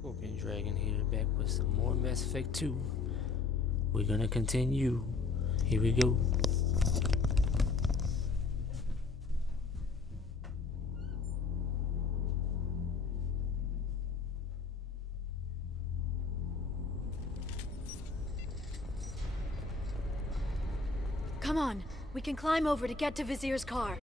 Scorpion Dragon here, back with some more Mass Effect 2. We're gonna continue. Here we go. Come on, we can climb over to get to Vizier's car.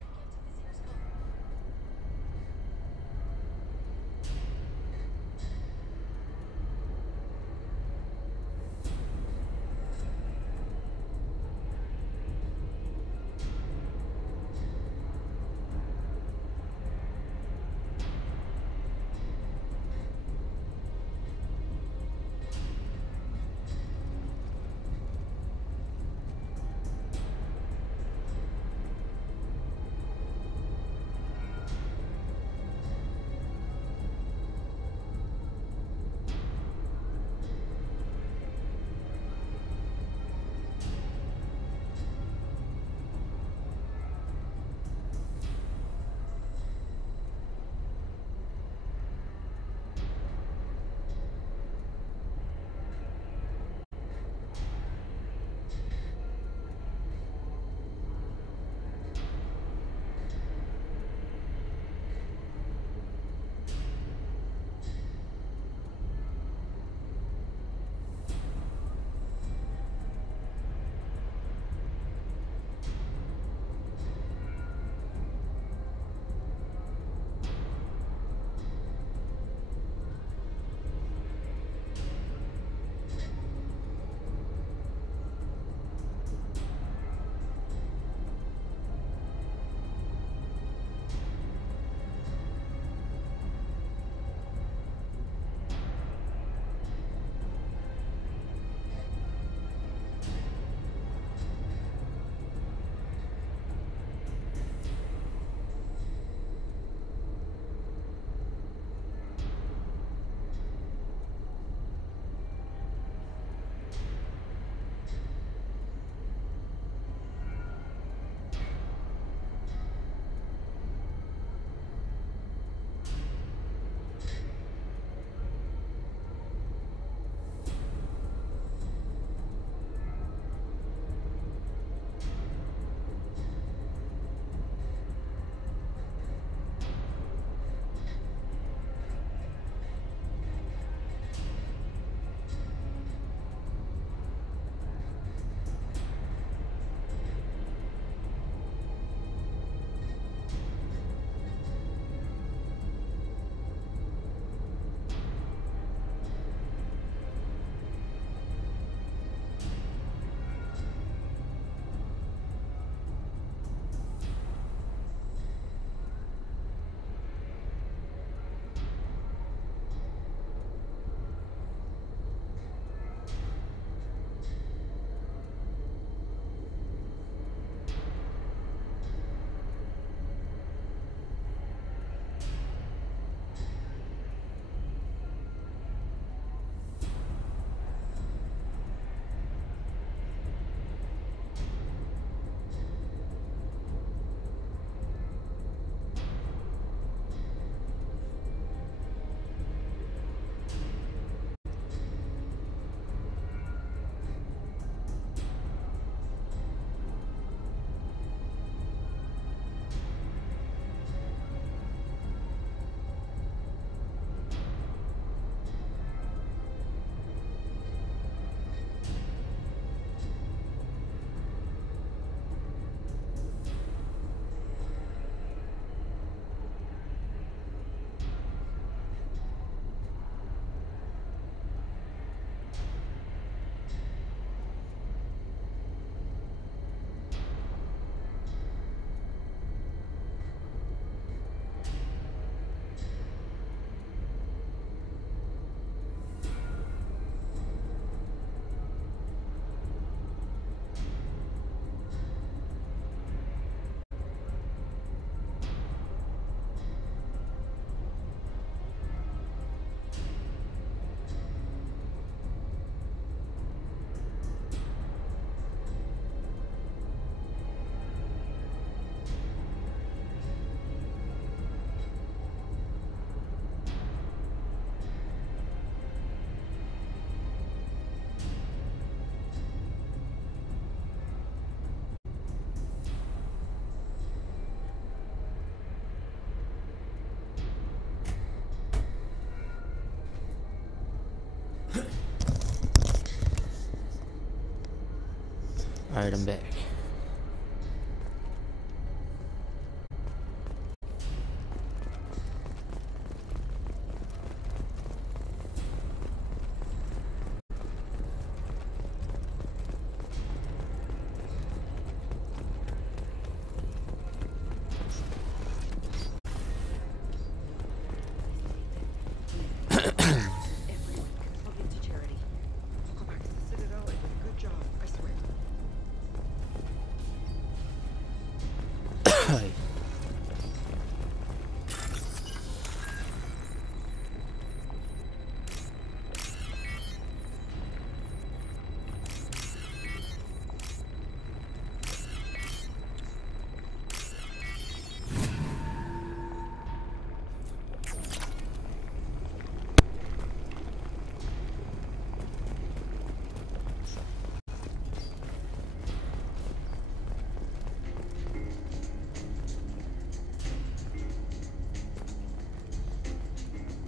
Alright, I'm back.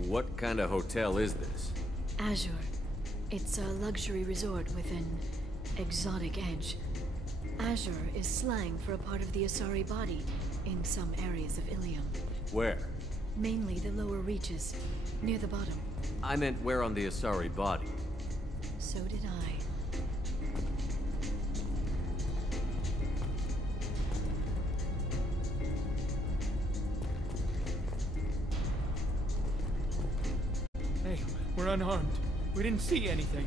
What kind of hotel is this? Azure. It's a luxury resort with an exotic edge. Azure is slang for a part of the Asari body in some areas of Ilium. Where? Mainly the lower reaches, near the bottom. I meant where on the Asari body? So did I. Hey, we're unarmed. We didn't see anything.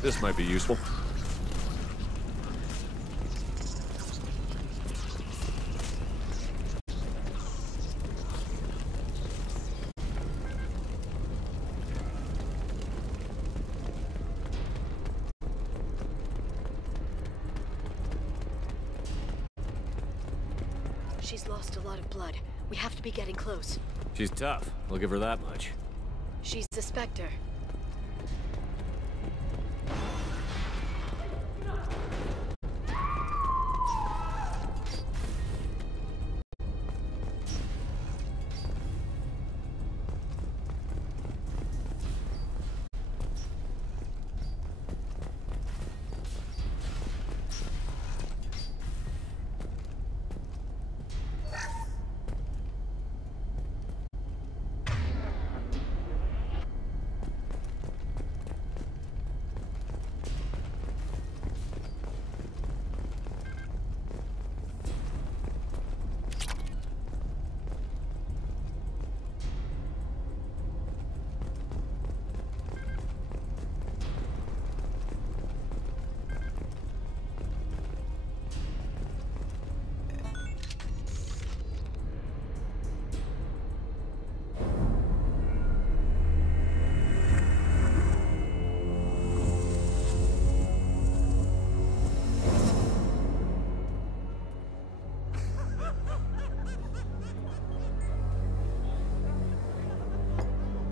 This might be useful. She's lost a lot of blood. We have to be getting close. She's tough. I'll give her that much. She's a Spectre.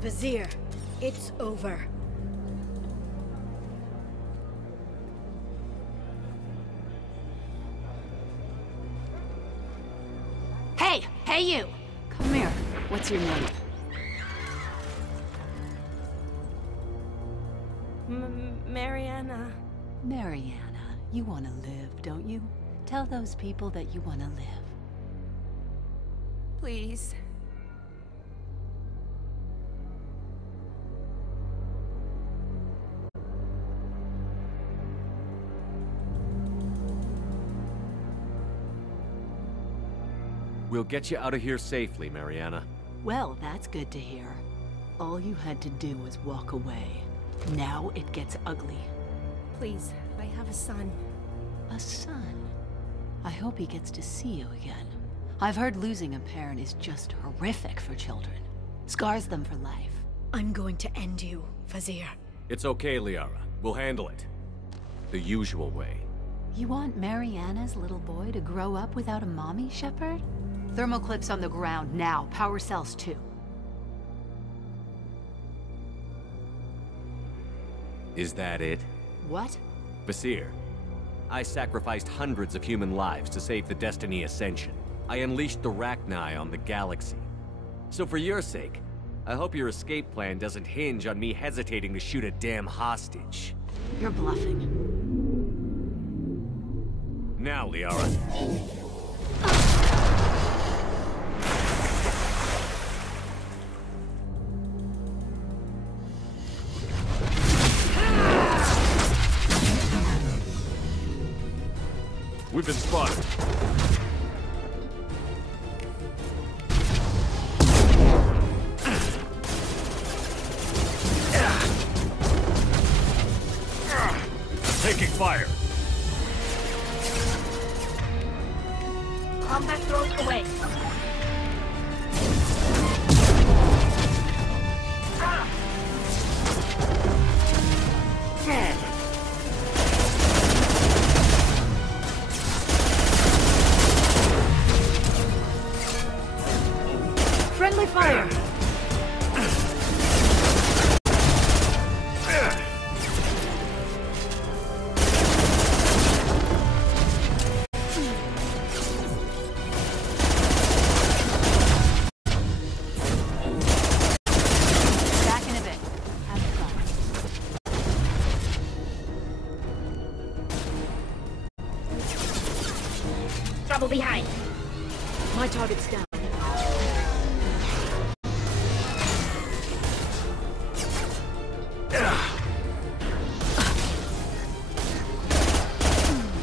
Vizier, it's over. Hey! Hey you! Come here. What's your name? Mariana. Mariana. You want to live, don't you? Tell those people that you want to live. Please. We'll get you out of here safely, Mariana. Well, that's good to hear. All you had to do was walk away. Now it gets ugly. Please, I have a son. A son? I hope he gets to see you again. I've heard losing a parent is just horrific for children. Scars them for life. I'm going to end you, Vizier. It's okay, Liara. We'll handle it. The usual way. You want Mariana's little boy to grow up without a mommy, Shepard? Thermal clips on the ground now. Power cells too. Is that it? What? Basir, I sacrificed hundreds of human lives to save the Destiny Ascension. I unleashed the Rachni on the galaxy. So for your sake, I hope your escape plan doesn't hinge on me hesitating to shoot a damn hostage. You're bluffing. Now, Liara. We've been spotted. Taking fire. Combat throws away. Friendly fire! Back in a bit. Have fun. Trouble behind. My target's down.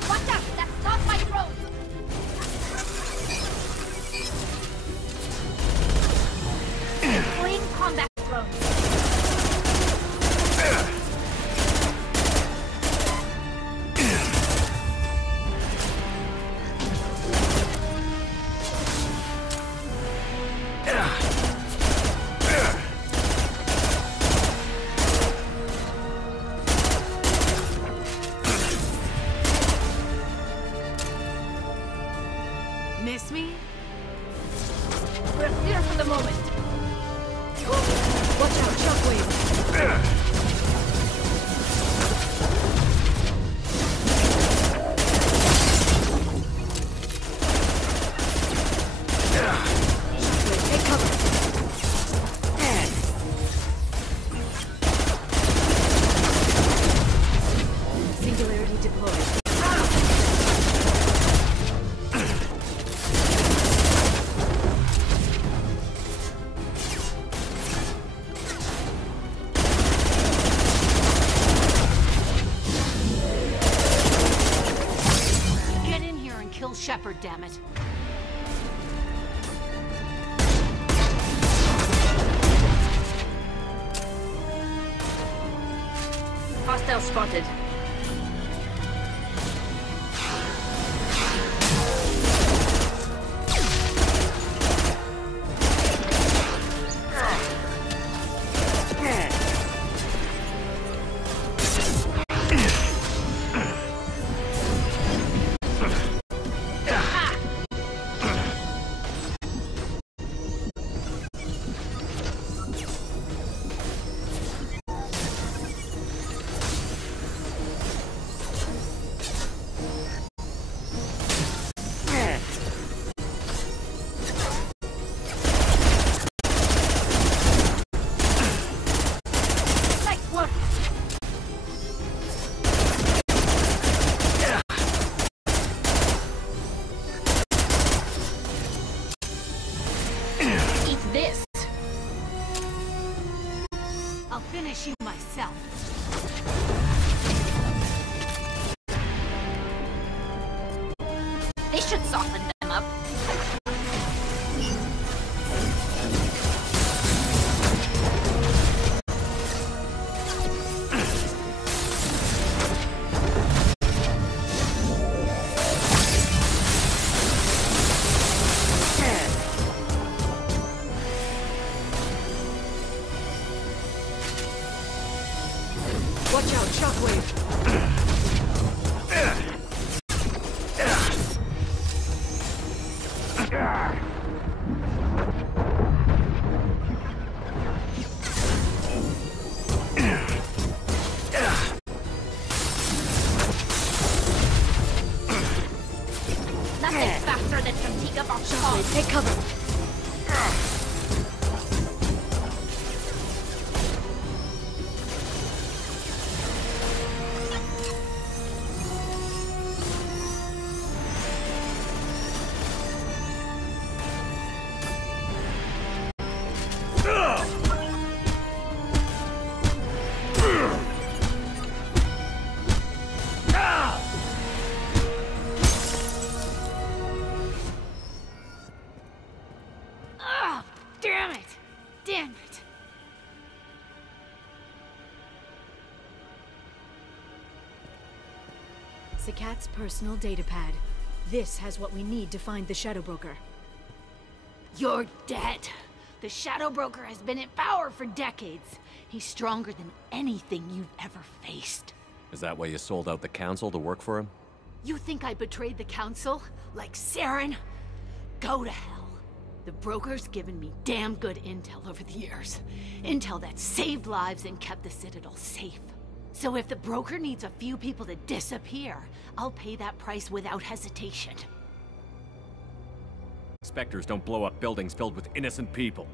Watch out! That's not my throat! Clean combat drones. Miss me? We're clear for the moment. Watch out, shockwave! Shockwave, take cover! Singularity deployed. Get in here and kill Shepard, damn it. Hostile spotted. Nice work! Eat this! I'll finish you myself. This should soften them up. Watch out, shockwave! Shockwave, take cover! Damn it! Damn it! Sakat's personal datapad. This has what we need to find the Shadow Broker. You're dead. The Shadow Broker has been in power for decades. He's stronger than anything you've ever faced. Is that why you sold out the Council to work for him? You think I betrayed the Council? Like Saren? Go to hell. The Broker's given me damn good intel over the years. Intel that saved lives and kept the Citadel safe. So if the Broker needs a few people to disappear, I'll pay that price without hesitation. Spectres don't blow up buildings filled with innocent people.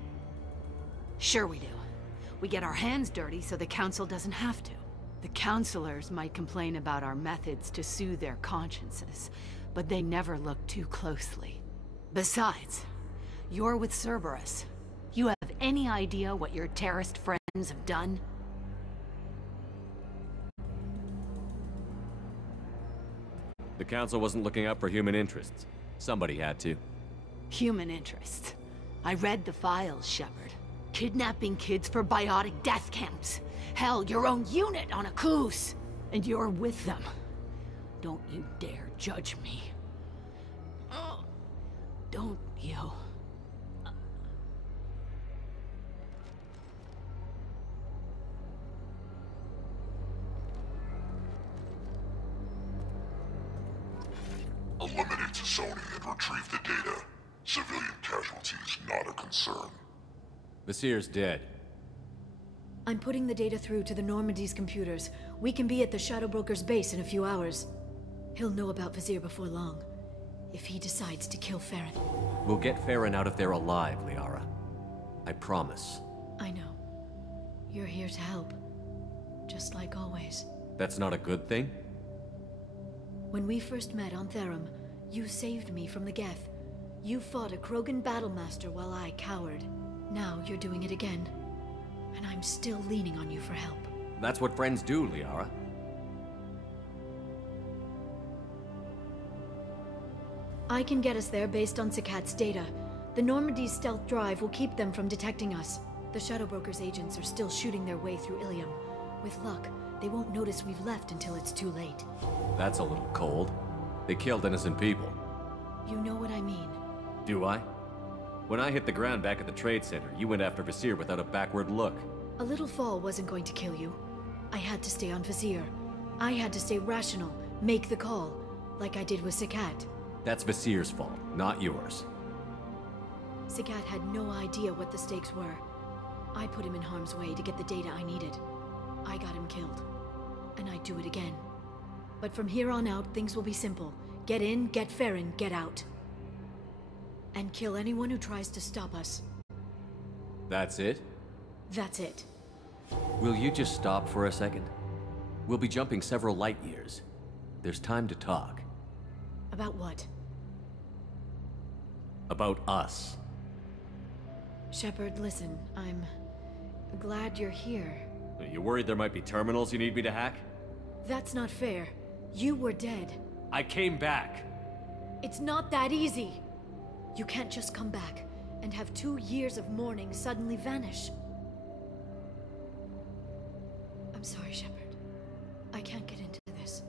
Sure we do. We get our hands dirty so the Council doesn't have to. The Councilors might complain about our methods to soothe their consciences, but they never look too closely. Besides, you're with Cerberus. You have any idea what your terrorist friends have done? The Council wasn't looking out for human interests. Somebody had to. Human interests. I read the files, Shepard. Kidnapping kids for biotic death camps. Hell, your own unit on a cruise. And you're with them. Don't you dare judge me. Don't you? Eliminate Sony and retrieve the data. Civilian casualties not a concern. Vasir's dead. I'm putting the data through to the Normandy's computers. We can be at the Shadow Broker's base in a few hours. He'll know about Vasir before long. If he decides to kill Farron. We'll get Farron out of there alive, Liara. I promise. I know. You're here to help. Just like always. That's not a good thing? When we first met on Therum, you saved me from the Geth. You fought a Krogan battlemaster while I cowered. Now you're doing it again. And I'm still leaning on you for help. That's what friends do, Liara. I can get us there based on Sakat's data. The Normandy's stealth drive will keep them from detecting us. The Shadow Broker's agents are still shooting their way through Ilium. With luck, they won't notice we've left until it's too late. That's a little cold. They killed innocent people. You know what I mean. Do I? When I hit the ground back at the trade center, you went after Vasir without a backward look. A little fall wasn't going to kill you. I had to stay on Vasir. I had to stay rational, make the call, like I did with Sakat. That's Vasir's fault, not yours. Sakat had no idea what the stakes were. I put him in harm's way to get the data I needed. I got him killed. And I'd do it again. But from here on out, things will be simple. Get in, get Farron, get out. And kill anyone who tries to stop us. That's it? That's it. Will you just stop for a second? We'll be jumping several light years. There's time to talk. About what? About us. Shepard, listen, I'm glad you're here. Are you worried there might be terminals you need me to hack? That's not fair. You were dead. I came back. It's not that easy. You can't just come back and have 2 years of mourning suddenly vanish. I'm sorry, Shepard. I can't get into this.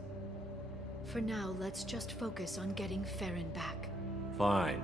For now, let's just focus on getting Farron back. Fine.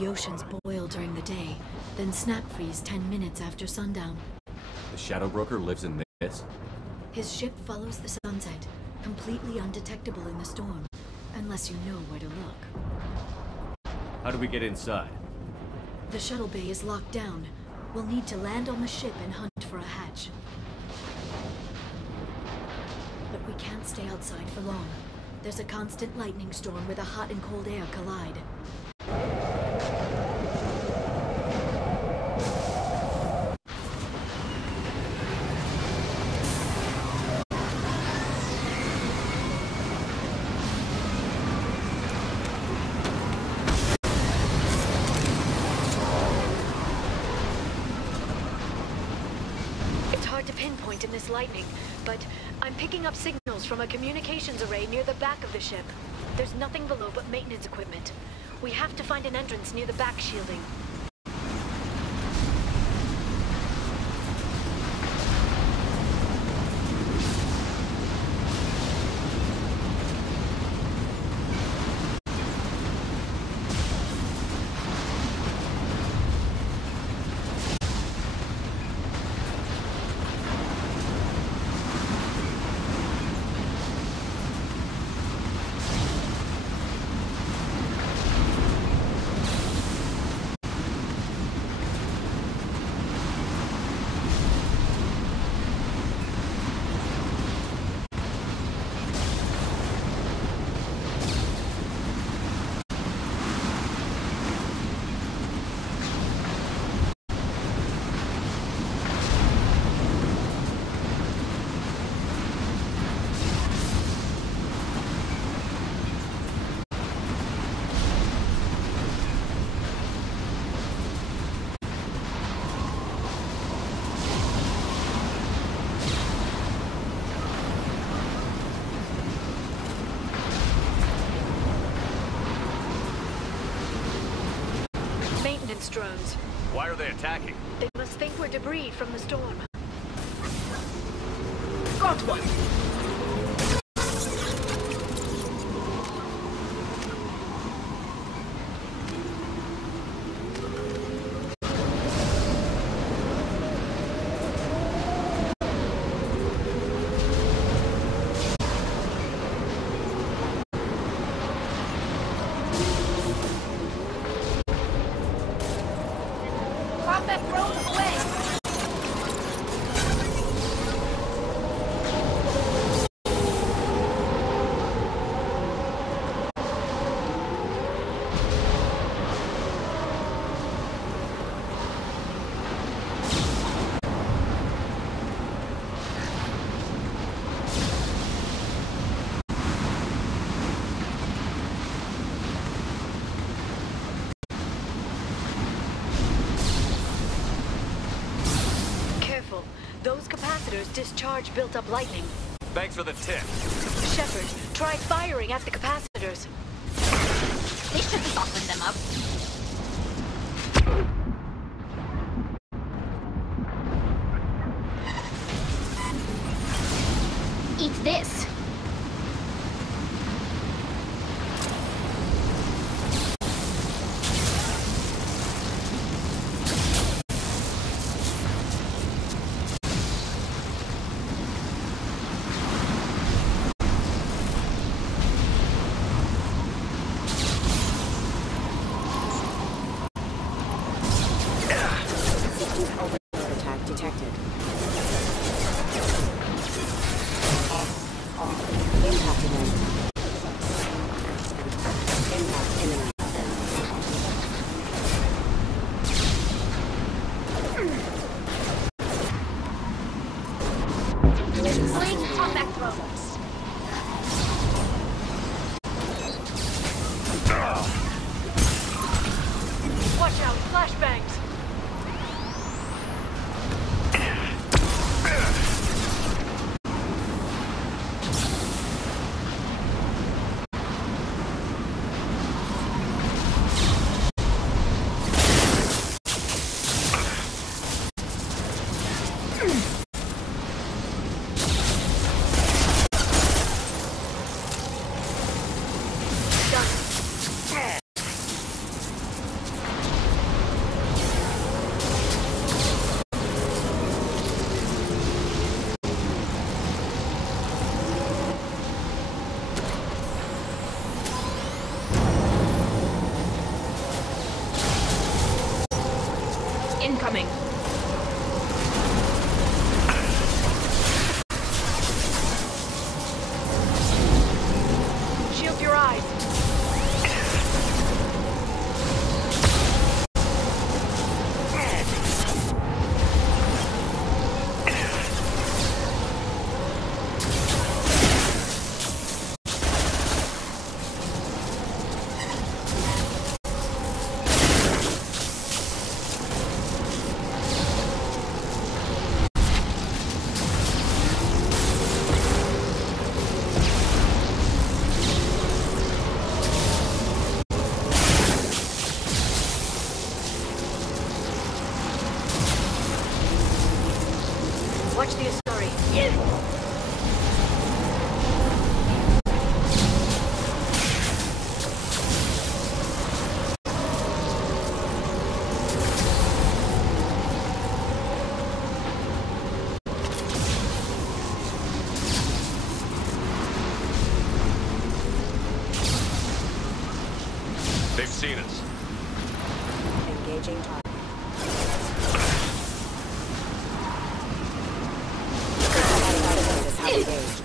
the oceans boil during the day, then snap freeze 10 minutes after sundown. The Shadow Broker lives in this? His ship follows the sunset, completely undetectable in the storm, unless you know where to look. How do we get inside? The shuttle bay is locked down. We'll need to land on the ship and hunt for a hatch. But we can't stay outside for long. There's a constant lightning storm where the hot and cold air collide. It's hard to pinpoint in this lightning, but I'm picking up signals from a communications array near the back of the ship. There's nothing below but maintenance equipment. We have to find an entrance near the back shielding. Drones. Why are they attacking? They must think we're debris from the storm. Got one. Combat drones away. Those capacitors discharge built-up lightning. Thanks for the tip. Shepard, try firing at the capacitors. They should soften them up. Eat this. Watch out, flashbangs! seen us. Engaging target. Engaged.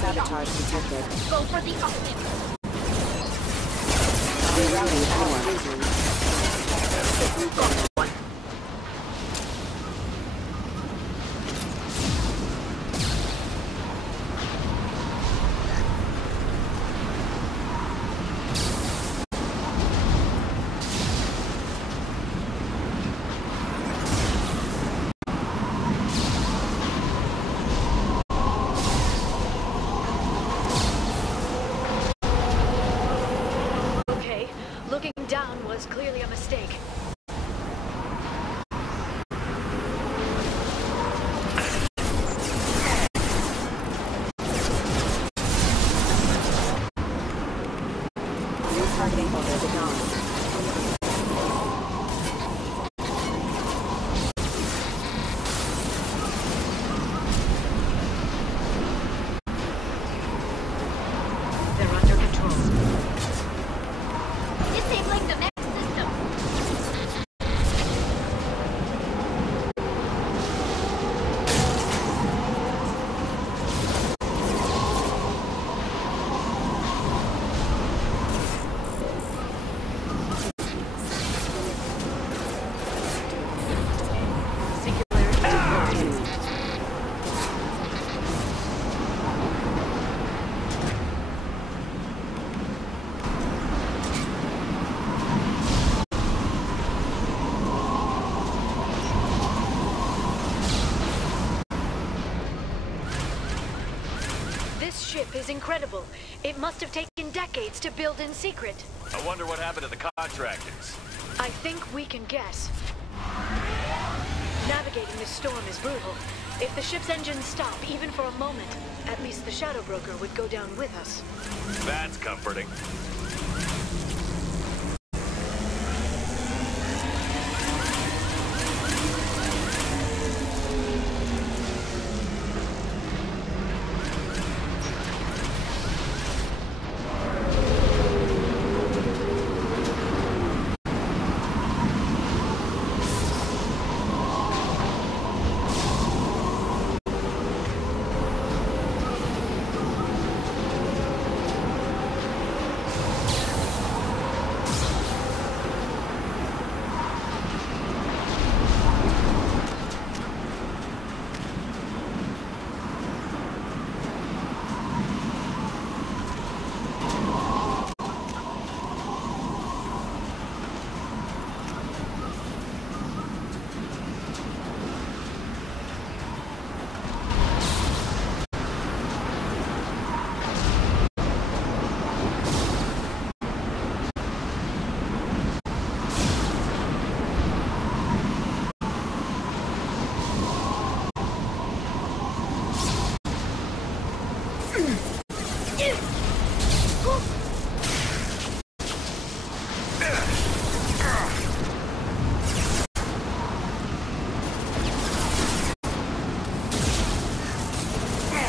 Sabotage detected. Go for the offensive. Rerouting power. Looking down was clearly a mistake. New targeting orders acknowledged. They're under control. Disabling the next system. This ship is incredible. It must have taken decades to build in secret. I wonder what happened to the contractors. I think we can guess. Navigating this storm is brutal. If the ship's engines stop, even for a moment, at least the Shadow Broker would go down with us. That's comforting.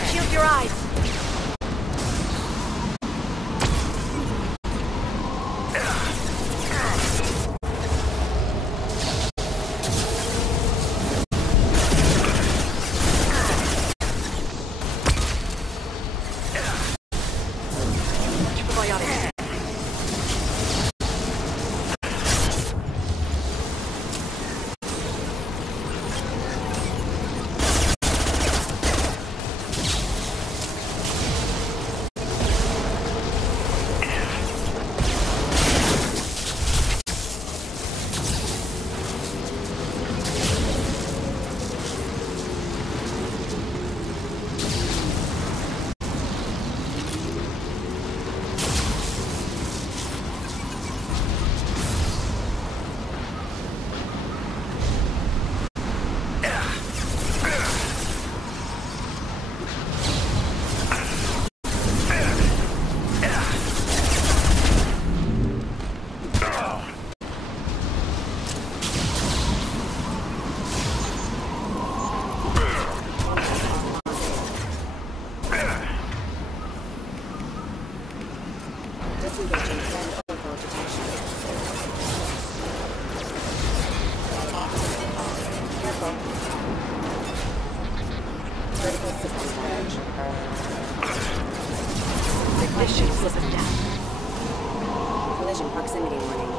Shield your eyes. Probiotics. Disengaging send over. This should slip us down. Collision proximity warning.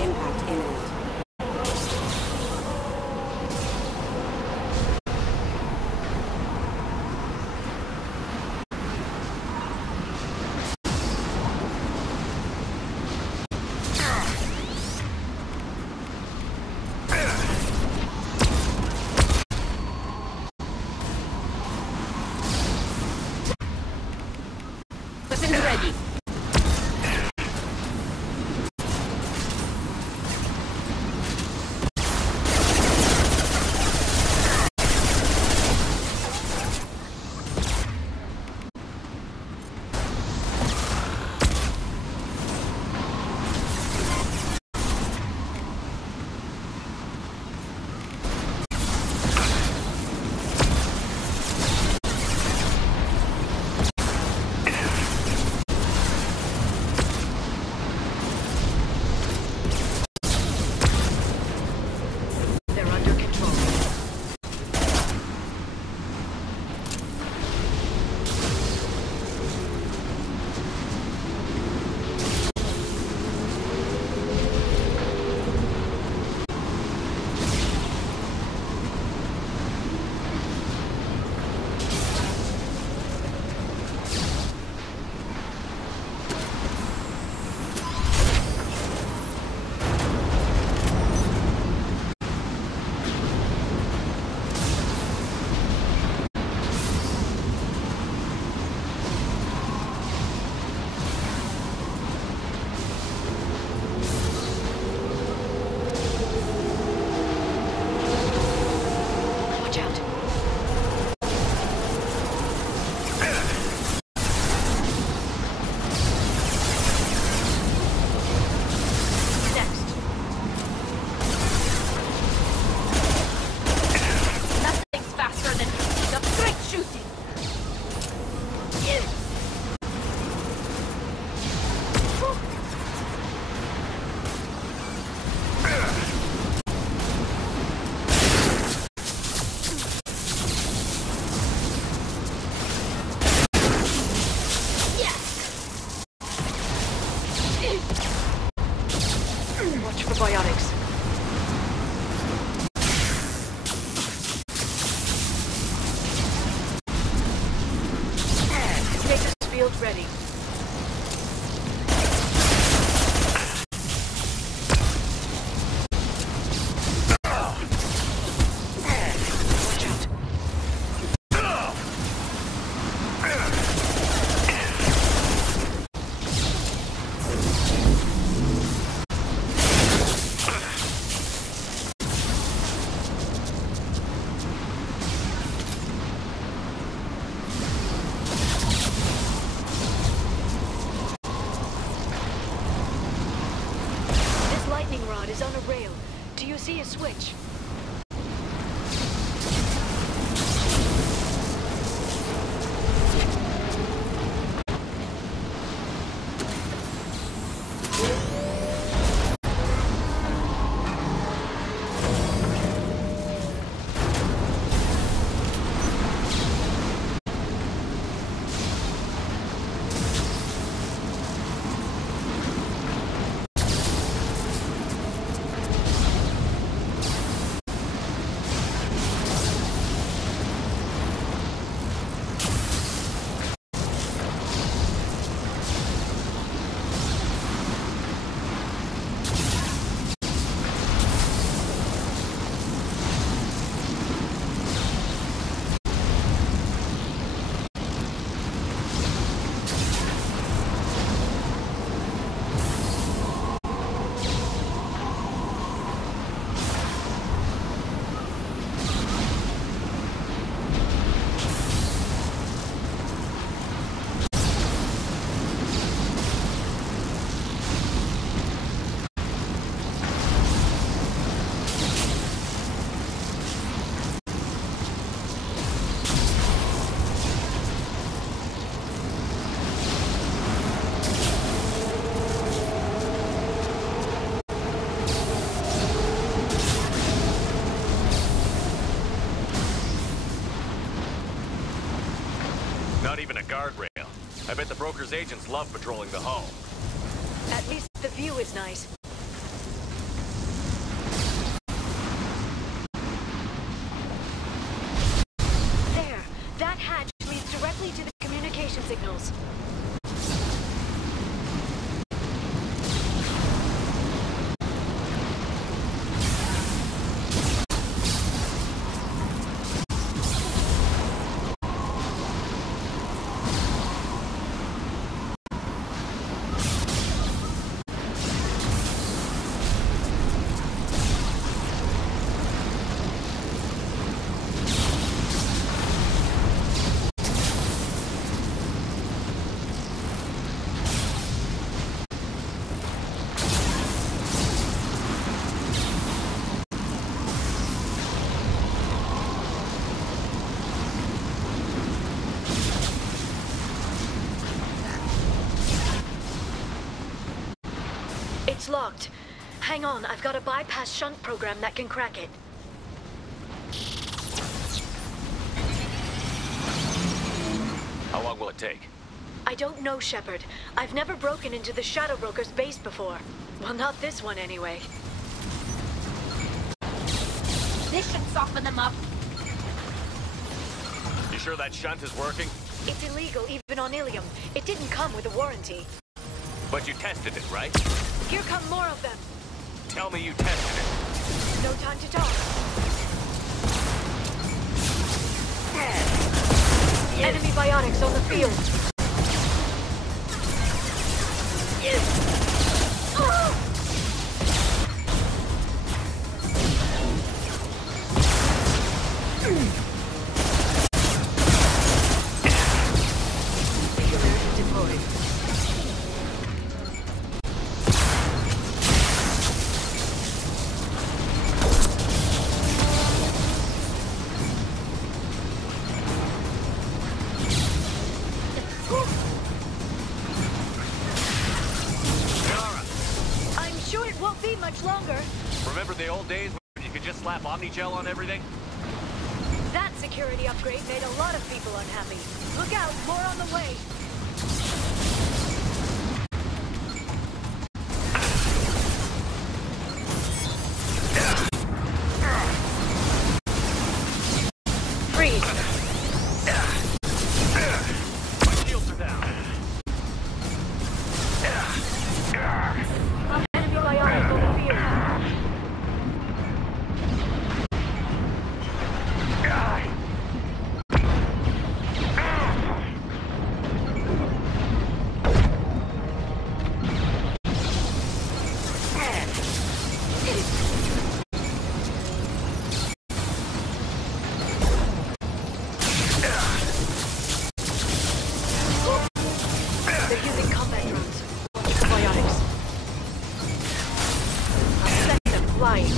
Impact imminent. Weapons ready. They're under control. Watch out. Next. Nothing's faster than the straight shooting. Watch for biotics. Stasis field ready. Watch out. This lightning rod is on a rail. Do you see a switch? Not even a guardrail. I bet the broker's agents love patrolling the hull. At least the view is nice. There! That hatch leads directly to the communication signals. It's locked. Hang on, I've got a bypass shunt program that can crack it. How long will it take? I don't know, Shepard. I've never broken into the Shadow Broker's base before. Well, not this one anyway. This should soften them up. You sure that shunt is working? It's illegal, even on Ilium. It didn't come with a warranty. But you tested it, right? Here come more of them. Tell me you tested it. No time to talk. Enemy biotics on the field. Singularity deployed. I'm sure it won't be much longer. Remember the old days when you could just slap Omnigel on everything? That security upgrade made a lot of people unhappy. Look out, more on the way. Freeze. My shields are down. Enemy biotics on the field. They're using combat drones. Watch the biotics. I'll set them flying.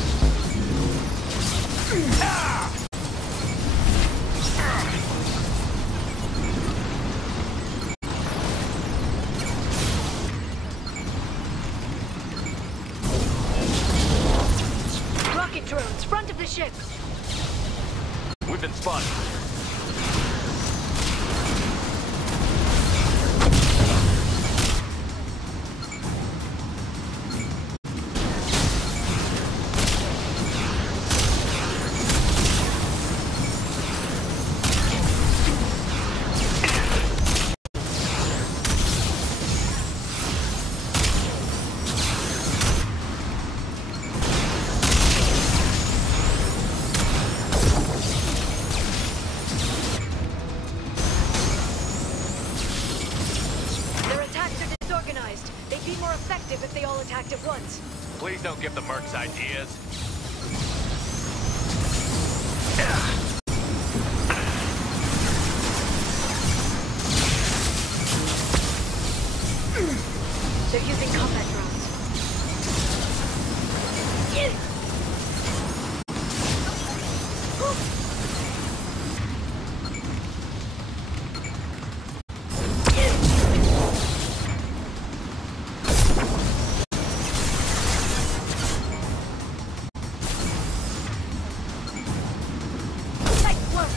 Rocket drones, front of the ship. We've been spotted. Their attacks are disorganized. They'd be more effective if they all attacked at once. Please don't give the mercs ideas. They're using combat drones. Nice work.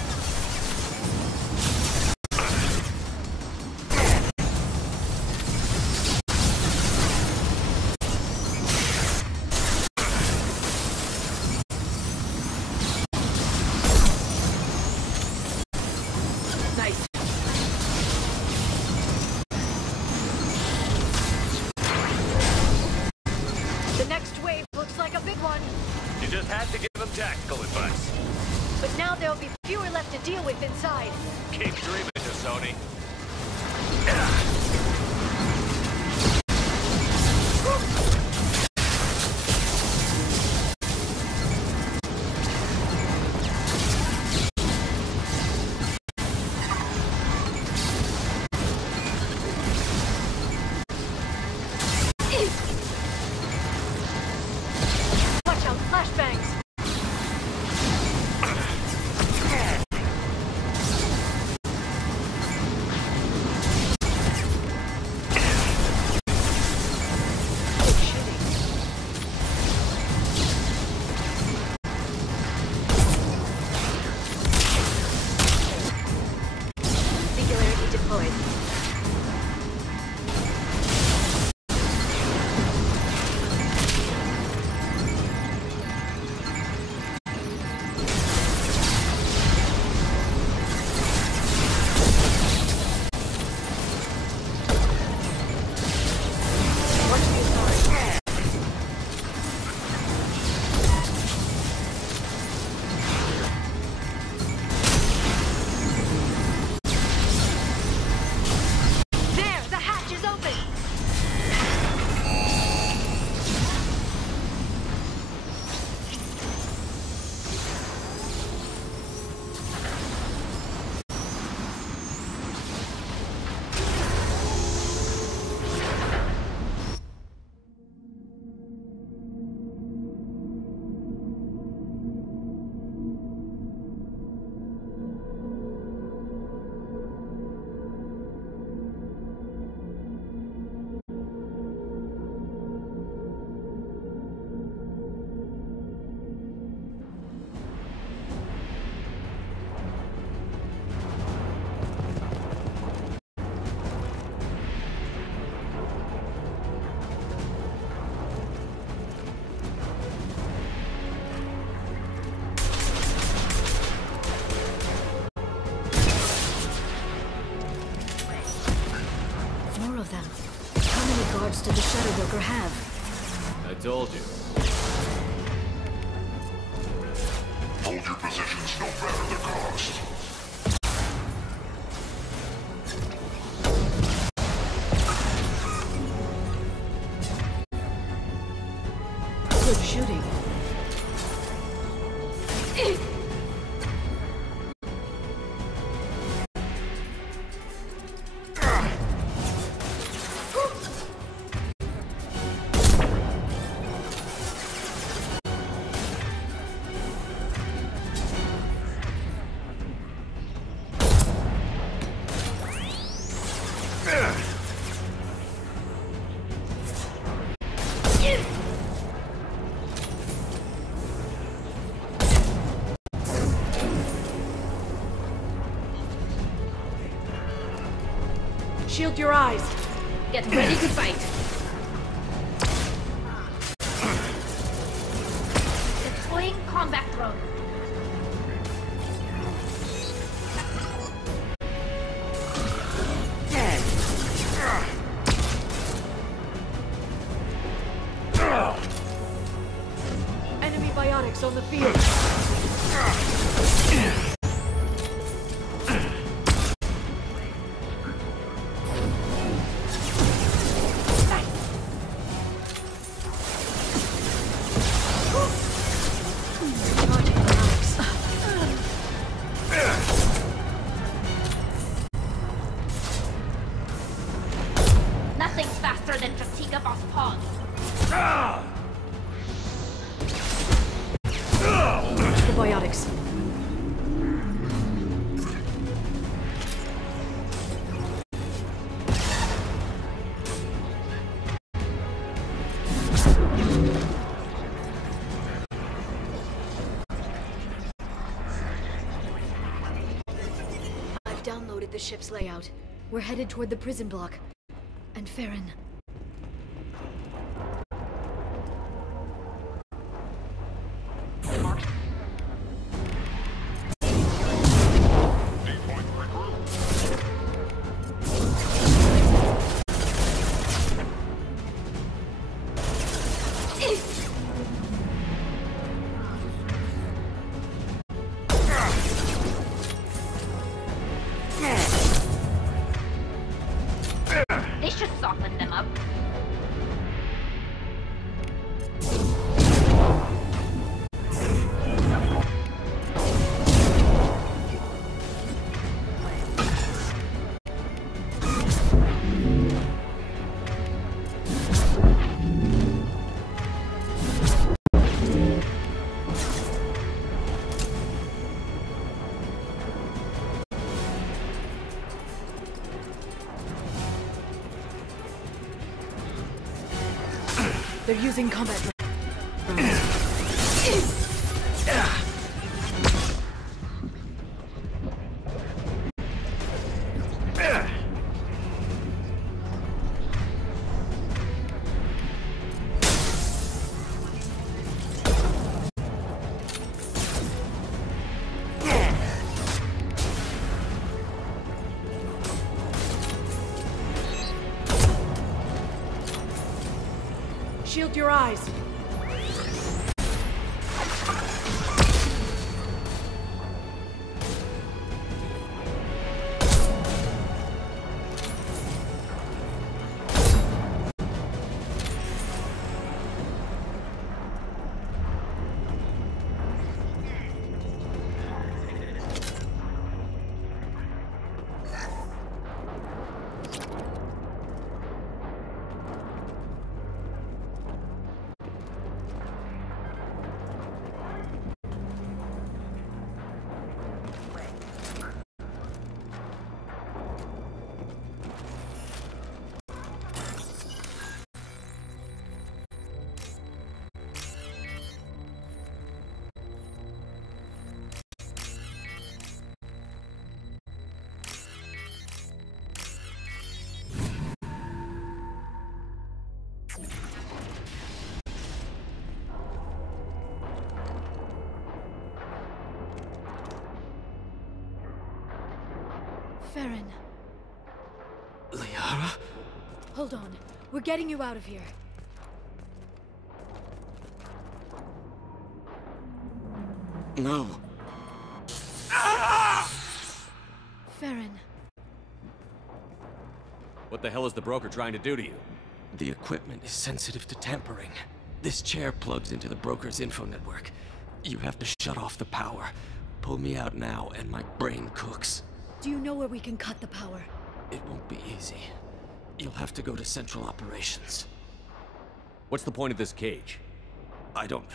Did the Shadow Broker have? I told you. Hold your positions no matter the cost. Good shooting. Shield your eyes. Get ready to fight. Deploying combat drone. Enemy biotics on the field. Nothing's faster than fatigue of us pawns. The biotics. I've downloaded the ship's layout. We're headed toward the prison block. And Farron. This should soften them up. They're using combat drones. Shield your eyes. Farron. Liara? Hold on. We're getting you out of here. No. Farron. What the hell is the broker trying to do to you? The equipment is sensitive to tampering. This chair plugs into the broker's info network. You have to shut off the power. Pull me out now and my brain cooks. Do you know where we can cut the power? It won't be easy. You'll have to go to Central Operations. What's the point of this cage? I don't...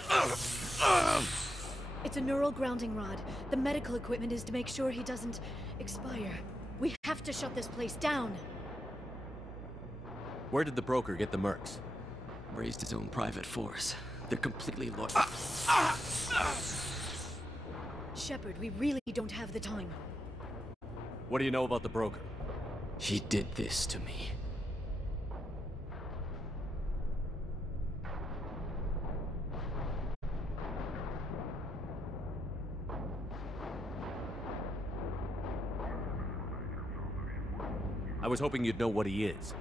It's a neural grounding rod. The medical equipment is to make sure he doesn't expire. We have to shut this place down. Where did the broker get the mercs? Raised his own private force. They're completely loyal. Shepard, we really don't have the time. What do you know about the broker? He did this to me. I was hoping you'd know what he is.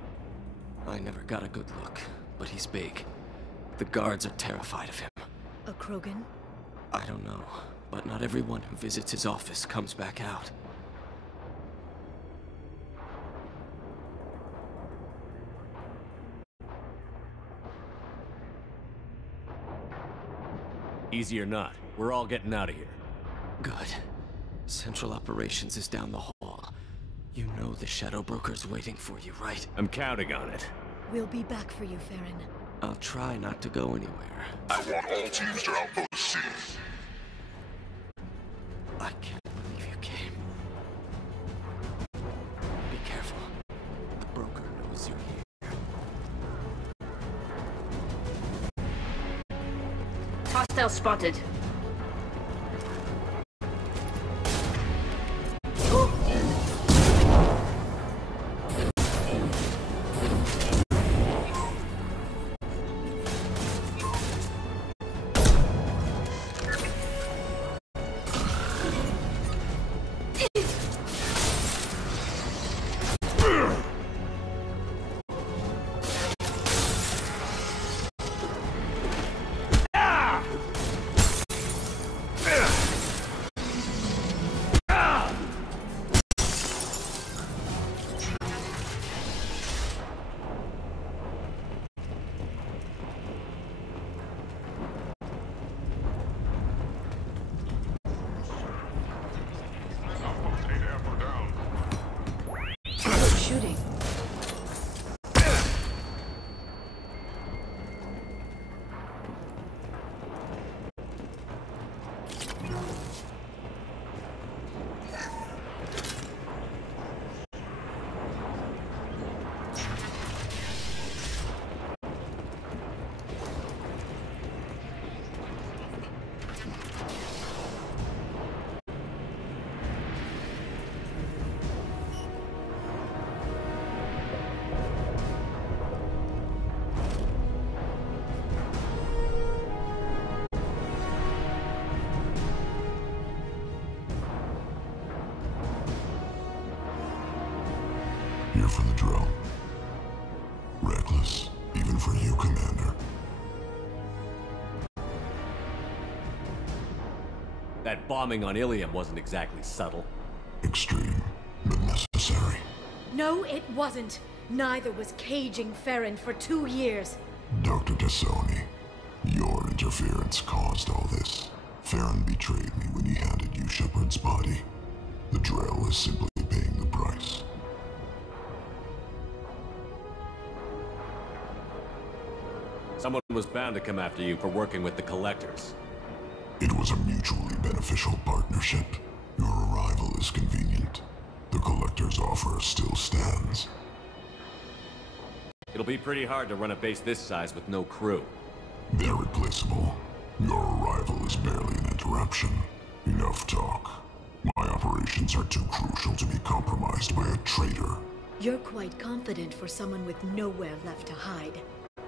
I never got a good look, but he's big. The guards are terrified of him. A Krogan? I don't know, but not everyone who visits his office comes back out. Easy or not, we're all getting out of here. Good. Central Operations is down the hall. You know the Shadow Broker's waiting for you, right? I'm counting on it. We'll be back for you, Farron. I'll try not to go anywhere. I want all teams to outpost C. I can't believe you came. Be careful. The broker knows you're here. Hostile spotted. Here for the drill. Reckless, even for you, Commander. That bombing on Ilium wasn't exactly subtle. Extreme, but necessary. No, it wasn't. Neither was caging Farron for 2 years. Dr. Tassoni, your interference caused all this. Farron betrayed me when he handed you Shepard's body. The drill is simply paying the price. Someone was bound to come after you for working with the Collectors. It was a mutually beneficial partnership. Your arrival is convenient. The Collector's offer still stands. It'll be pretty hard to run a base this size with no crew. They're replaceable. Your arrival is barely an interruption. Enough talk. My operations are too crucial to be compromised by a traitor. You're quite confident for someone with nowhere left to hide.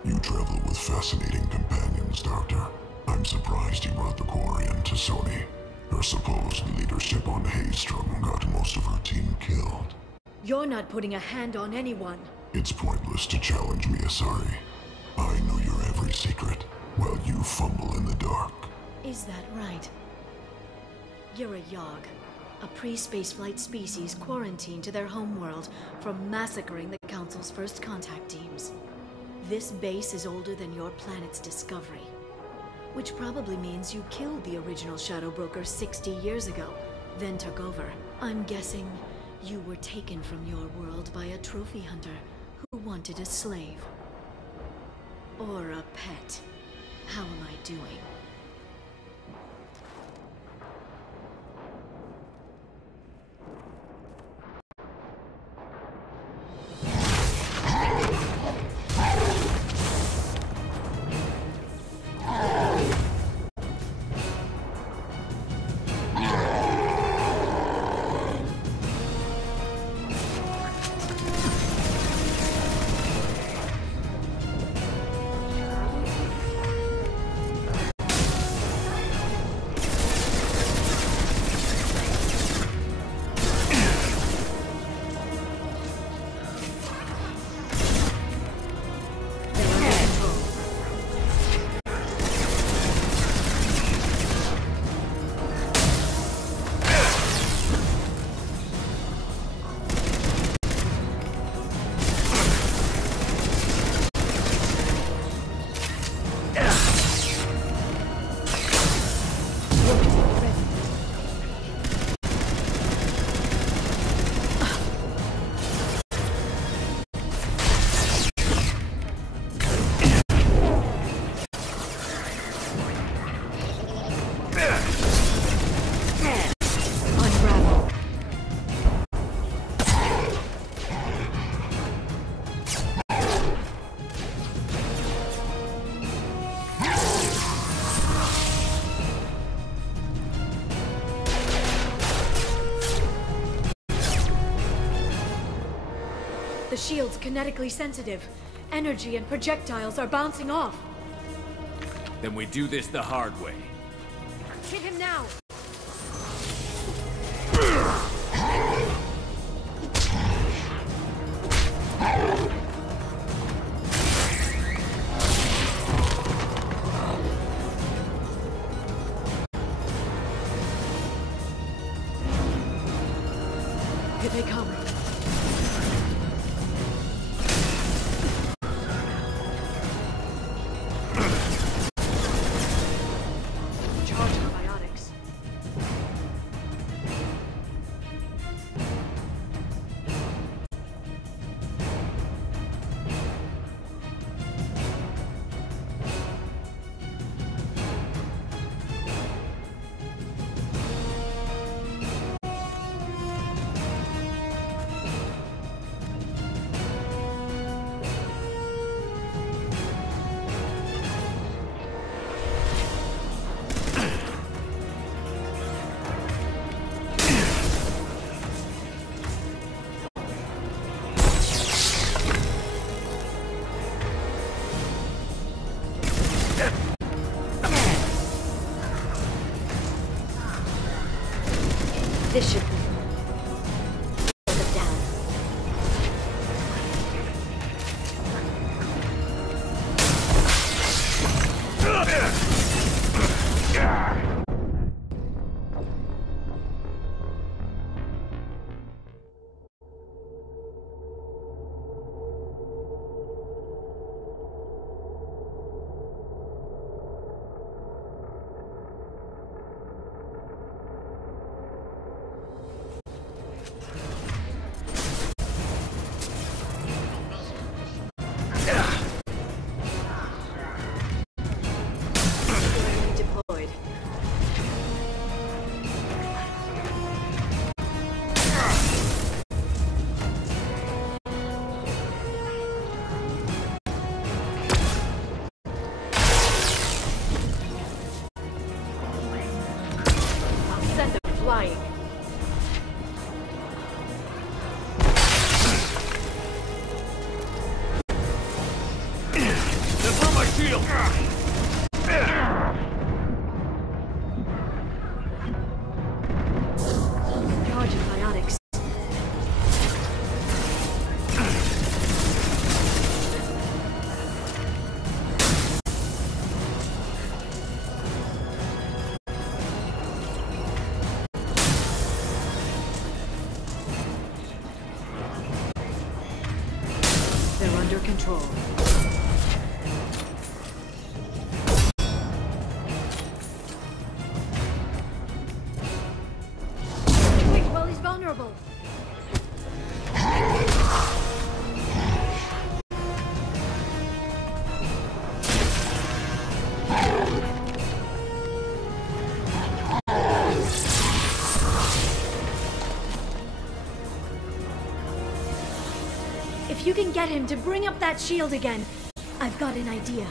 You travel with fascinating companions, Doctor. I'm surprised you brought the Quarian to Sony. Her supposed leadership on Haystrom got most of her team killed. You're not putting a hand on anyone. It's pointless to challenge me, Asari. I know your every secret, while you fumble in the dark. Is that right? You're a Yogg, a pre-spaceflight species quarantined to their homeworld from massacring the Council's first contact teams. This base is older than your planet's discovery, which probably means you killed the original Shadow Broker 60 years ago, then took over. I'm guessing you were taken from your world by a trophy hunter who wanted a slave. Or a pet. How am I doing? The shield's kinetically sensitive. Energy and projectiles are bouncing off. Then we do this the hard way. Hit him now! Here they come. under control. Quick, while he's vulnerable. If you can get him to bring up that shield again, I've got an idea.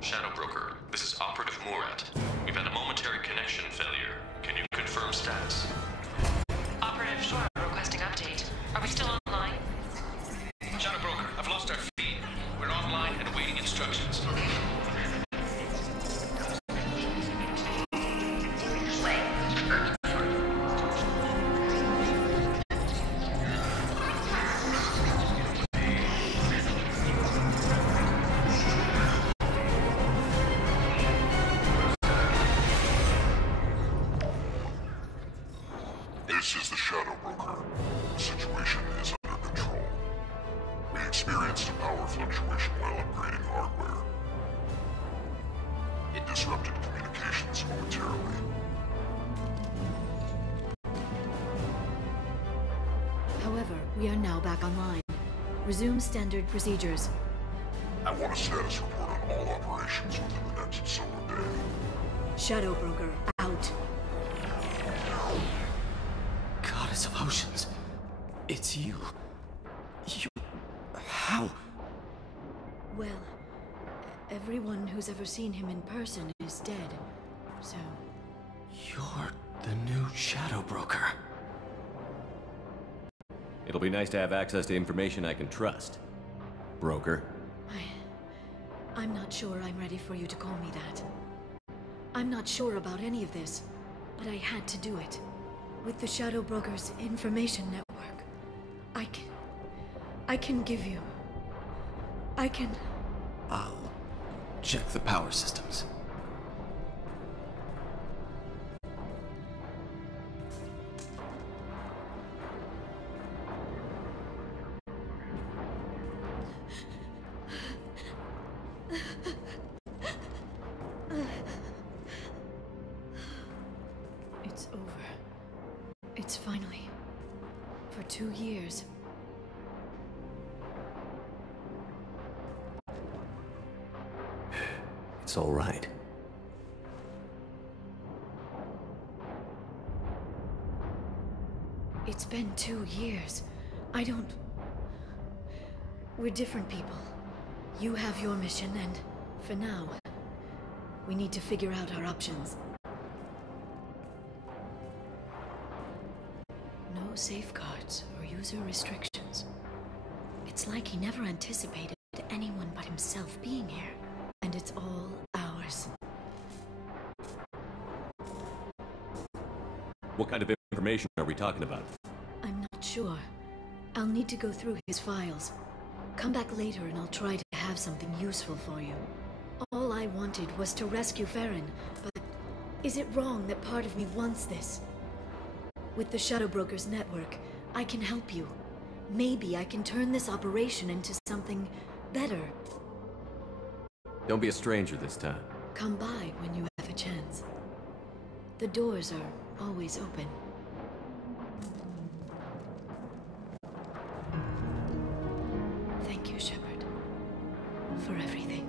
Shadow Broker, this is Operative Murat. We've had a momentary connection failure. Can you confirm status? Operative, sure. Requesting update. Are we still online? Shadow Broker, I've lost our feed. We're online and awaiting instructions. This is the Shadow Broker. The situation is under control. We experienced a power fluctuation while upgrading hardware. It disrupted communications momentarily. However, we are now back online. Resume standard procedures. I want a status report on all operations within the next solar day. Shadow Broker, out. Goddess of Oceans, it's you. You... how? Well, everyone who's ever seen him in person is dead, so... You're the new Shadow Broker. It'll be nice to have access to information I can trust. Broker. I'm not sure I'm ready for you to call me that. I'm not sure about any of this, but I had to do it. With the Shadow Broker's information network, I can give you... I'll check the power systems. It's over. It's finally... For 2 years. It's all right. It's been 2 years. I don't... We're different people. You have your mission, and for now, we need to figure out our options. No safeguards or user restrictions. It's like he never anticipated anyone but himself being here. And it's all ours. What kind of information are we talking about? I'm not sure. I'll need to go through his files. Come back later and I'll try to have something useful for you. All I wanted was to rescue Farron, but is it wrong that part of me wants this? With the Shadow Broker's network, I can help you. Maybe I can turn this operation into something better. Don't be a stranger this time. Come by when you have a chance. The doors are always open. Thank you, Shepard, for everything.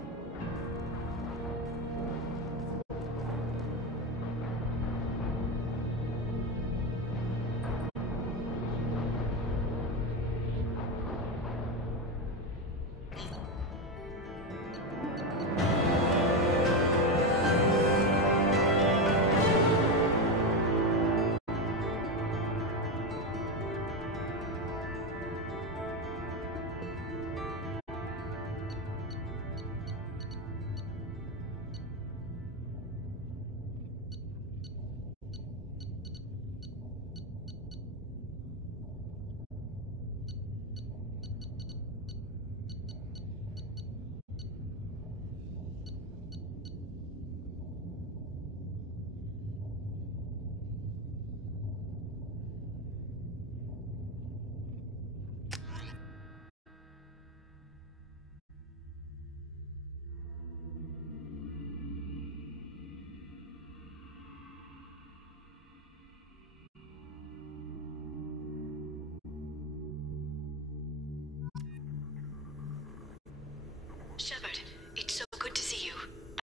Shepard, it's so good to see you.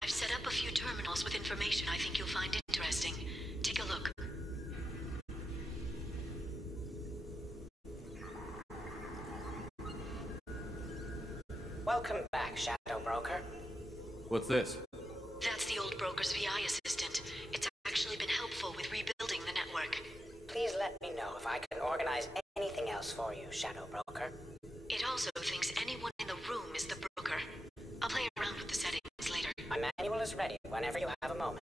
I've set up a few terminals with information I think you'll find interesting. Take a look. Welcome back, Shadow Broker. What's this? That's the old broker's VI assistant. It's actually been helpful with rebuilding the network. Please let me know if I can organize anything else for you, Shadow Broker. It also thinks anyone in the room is the broker. I'll play around with the settings later. My manual is ready whenever you have a moment.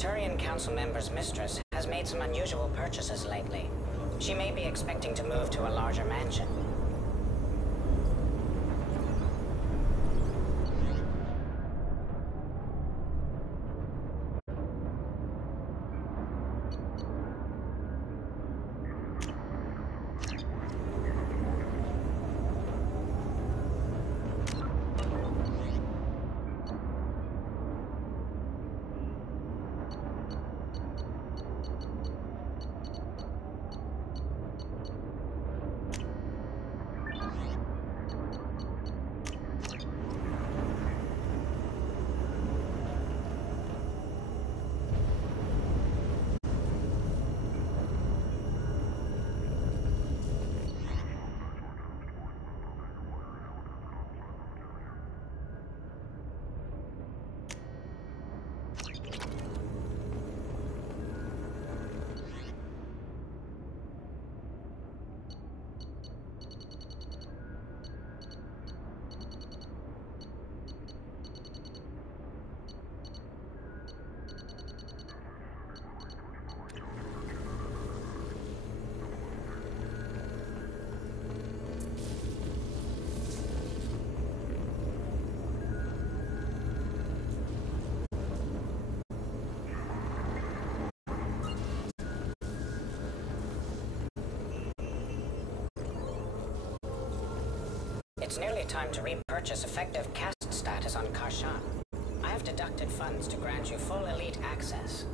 Turian Council member's mistress has made some unusual purchases lately. She may be expecting to move to a larger mansion. It's nearly time to repurchase effective caste status on Karshan. I have deducted funds to grant you full elite access.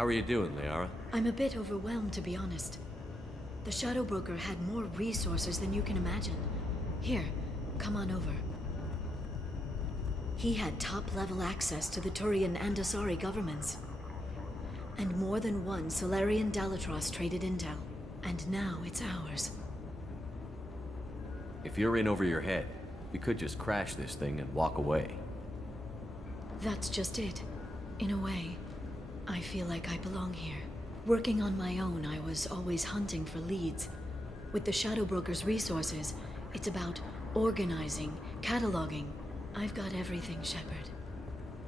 How are you doing, Liara? I'm a bit overwhelmed, to be honest. The Shadow Broker had more resources than you can imagine. Here, come on over. He had top-level access to the Turian and Asari governments. And more than one Solarian Dalatros traded intel. And now it's ours. If you're in over your head, we could just crash this thing and walk away. That's just it. In a way, I feel like I belong here. Working on my own, I was always hunting for leads. With the Shadow Broker's resources, it's about organizing, cataloging. I've got everything, Shepard.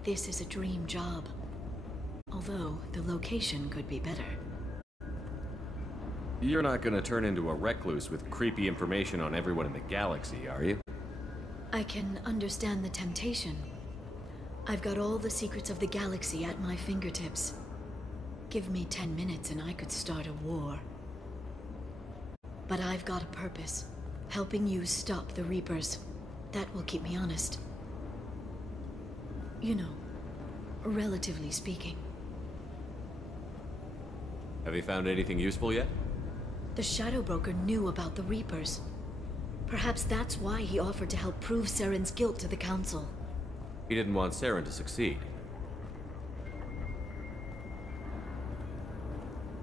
This is a dream job. Although, the location could be better. You're not gonna turn into a recluse with creepy information on everyone in the galaxy, are you? I can understand the temptation. I've got all the secrets of the galaxy at my fingertips. Give me 10 minutes and I could start a war. But I've got a purpose. Helping you stop the Reapers. That will keep me honest. You know, relatively speaking. Have you found anything useful yet? The Shadow Broker knew about the Reapers. Perhaps that's why he offered to help prove Saren's guilt to the Council. He didn't want Saren to succeed.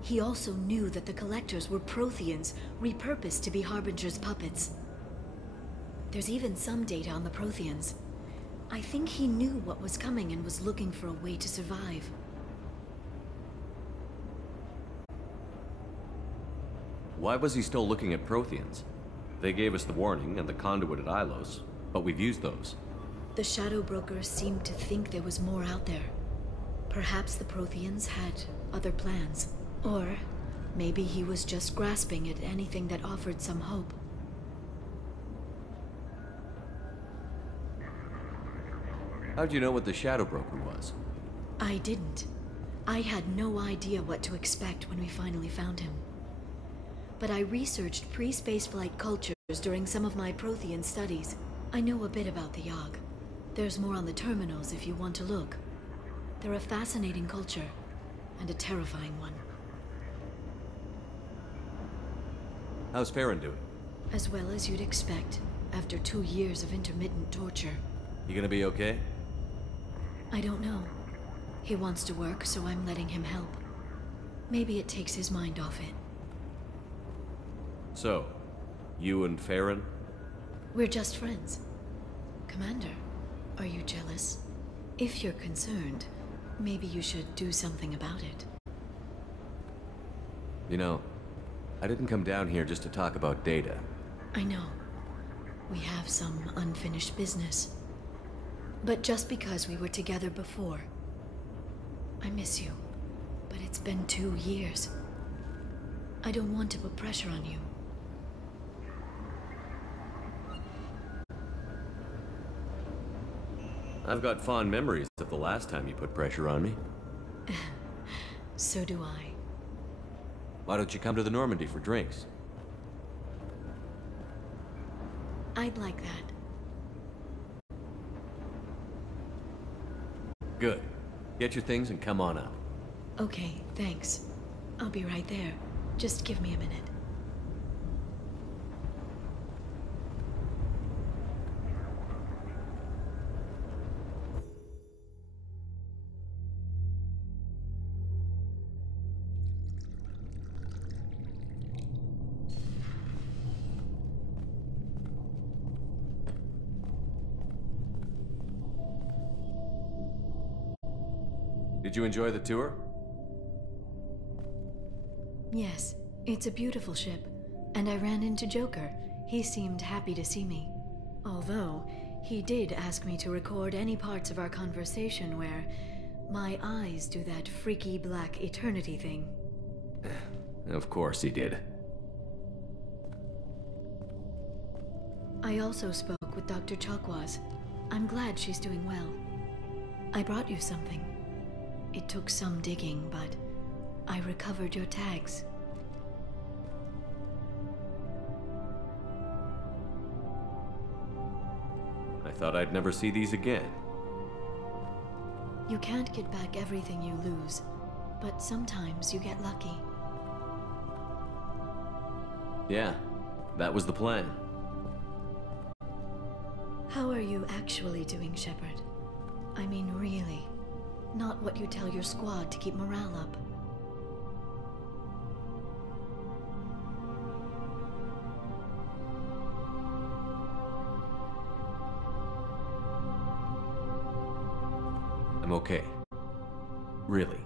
He also knew that the Collectors were Protheans, repurposed to be Harbinger's puppets. There's even some data on the Protheans. I think he knew what was coming and was looking for a way to survive. Why was he still looking at Protheans? They gave us the warning and the conduit at Ilos, but we've used those. The Shadow Brokers seemed to think there was more out there. Perhaps the Protheans had other plans. Or maybe he was just grasping at anything that offered some hope. How'd you know what the Shadow Broker was? I didn't. I had no idea what to expect when we finally found him. But I researched pre-spaceflight cultures during some of my Prothean studies. I know a bit about the Yogg. There's more on the terminals if you want to look. They're a fascinating culture, and a terrifying one. How's Farron doing? As well as you'd expect, after 2 years of intermittent torture. You gonna be okay? I don't know. He wants to work, so I'm letting him help. Maybe it takes his mind off it. So, you and Farron? We're just friends. Commander, are you jealous? If you're concerned, maybe you should do something about it. You know, I didn't come down here just to talk about Data. I know. We have some unfinished business. But just because we were together before, I miss you. But it's been 2 years. I don't want to put pressure on you. I've got fond memories of the last time you put pressure on me. So do I. Why don't you come to the Normandy for drinks? I'd like that. Good. Get your things and come on up. Okay, thanks. I'll be right there. Just give me a minute. Did you enjoy the tour? Yes, it's a beautiful ship. And I ran into Joker. He seemed happy to see me. Although, he did ask me to record any parts of our conversation where my eyes do that freaky black eternity thing. Of course he did. I also spoke with Dr. Chakwas. I'm glad she's doing well. I brought you something. It took some digging, but I recovered your tags. I thought I'd never see these again. You can't get back everything you lose, but sometimes you get lucky. Yeah, that was the plan. How are you actually doing, Shepard? I mean, really. Not what you tell your squad to keep morale up. I'm okay. Really.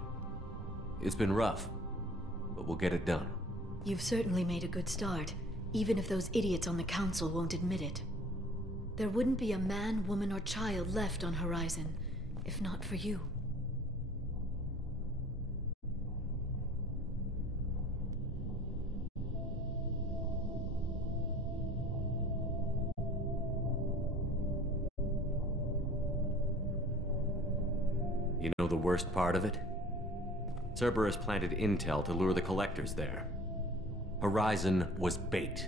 It's been rough, but we'll get it done. You've certainly made a good start, even if those idiots on the Council won't admit it. There wouldn't be a man, woman, or child left on Horizon, if not for you. You know the worst part of it? Cerberus planted intel to lure the collectors there. Horizon was bait.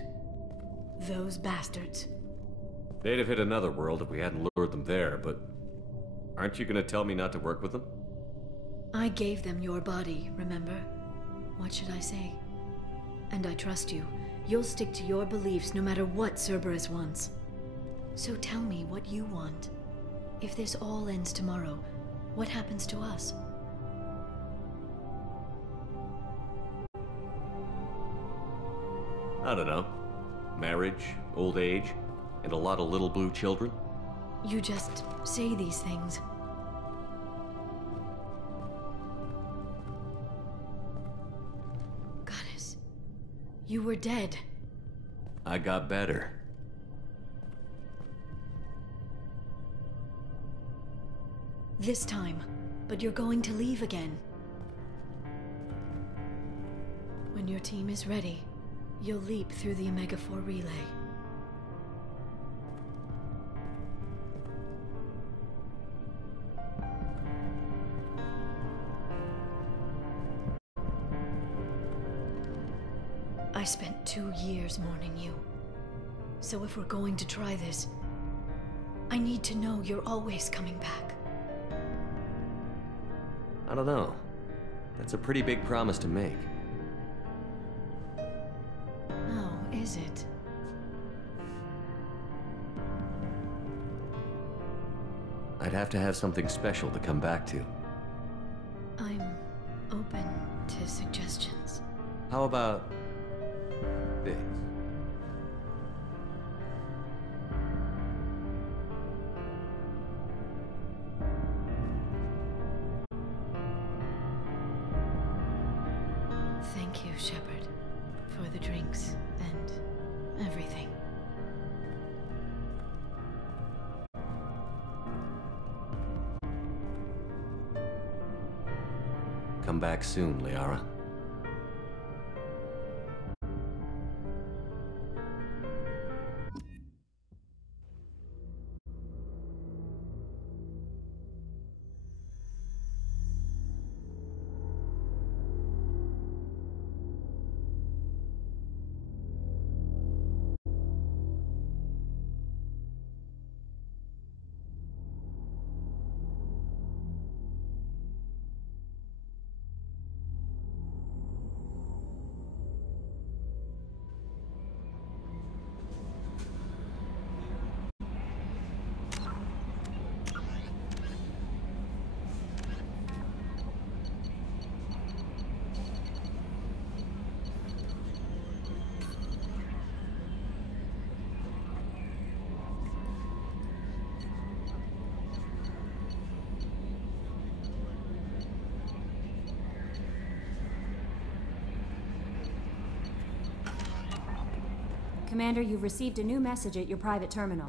Those bastards. They'd have hit another world if we hadn't lured them there, but... aren't you gonna tell me not to work with them? I gave them your body, remember? What should I say? And I trust you. You'll stick to your beliefs no matter what Cerberus wants. So tell me what you want. If this all ends tomorrow, what happens to us? I don't know. Marriage, old age, and a lot of little blue children? You just say these things. Goddess, You were dead. I got better. This time. But you're going to leave again. When your team is ready, you'll leap through the Omega-4 relay. I spent 2 years mourning you. So if we're going to try this, I need to know you're always coming back. I don't know. That's a pretty big promise to make. Oh, is it? I'd have to have something special to come back to. I'm open to suggestions. How about this? Thank you, Shepard, for the drinks and everything. Come back soon, Liara. Commander, you've received a new message at your private terminal.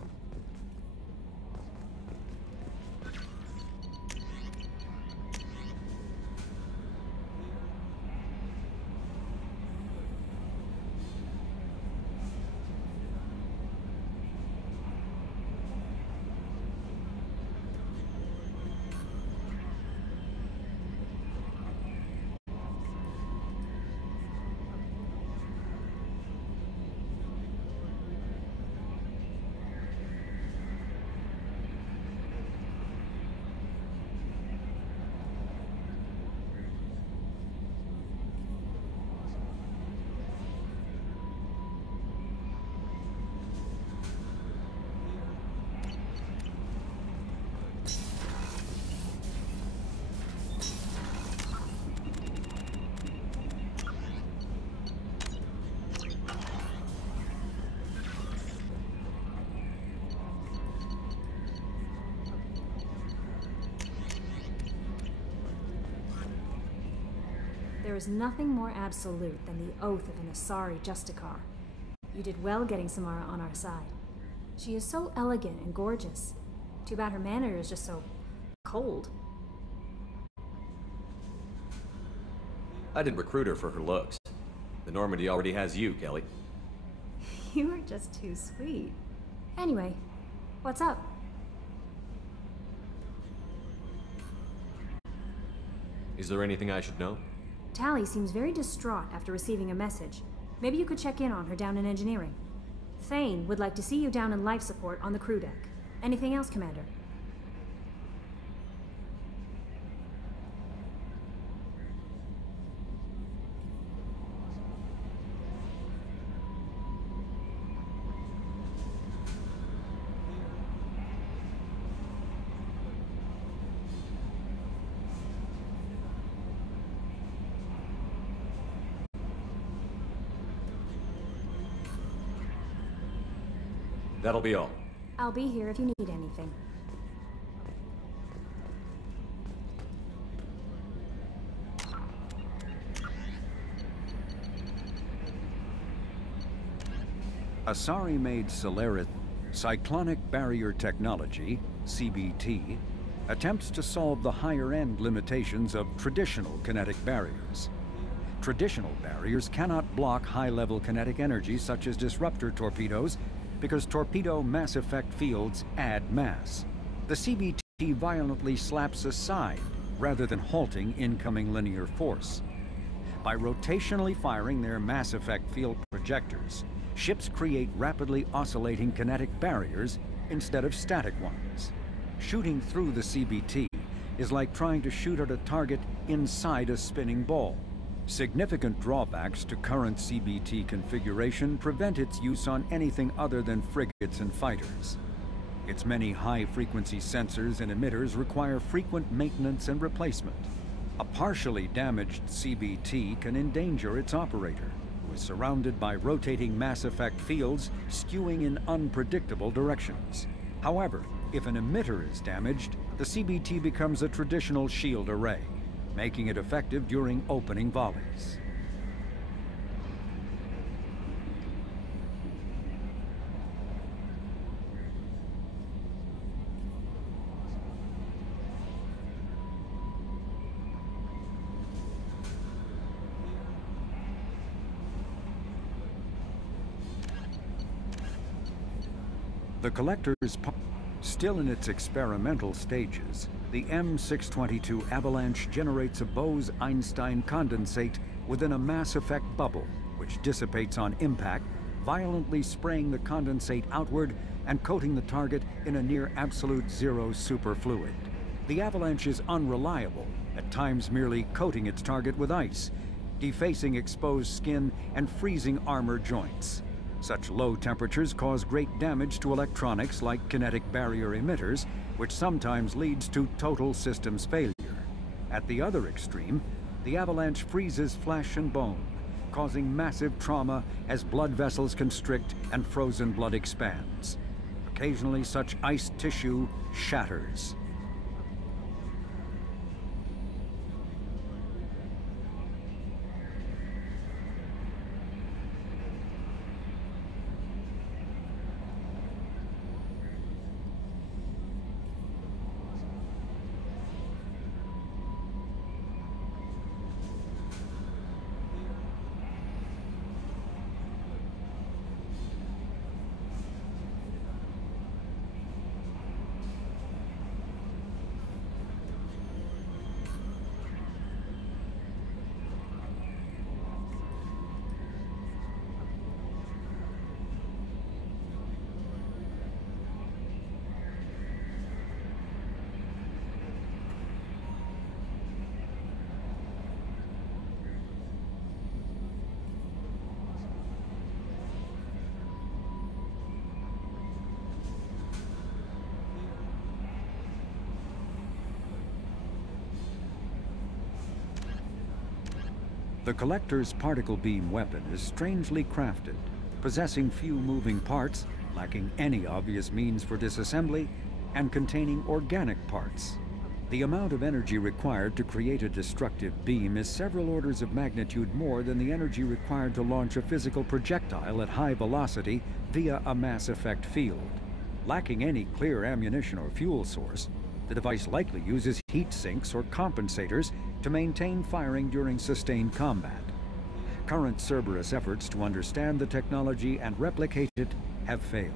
There is nothing more absolute than the oath of an Asari Justicar. You did well getting Samara on our side. She is so elegant and gorgeous. Too bad her manner is just so cold. I didn't recruit her for her looks. The Normandy already has you, Kelly. You are just too sweet. Anyway, what's up? Is there anything I should know? Tally seems very distraught after receiving a message. Maybe you could check in on her down in engineering. Thane would like to see you down in life support on the crew deck. Anything else, Commander? That'll be all. I'll be here if you need anything. Asari-made Solaris Cyclonic Barrier Technology, CBT, attempts to solve the higher-end limitations of traditional kinetic barriers. Traditional barriers cannot block high-level kinetic energy such as disruptor torpedoes because torpedo mass effect fields add mass. The CBT violently slaps aside rather than halting incoming linear force. By rotationally firing their mass effect field projectors, ships create rapidly oscillating kinetic barriers instead of static ones. Shooting through the CBT is like trying to shoot at a target inside a spinning ball. Significant drawbacks to current CBT configuration prevent its use on anything other than frigates and fighters. Its many high-frequency sensors and emitters require frequent maintenance and replacement. A partially damaged CBT can endanger its operator, who is surrounded by rotating mass effect fields skewing in unpredictable directions. However, if an emitter is damaged, the CBT becomes a traditional shield array, making it effective during opening volleys. The Collector's still in its experimental stages, the M622 Avalanche generates a Bose-Einstein condensate within a mass effect bubble, which dissipates on impact, violently spraying the condensate outward and coating the target in a near absolute zero superfluid. The Avalanche is unreliable, at times merely coating its target with ice, defacing exposed skin and freezing armor joints. Such low temperatures cause great damage to electronics like kinetic barrier emitters, which sometimes leads to total systems failure. At the other extreme, the Avalanche freezes flesh and bone, causing massive trauma as blood vessels constrict and frozen blood expands. Occasionally, such ice tissue shatters. The Collector's particle beam weapon is strangely crafted, possessing few moving parts, lacking any obvious means for disassembly, and containing organic parts. The amount of energy required to create a destructive beam is several orders of magnitude more than the energy required to launch a physical projectile at high velocity via a mass effect field. Lacking any clear ammunition or fuel source, the device likely uses heat sinks or compensators to maintain firing during sustained combat. Current Cerberus efforts to understand the technology and replicate it have failed.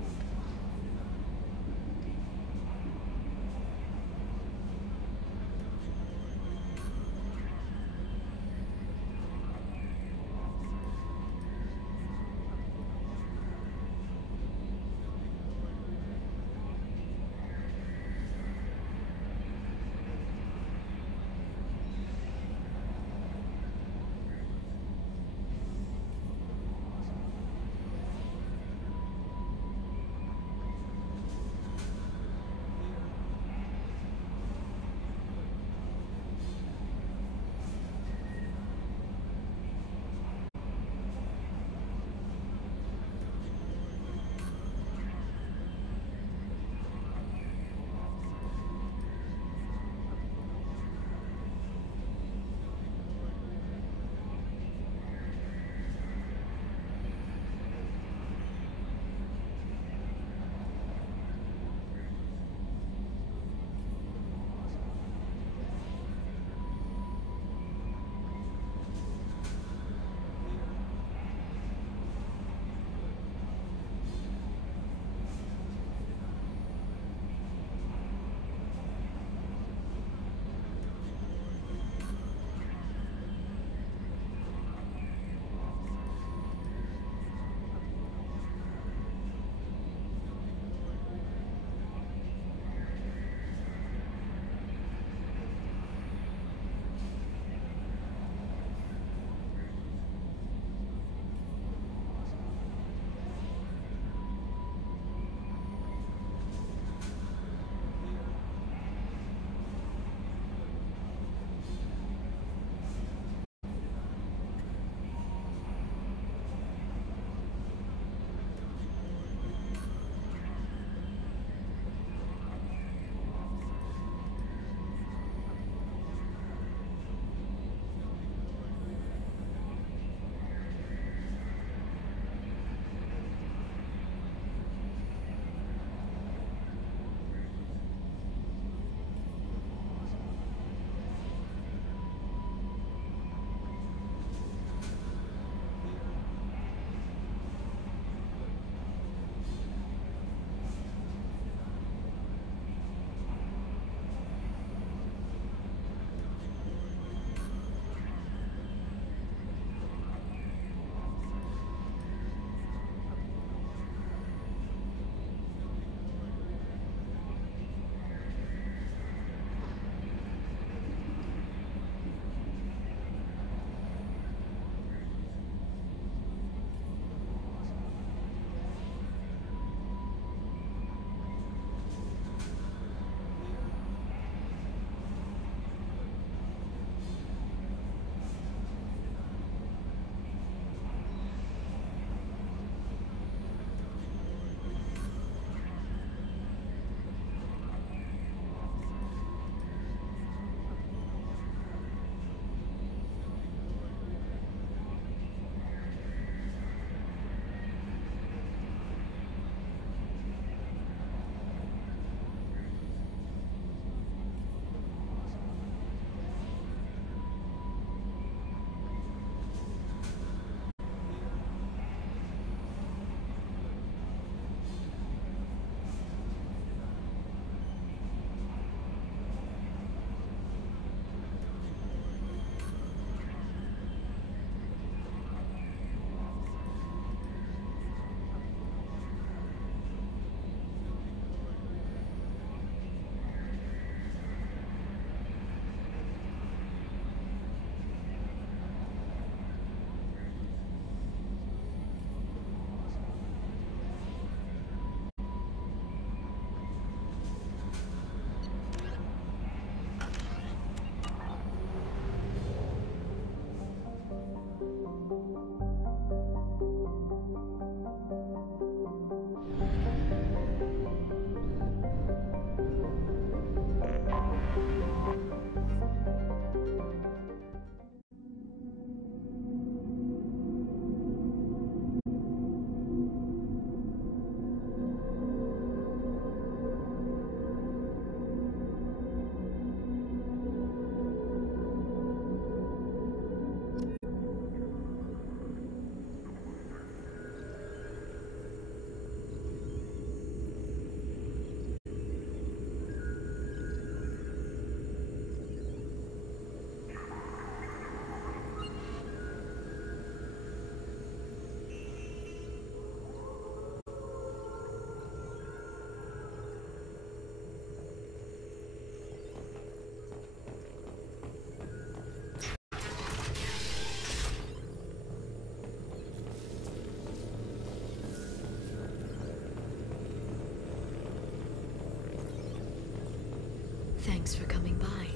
Thanks for coming by.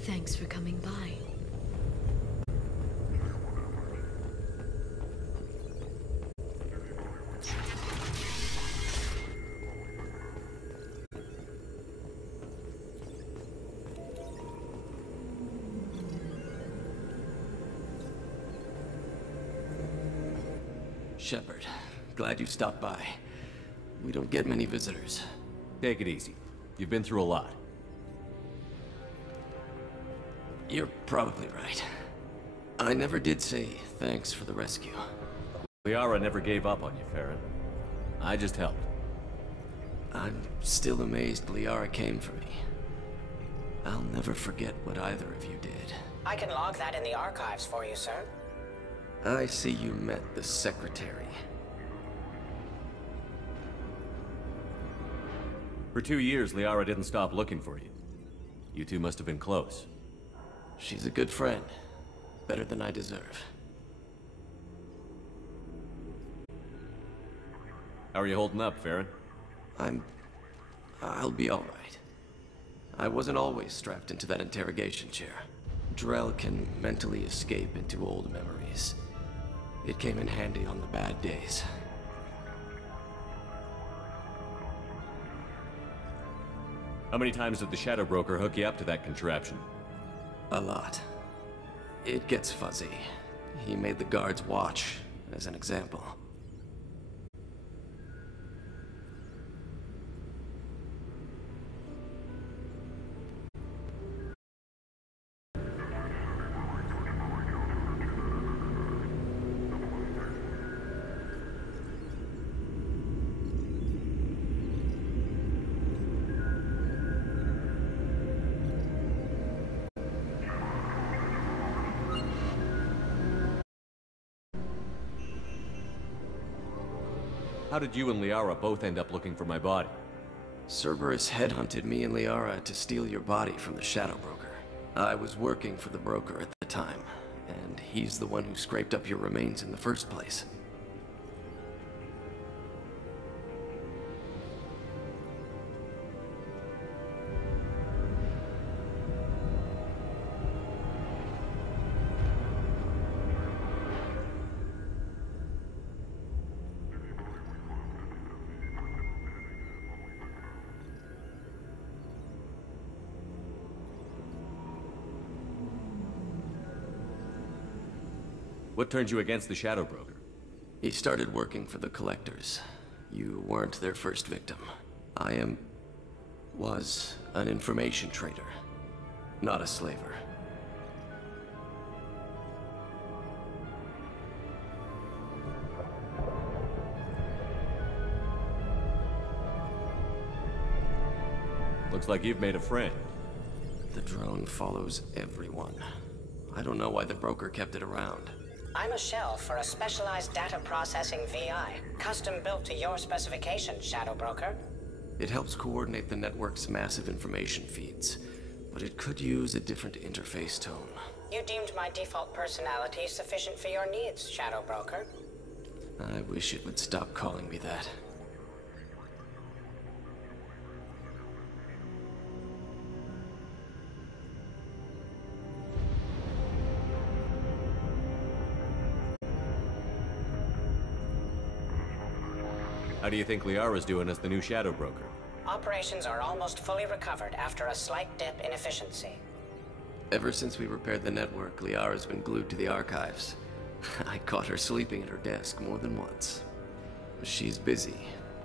Thanks for coming by. Shepard, glad you stopped by. We don't get many visitors. Take it easy. You've been through a lot. You're probably right. I never did say thanks for the rescue. Liara never gave up on you, Farron. I just helped. I'm still amazed Liara came for me. I'll never forget what either of you did. I can log that in the archives for you, sir. I see you met the Secretary. For 2 years, Liara didn't stop looking for you. You two must have been close. She's a good friend. Better than I deserve. How are you holding up, Farron? I'll be all right. I wasn't always strapped into that interrogation chair. Drell can mentally escape into old memories. It came in handy on the bad days. How many times did the Shadow Broker hook you up to that contraption? A lot. It gets fuzzy. He made the guards watch, as an example. How did you and Liara both end up looking for my body? Cerberus headhunted me and Liara to steal your body from the Shadow Broker. I was working for the broker at the time, and he's the one who scraped up your remains in the first place. What turned you against the Shadow Broker? He started working for the Collectors. You weren't their first victim. Was an information trader, not a slaver. Looks like you've made a friend. The drone follows everyone. I don't know why the broker kept it around. I'm a shell for a specialized data processing VI, custom built to your specifications, Shadow Broker. It helps coordinate the network's massive information feeds, but it could use a different interface tone. You deemed my default personality sufficient for your needs, Shadow Broker. I wish it would stop calling me that. How do you think Liara's doing as the new Shadow Broker? Operations are almost fully recovered after a slight dip in efficiency. Ever since we repaired the network, Liara's been glued to the archives. I caught her sleeping at her desk more than once. She's busy,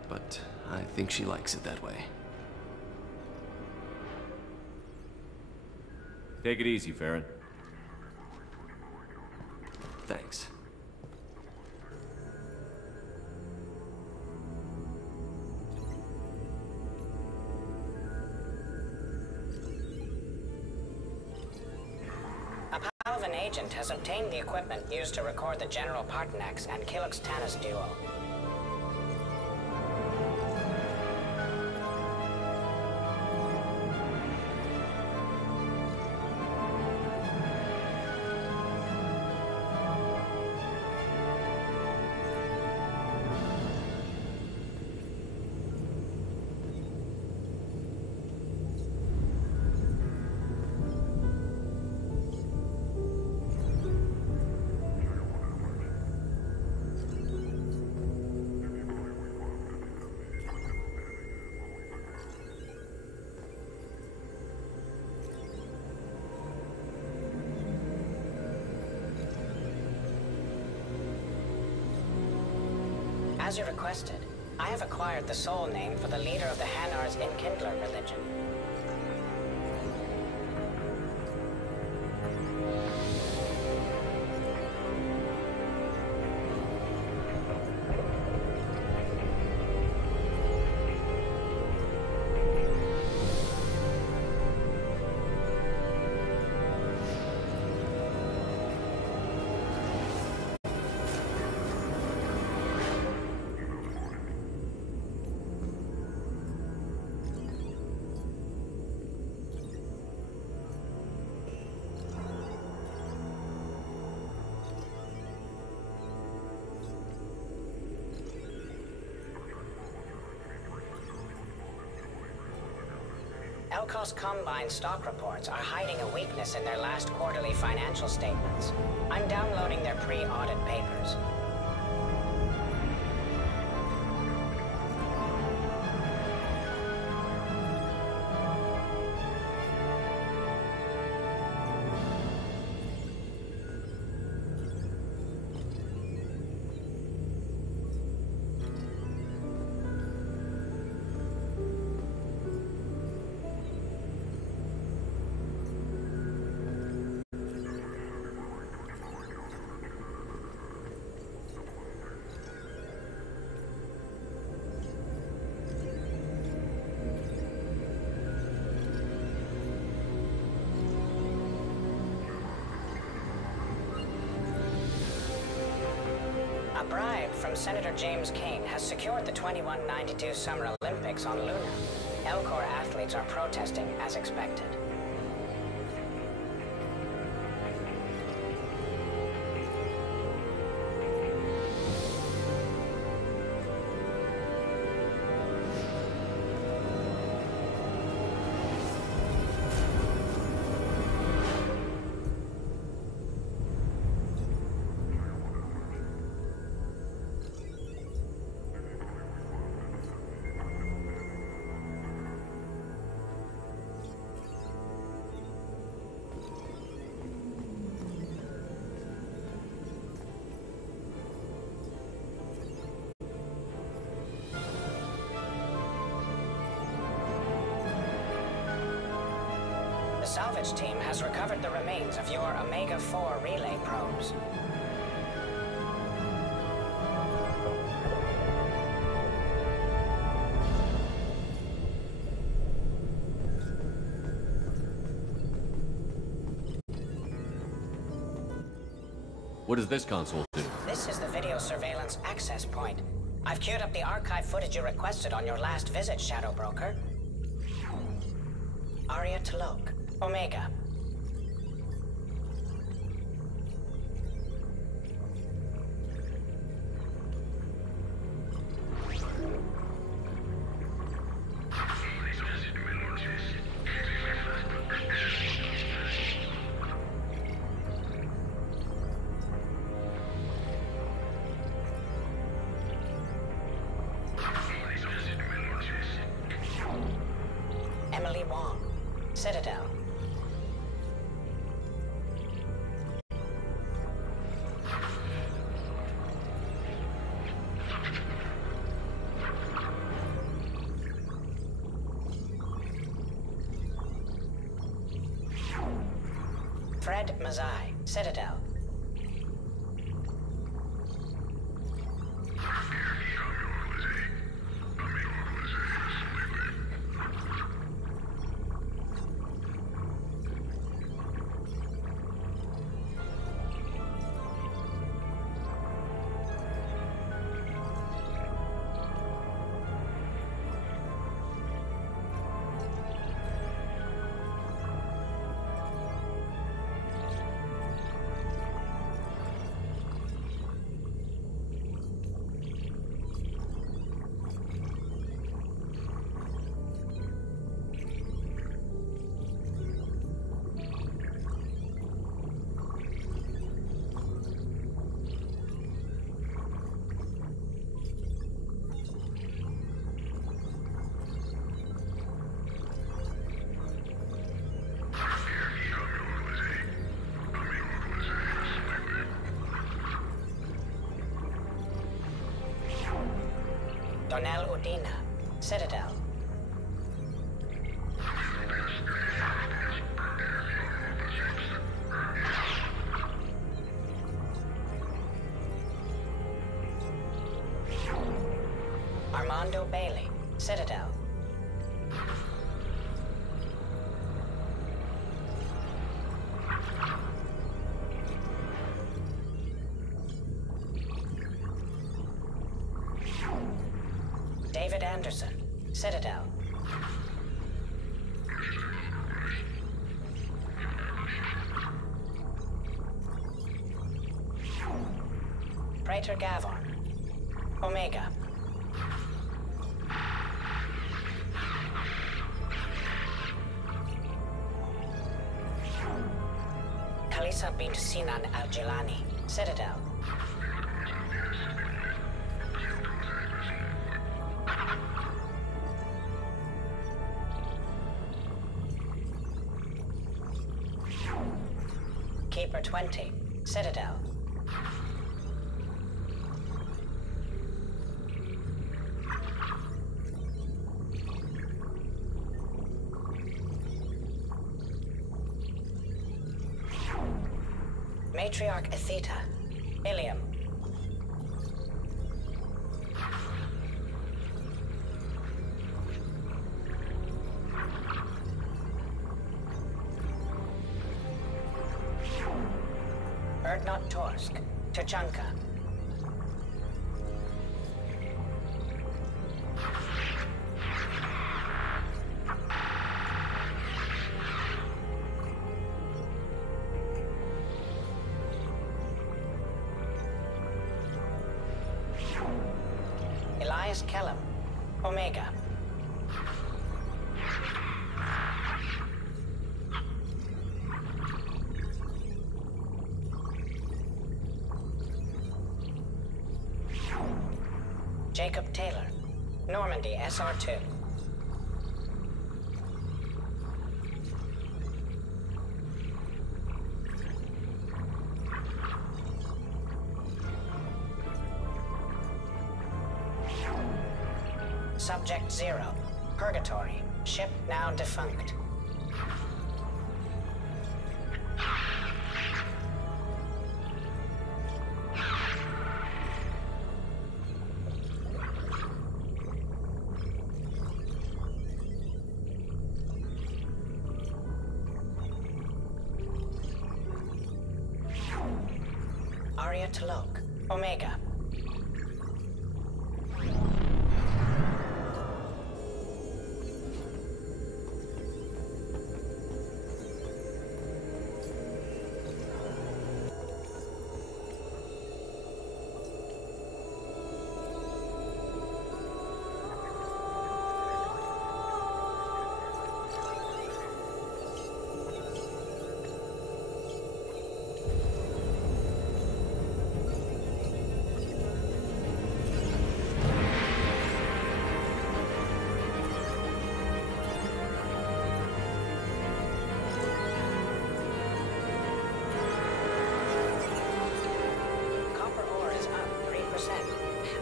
but I think she likes it that way. Take it easy, Farron. Thanks. An agent has obtained the equipment used to record the General Partonax and Kilix Tanis duo. As you requested, I have acquired the soul name for the leader of the Hanar's Enkindler religion. Elkos Combine stock reports are hiding a weakness in their last quarterly financial statements. I'm downloading their pre-audit papers. A bribe from Senator James Kane has secured the 2192 Summer Olympics on Luna. Elcor athletes are protesting as expected. The salvage team has recovered the remains of your Omega-4 relay probes. What does this console do? This is the video surveillance access point. I've queued up the archive footage you requested on your last visit, Shadow Broker. Arya T'Loak, Omega. Emily Wong, Citadel. Fred Mazai, Citadel. Donnell Udina, Citadel. Armando Bailey, Citadel. David Anderson, Citadel. Praetor Gavon, Omega. Khalisa bint Sinan al-Jilani, Citadel. Keeper 20, Citadel. Matriarch Atheta, Ilium. Erdnot Torsk, Tuchanka. Elias Kellum, Omega. Jacob Taylor, Normandy SR2. Subject 0, Purgatory, ship now defunct. Arya T'Loak, Omega.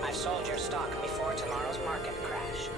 I've sold your stock before tomorrow's market crash.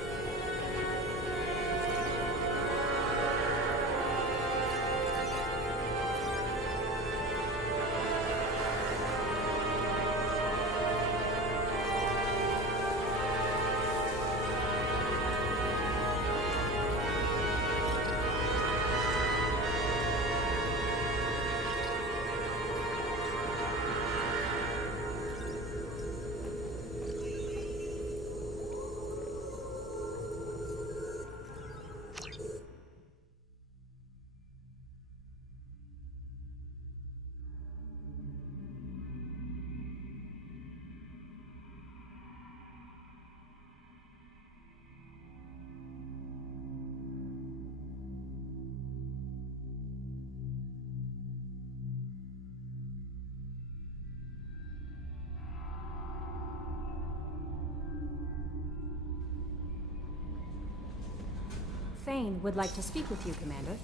Thane would like to speak with you, Commander.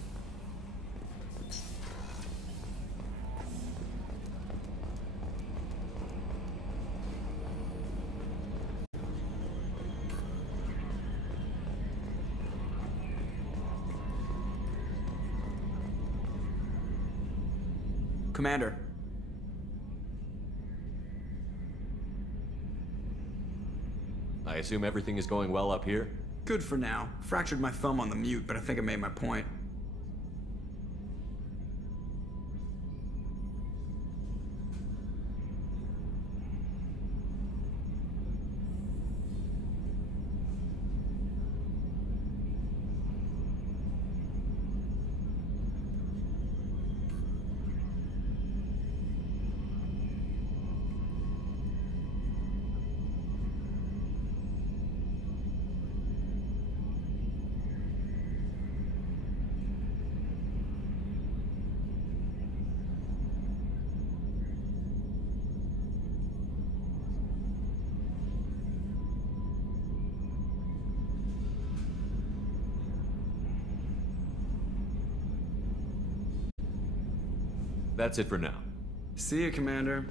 Commander. I assume everything is going well up here? Good for now. Fractured my thumb on the mute, but I think I made my point. That's it for now. See you, Commander.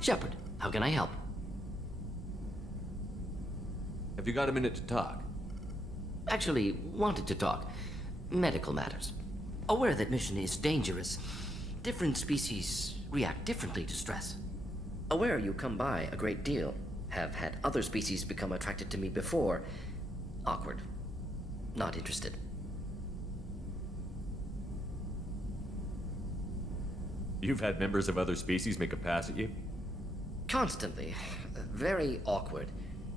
Shepard, how can I help? Have you got a minute to talk? Actually, wanted to talk. Medical matters. Aware that mission is dangerous. Different species react differently to stress. Aware you come by a great deal. Have had other species become attracted to me before. Awkward. Not interested. You've had members of other species make a pass at you? Constantly. Very awkward.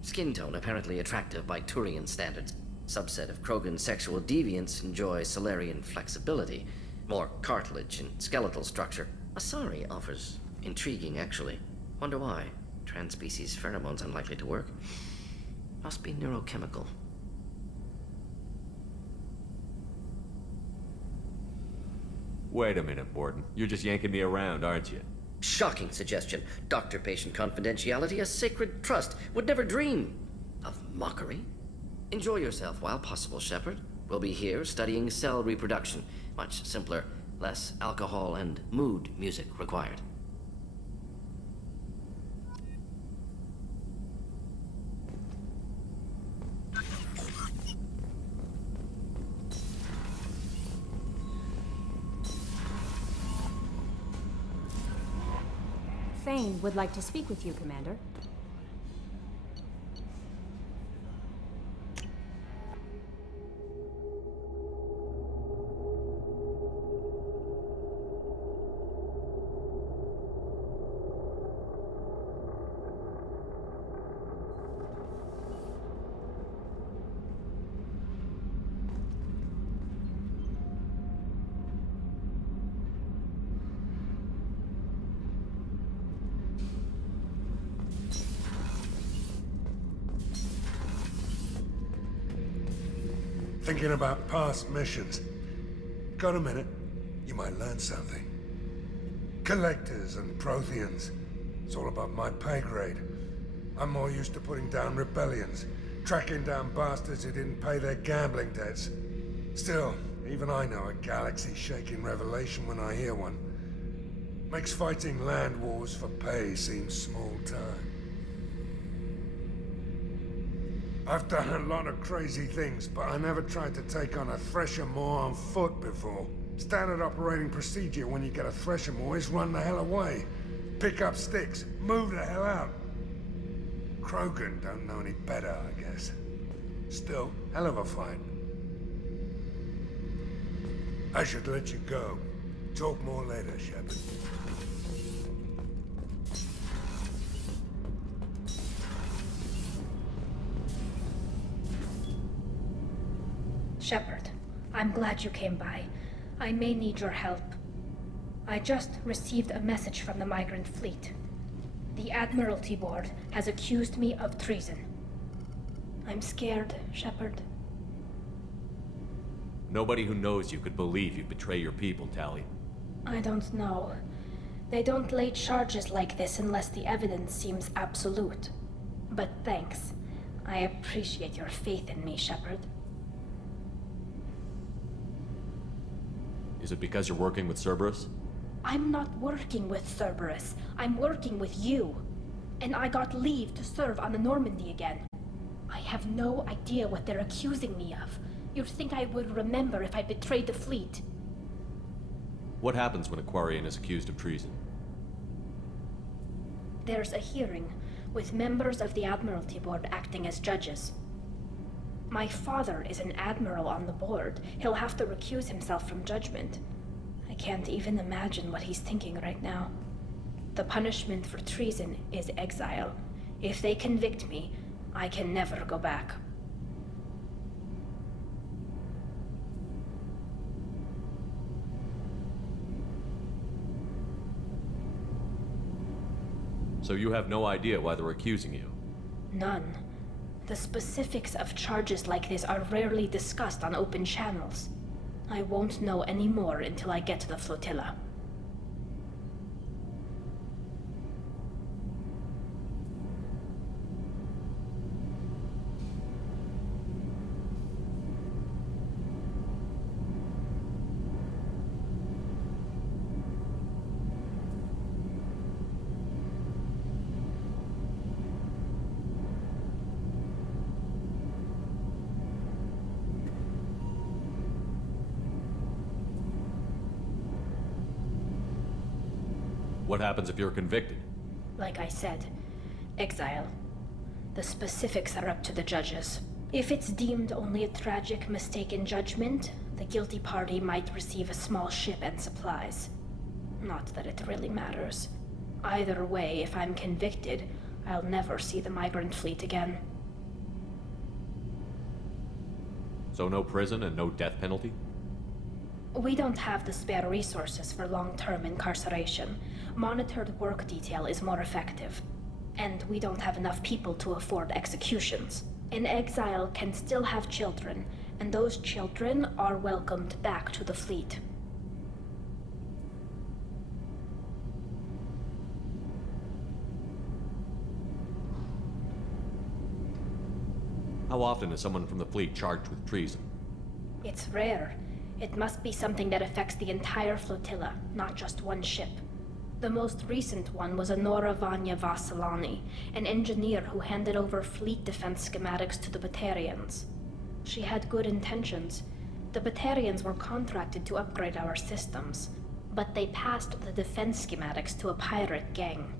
Skin tone apparently attractive by Turian standards. Subset of Krogan sexual deviants enjoy Solarian flexibility. More cartilage and skeletal structure. Asari offers intriguing, actually. Wonder why. Transspecies pheromones unlikely to work. Must be neurochemical. Wait a minute, Borden. You're just yanking me around, aren't you? Shocking suggestion. Doctor-patient confidentiality, a sacred trust. Would never dream of mockery. Enjoy yourself while possible, Shepard. We'll be here studying cell reproduction. Much simpler, less alcohol and mood music required. Thane would like to speak with you, Commander. Thinking about past missions. Got a minute? You might learn something. Collectors and Protheans. It's all above my pay grade. I'm more used to putting down rebellions, tracking down bastards who didn't pay their gambling debts. Still, even I know a galaxy-shaking revelation when I hear one. Makes fighting land wars for pay seem small time. I've done a lot of crazy things, but I never tried to take on a Thresher Maw on foot before. Standard operating procedure when you get a Thresher Maw is run the hell away. Pick up sticks, move the hell out. Krogan don't know any better, I guess. Still, hell of a fight. I should let you go. Talk more later, Shepard. Shepard, I'm glad you came by. I may need your help. I just received a message from the migrant fleet. The Admiralty Board has accused me of treason. I'm scared, Shepard. Nobody who knows you could believe you betray your people, Tali. I don't know. They don't lay charges like this unless the evidence seems absolute. But thanks. I appreciate your faith in me, Shepard. Is it because you're working with Cerberus? I'm not working with Cerberus. I'm working with you. And I got leave to serve on the Normandy again. I have no idea what they're accusing me of. You'd think I would remember if I betrayed the fleet. What happens when a Quarian is accused of treason? There's a hearing, with members of the Admiralty Board acting as judges. My father is an admiral on the board. He'll have to recuse himself from judgment. I can't even imagine what he's thinking right now. The punishment for treason is exile. If they convict me, I can never go back. So you have no idea why they're accusing you? None. The specifics of charges like this are rarely discussed on open channels. I won't know any more until I get to the flotilla. What happens if you're convicted? Like I said, exile. The specifics are up to the judges. If it's deemed only a tragic mistake in judgment, the guilty party might receive a small ship and supplies. Not that it really matters. Either way, if I'm convicted, I'll never see the migrant fleet again. So no prison and no death penalty? We don't have the spare resources for long-term incarceration. Monitored work detail is more effective. And we don't have enough people to afford executions. An exile can still have children, and those children are welcomed back to the fleet. How often is someone from the fleet charged with treason? It's rare. It must be something that affects the entire flotilla, not just one ship. The most recent one was Anora Vanya Vassilani, an engineer who handed over fleet defense schematics to the Batarians. She had good intentions. The Batarians were contracted to upgrade our systems, but they passed the defense schematics to a pirate gang.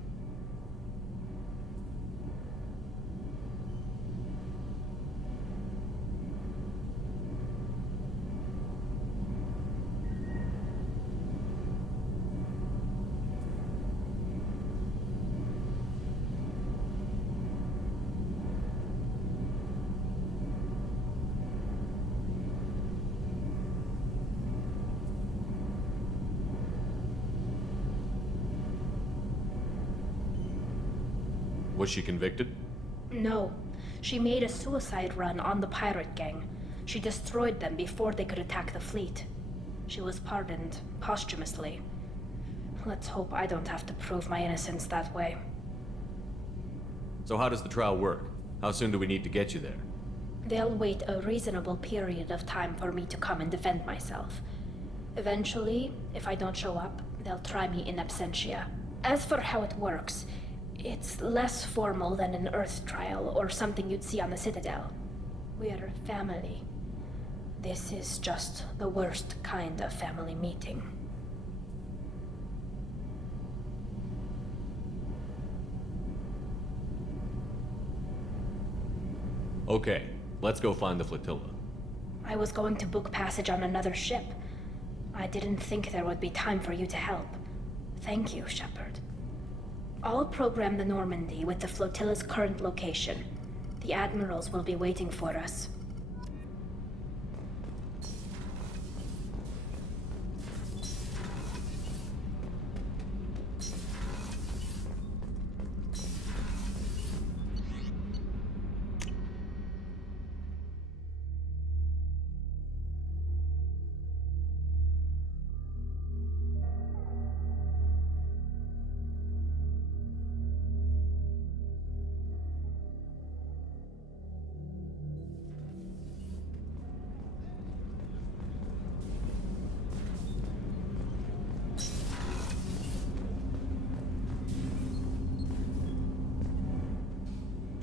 Was she convicted? No. She made a suicide run on the pirate gang. She destroyed them before they could attack the fleet. She was pardoned posthumously. let's hope I don't have to prove my innocence that way. So how does the trial work? How soon do we need to get you there? They'll wait a reasonable period of time for me to come and defend myself. Eventually, if I don't show up, they'll try me in absentia. As for how it works, it's less formal than an Earth trial or something you'd see on the Citadel. We're family. This is just the worst kind of family meeting. Okay, let's go find the flotilla. I was going to book passage on another ship. I didn't think there would be time for you to help. Thank you, Shepard. I'll program the Normandy with the flotilla's current location. The admirals will be waiting for us.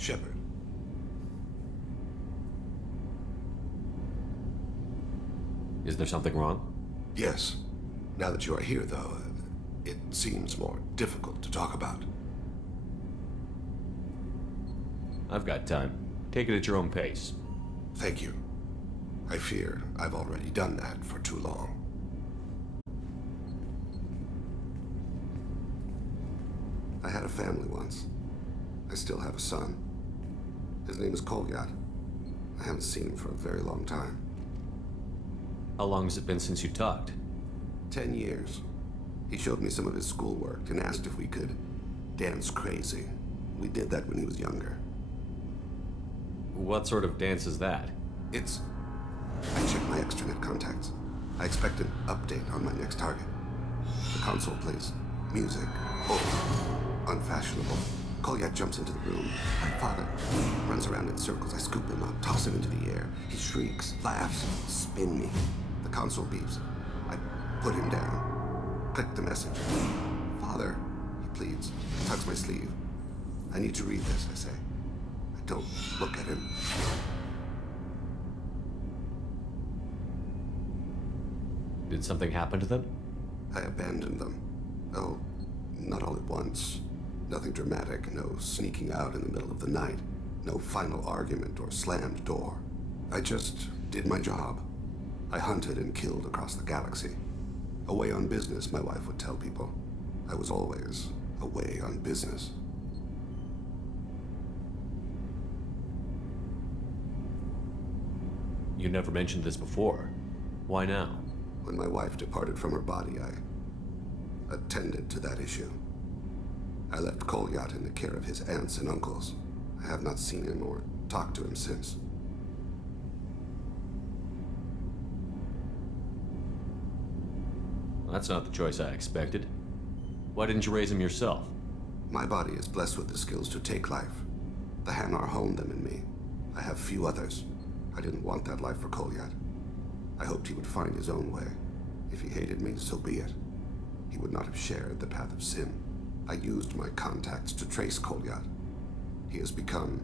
Shepard. Is there something wrong? Yes. Now that you are here, though, it seems more difficult to talk about. I've got time. Take it at your own pace. Thank you. I fear I've already done that for too long. I had a family once. I still have a son. His name is Kolyat. I haven't seen him for a very long time. How long has it been since you talked? 10 years. He showed me some of his schoolwork and asked if we could dance crazy. We did that when he was younger. What sort of dance is that? It's... I checked my extranet contacts. I expect an update on my next target. The console plays music. Old. Unfashionable. Kolyat jumps into the room. My father runs around in circles. I scoop him up, toss him into the air. He shrieks, laughs, spin me. The console beeps. I put him down. Click the message. Father, he pleads. Tugs my sleeve. I need to read this, I say. I don't look at him. Did something happen to them? I abandoned them. Oh, not all at once. Nothing dramatic, no sneaking out in the middle of the night, no final argument or slammed door. I just did my job. I hunted and killed across the galaxy. Away on business, my wife would tell people. I was always away on business. You never mentioned this before. Why now? When my wife departed from her body, I attended to that issue. I left Kolyat in the care of his aunts and uncles. I have not seen him or talked to him since. That's not the choice I expected. Why didn't you raise him yourself? My body is blessed with the skills to take life. The Hanar honed them in me. I have few others. I didn't want that life for Kolyat. I hoped he would find his own way. If he hated me, so be it. He would not have shared the path of sin. I used my contacts to trace Kolyat. He has become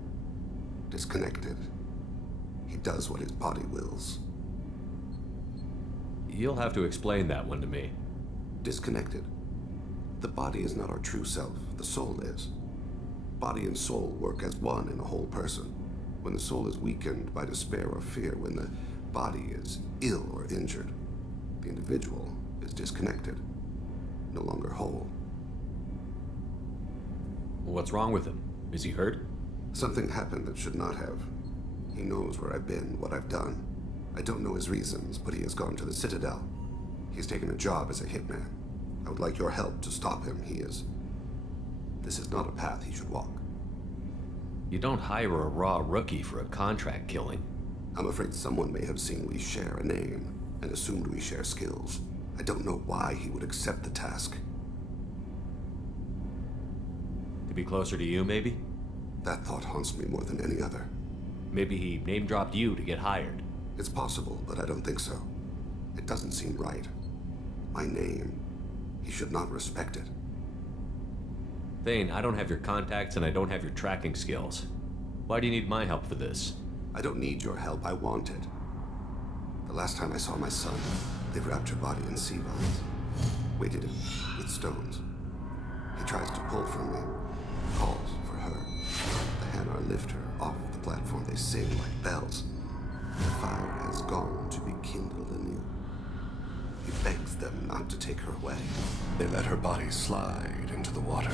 disconnected. He does what his body wills. You'll have to explain that one to me. Disconnected. The body is not our true self. The soul is. Body and soul work as one in a whole person. When the soul is weakened by despair or fear, when the body is ill or injured, the individual is disconnected, no longer whole. What's wrong with him? Is he hurt? Something happened that should not have. He knows where I've been, what I've done. I don't know his reasons, but he has gone to the Citadel. He's taken a job as a hitman. I would like your help to stop him. This is not a path he should walk. You don't hire a raw rookie for a contract killing. I'm afraid someone may have seen we share a name and assumed we share skills. I don't know why he would accept the task. To be closer to you, maybe? That thought haunts me more than any other. Maybe he name-dropped you to get hired. It's possible, but I don't think so. It doesn't seem right. My name. He should not respect it. Thane, I don't have your contacts and I don't have your tracking skills. Why do you need my help for this? I don't need your help, I want it. The last time I saw my son, they wrapped her body in sea vines, weighted it with stones. He tries to pull from me, calls for her. The Hanar lift her off the platform, they sing like bells. The fire has gone to be kindled anew. He begs them not to take her away. They let her body slide into the water.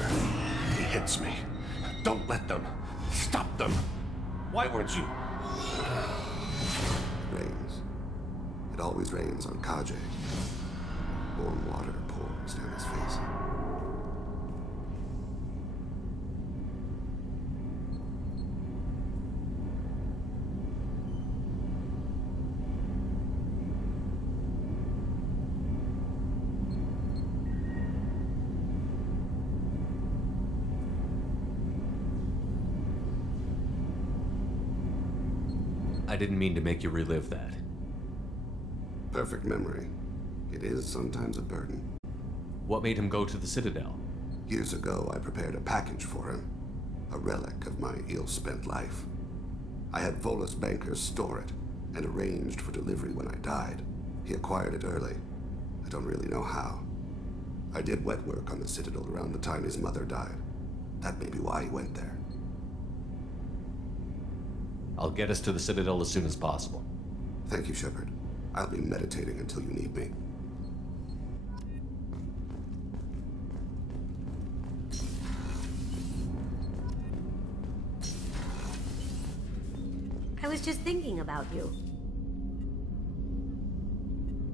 He hits me. Don't let them. Stop them. Why weren't you? Rains. It always rains on Kage. Warm water pours down his face. I didn't mean to make you relive that. Perfect memory. It is sometimes a burden. What made him go to the Citadel? Years ago, I prepared a package for him. A relic of my ill-spent life. I had Volus bankers store it, and arranged for delivery when I died. He acquired it early. I don't really know how. I did wet work on the Citadel around the time his mother died. That may be why he went there. I'll get us to the Citadel as soon as possible. Thank you, Shepard. I'll be meditating until you need me. I was just thinking about you.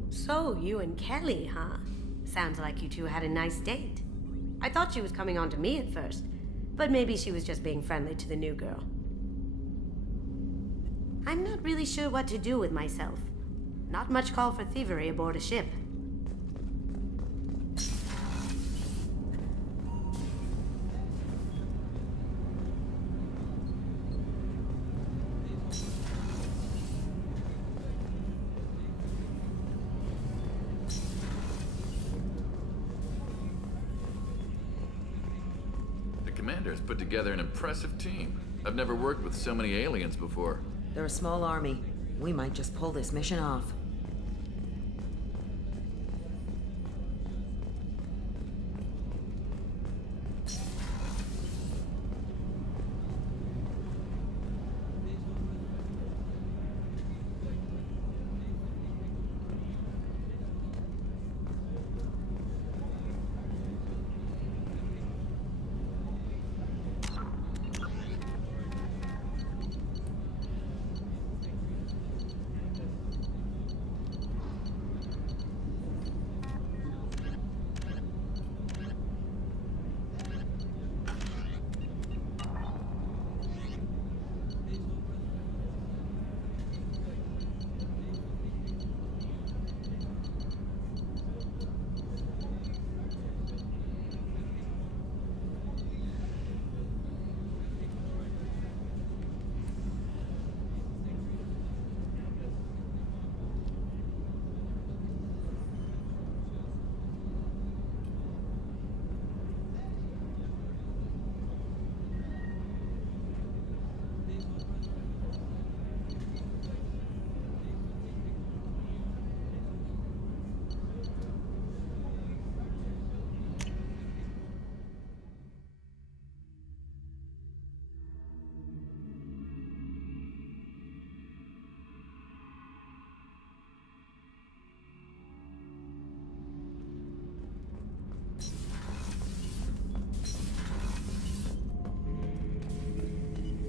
So, you and Kelly, huh? Sounds like you two had a nice date. I thought she was coming on to me at first, but maybe she was just being friendly to the new girl. I'm not really sure what to do with myself. Not much call for thievery aboard a ship. The commander's put together an impressive team. I've never worked with so many aliens before. They're a small army. We might just pull this mission off.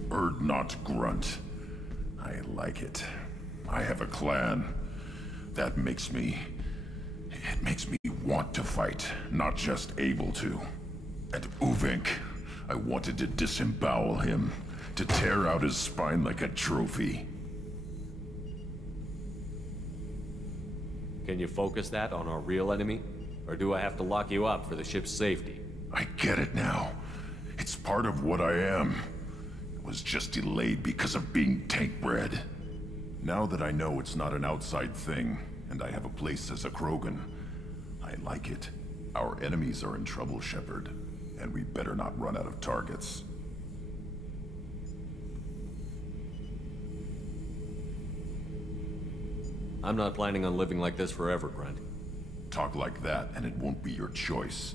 Bird not grunt. I like it. I have a clan. That makes me... It makes me want to fight, not just able to. And Uvink, I wanted to disembowel him, to tear out his spine like a trophy. Can you focus that on our real enemy? Or do I have to lock you up for the ship's safety? I get it now. It's part of what I am. It was just delayed because of being tank-bred. Now that I know it's not an outside thing, and I have a place as a Krogan, I like it. Our enemies are in trouble, Shepard, and we better not run out of targets. I'm not planning on living like this forever, Grunt. Talk like that, and it won't be your choice.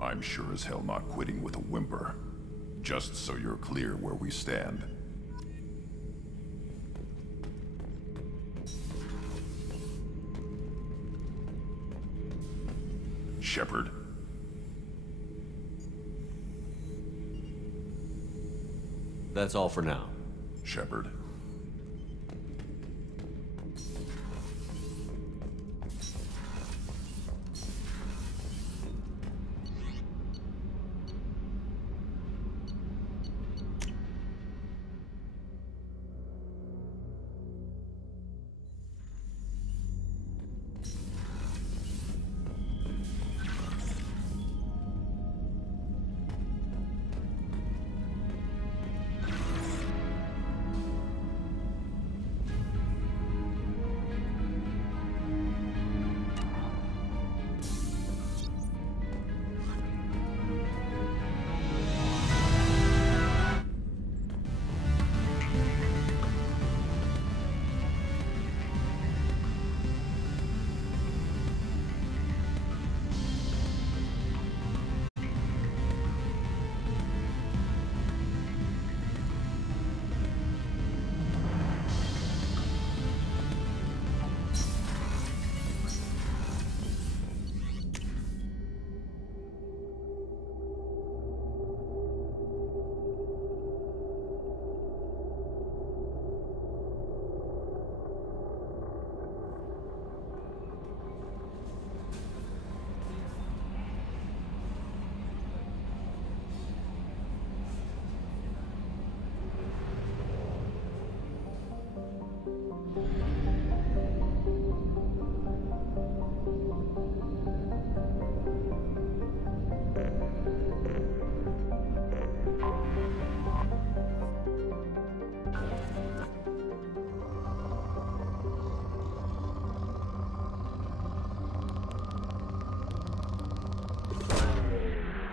I'm sure as hell not quitting with a whimper. Just so you're clear where we stand. Shepard. That's all for now. Shepard.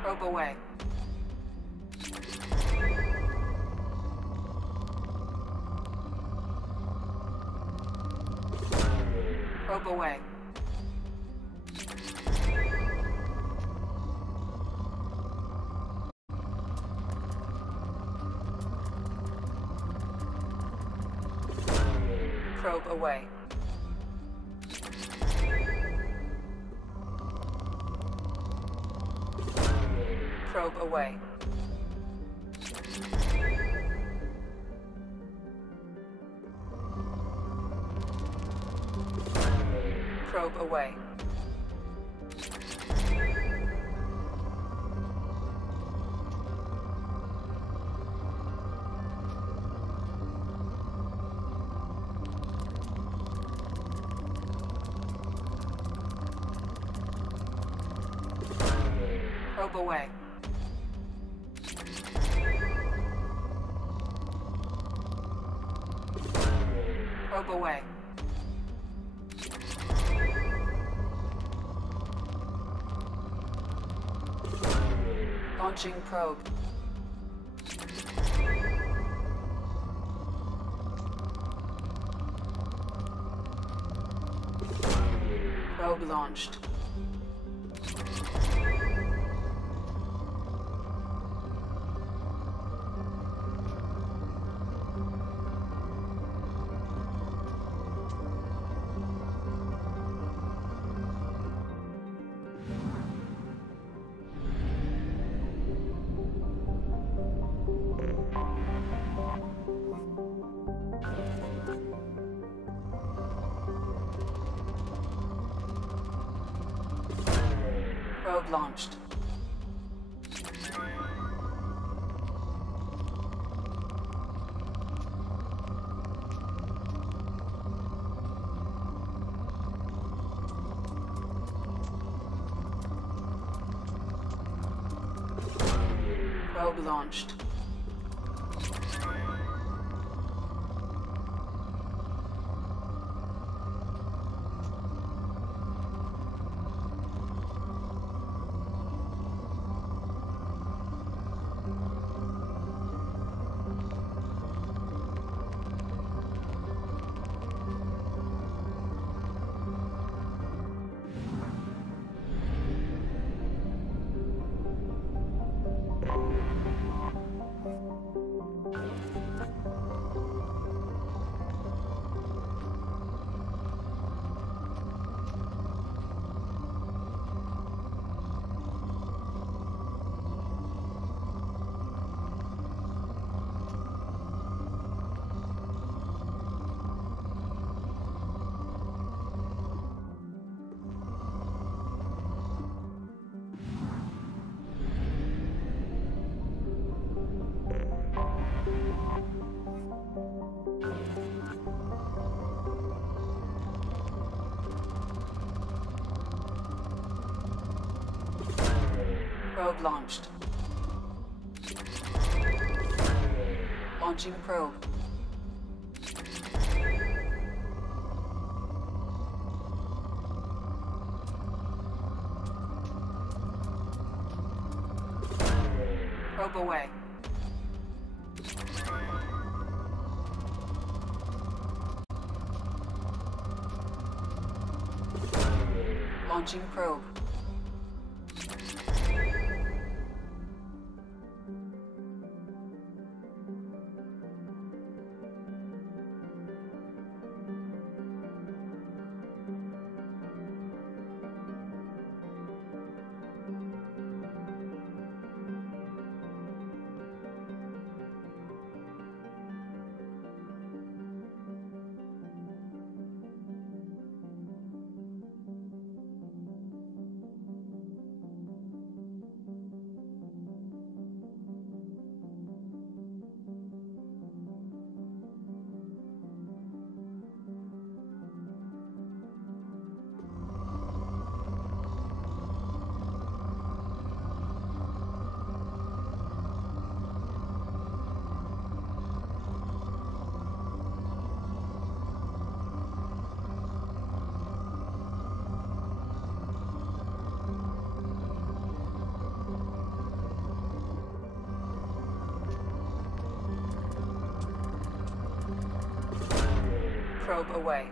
Probe away. Probe away. Probe away. Probe away. Probe away. Probe away. Probe away. Launching probe. Probe launched. Probe launched. Probe launched. Probe launched. Launching probe. Probe away. Launching probe. Probe away.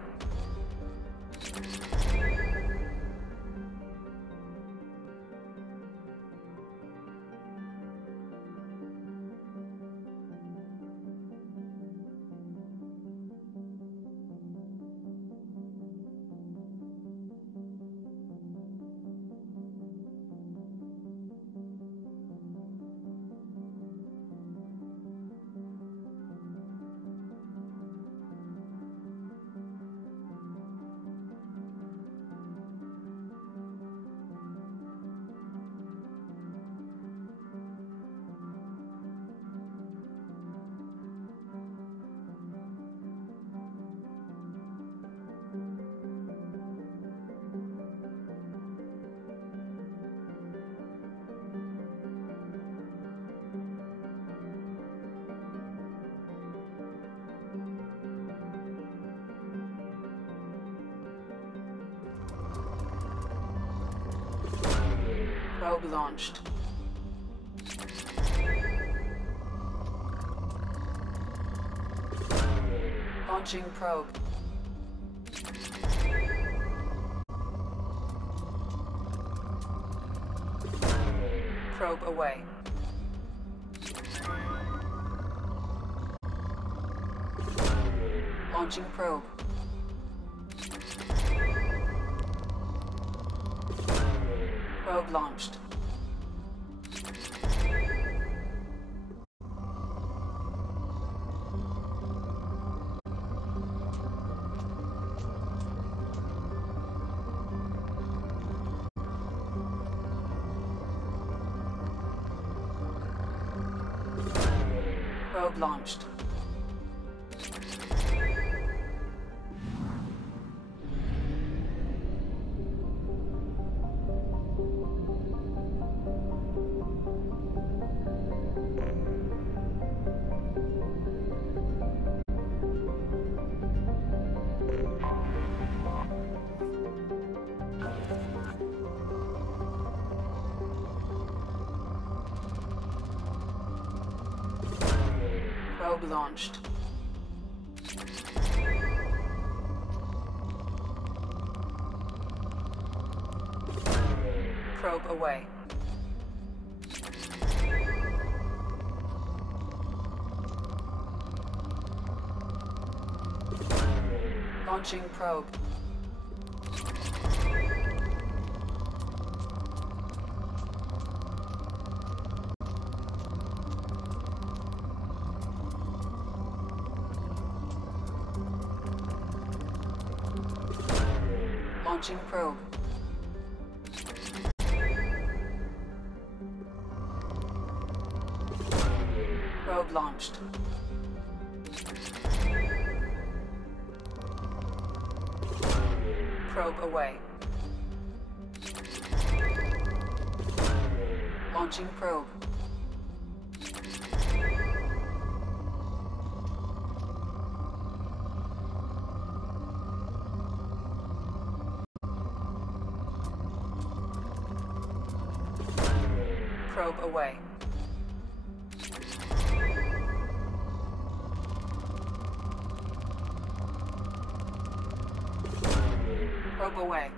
Probe launched. Launching probe. Probe away. Launching probe. Probe launched. Probe launched. Probe launched. Probe away. Launching probe. Launching probe. Probe launched. Probe away. Launching probe. Probe away. Probe away.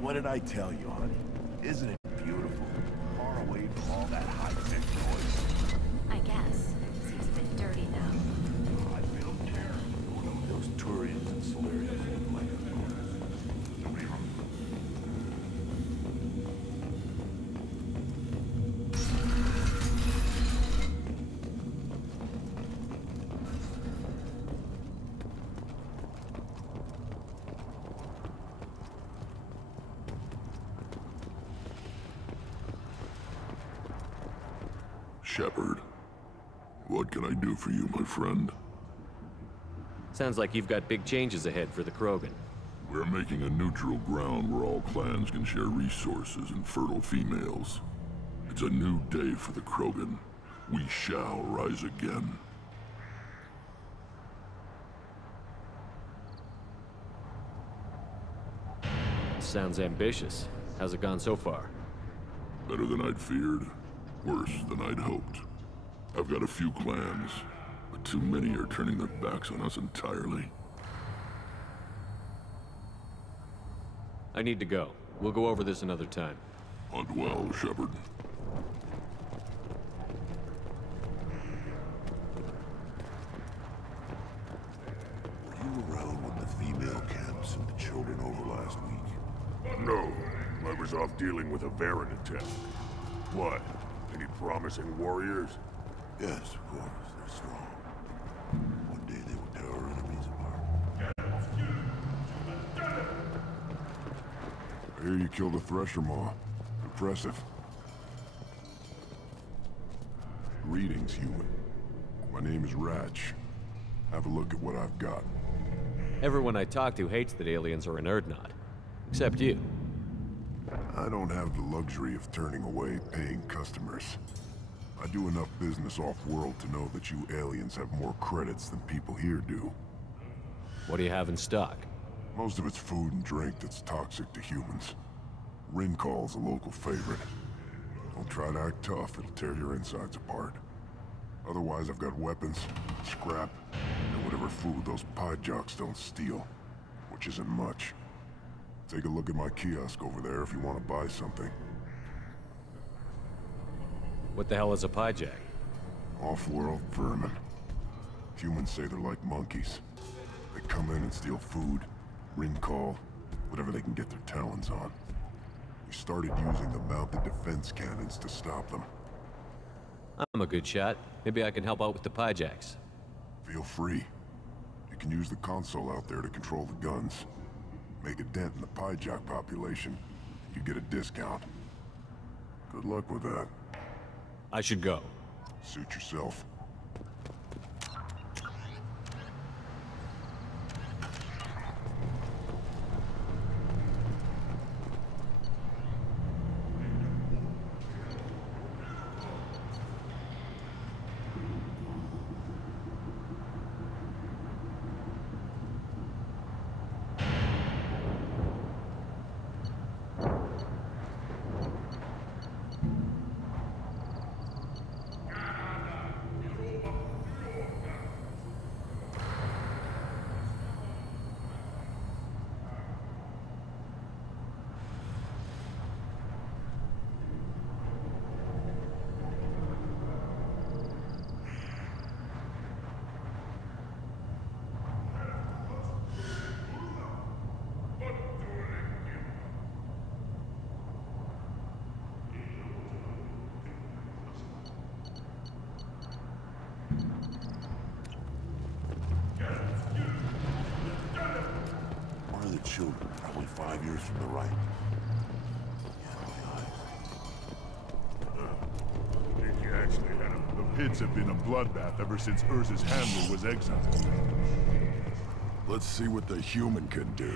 What did I tell you, honey? Isn't it beautiful? Far away from all that high-tech noise. I guess. Seems a bit dirty, though. I feel terrible. Those Turians and Solarians look like a nobody wrong. Shepard, what can I do for you, my friend? Sounds like you've got big changes ahead for the Krogan. We're making a neutral ground where all clans can share resources and fertile females. It's a new day for the Krogan. We shall rise again. Sounds ambitious. How's it gone so far? Better than I'd feared. Worse than I'd hoped. I've got a few clans, but too many are turning their backs on us entirely. I need to go. We'll go over this another time. Hunt well, Shepard. Were you around when the female camps sent the children over last week? No. I was off dealing with a Varren attack. What? Any promising warriors? Yes, of course. They're strong. One day they will tear our enemies apart. I hear you killed a Thresher Maw. Impressive. Greetings, human. My name is Ratch. Have a look at what I've got. Everyone I talk to hates that aliens are an Urdnot. Except you. I don't have the luxury of turning away paying customers. I do enough business off-world to know that you aliens have more credits than people here do. What do you have in stock? Most of it's food and drink that's toxic to humans. Rincall's a local favorite. Don't try to act tough, it'll tear your insides apart. Otherwise, I've got weapons, scrap, and whatever food those pie jocks don't steal. Which isn't much. Take a look at my kiosk over there if you want to buy something. What the hell is a pyjack? Off-world vermin. Humans say they're like monkeys. They come in and steal food, Rincall, whatever they can get their talons on. We started using the mounted defense cannons to stop them. I'm a good shot. Maybe I can help out with the pyjacks. Feel free. You can use the console out there to control the guns. Make a dent in the pyjack population, you get a discount. Good luck with that. I should go. Suit yourself. One of the children, probably 5 years from the right. Think you actually had him? The pits have been a bloodbath ever since Urza's handler was exiled. Let's see what the human can do.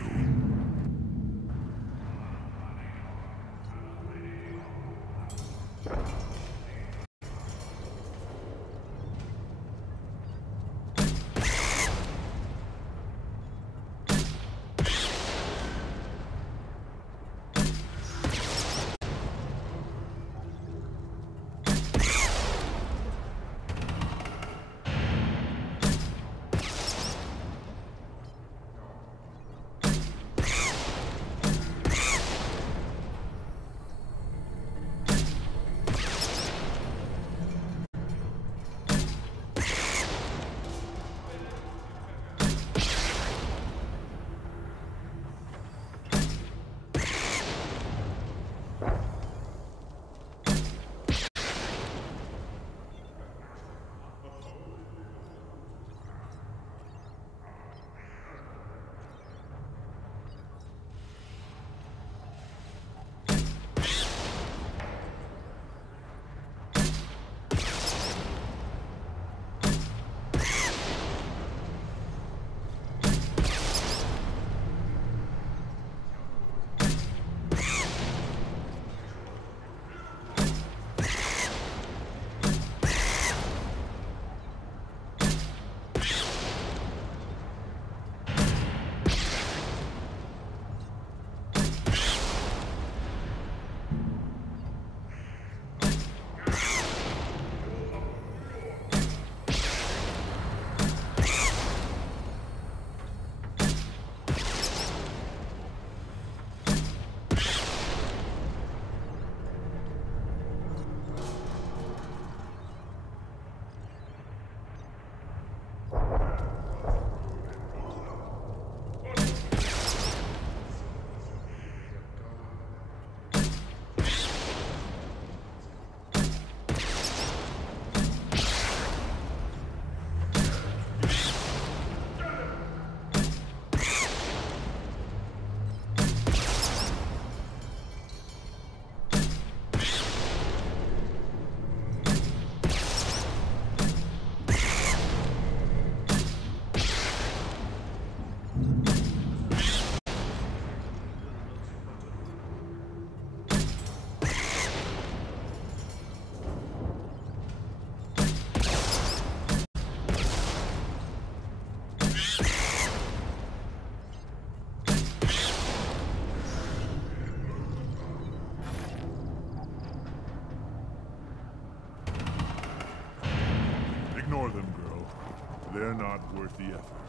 They're not worth the effort.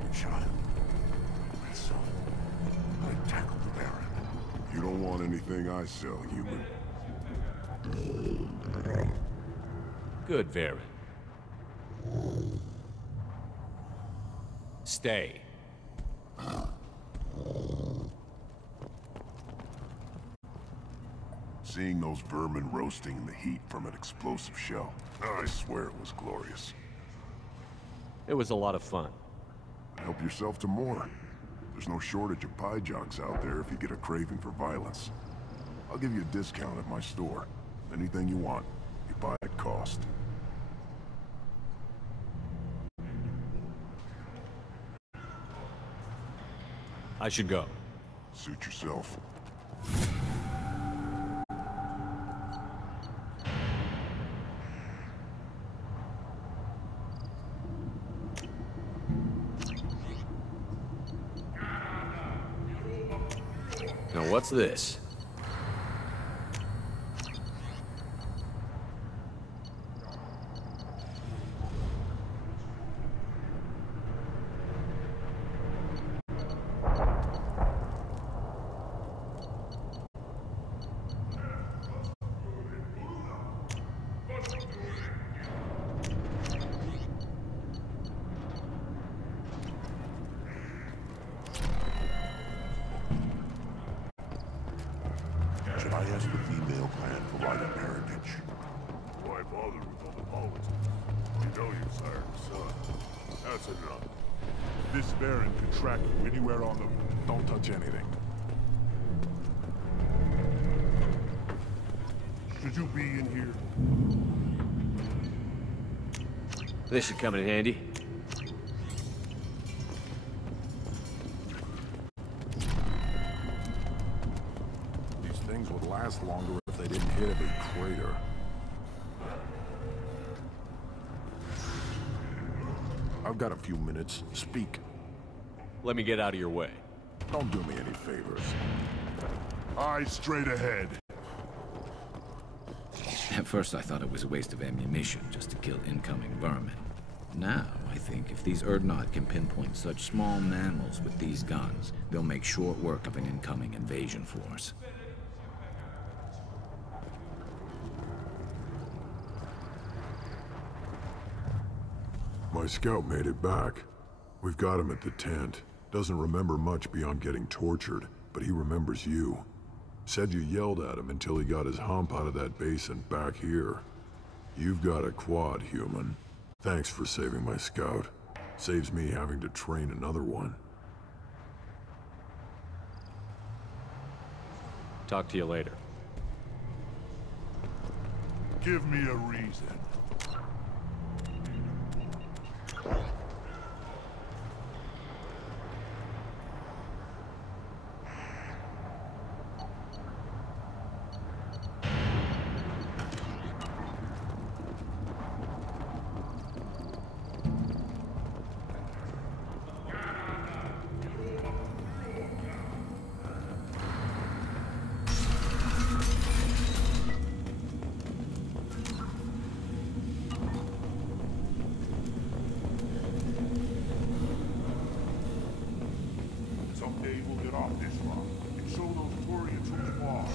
Good shot. That's so. I tackled the Baron. You don't want anything I sell, human. Good, Varen. Stay. Seeing those vermin roasting in the heat from an explosive shell, I swear it was glorious. It was a lot of fun. Help yourself to more. There's no shortage of pie jocks out there if you get a craving for violence. I'll give you a discount at my store. Anything you want, you buy at cost. I should go. Suit yourself. Now what's this? Should I ask the female clan for right of parentage? Why bother with all the politics? You know you sired a son. That's enough. This Baron could track you anywhere on the... Don't touch anything. Should you be in here? This should come in handy. These things would last longer if they didn't hit every crater. I've got a few minutes. Speak. Let me get out of your way. Don't do me any favors. Eyes straight ahead. At first I thought it was a waste of ammunition just to kill incoming vermin. Now I think if these Urdnot can pinpoint such small mammals with these guns, they'll make short work of an incoming invasion force. My scout made it back. We've got him at the tent. Doesn't remember much beyond getting tortured, but he remembers you. Said you yelled at him until he got his hump out of that basin back here. You've got a quad, human. Thanks for saving my scout. Saves me having to train another one. Talk to you later. Give me a reason. Someday we'll get off this rock and show those Turians who's boss.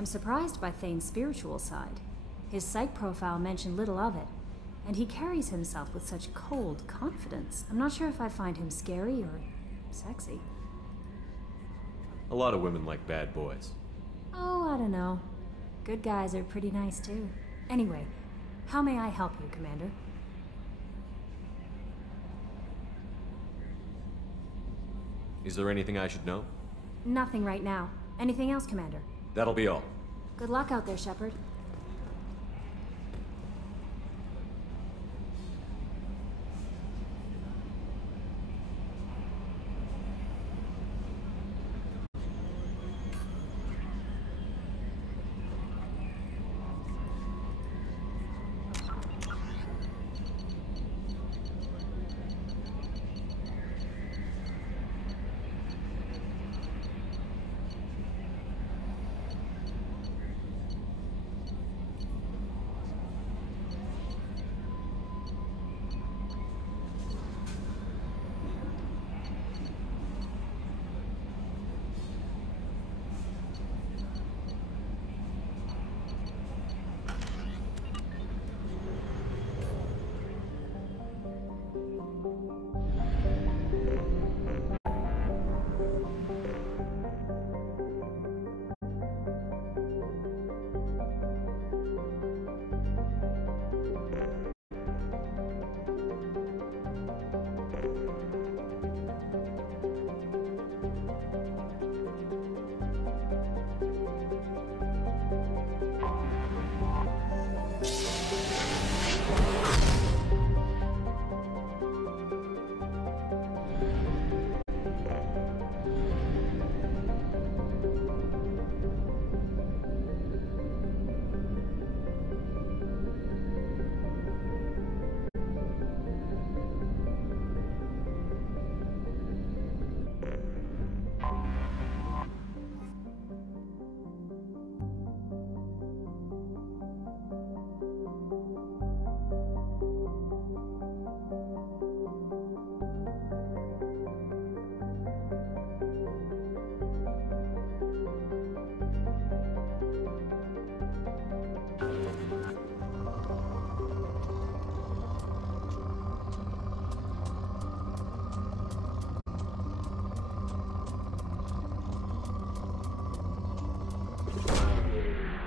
I'm surprised by Thane's spiritual side. His psych profile mentioned little of it, and he carries himself with such cold confidence. I'm not sure if I find him scary or sexy. A lot of women like bad boys. Oh, I don't know. Good guys are pretty nice too. Anyway, how may I help you, Commander? Is there anything I should know? Nothing right now. Anything else, Commander? That'll be all. Good luck out there, Shepard.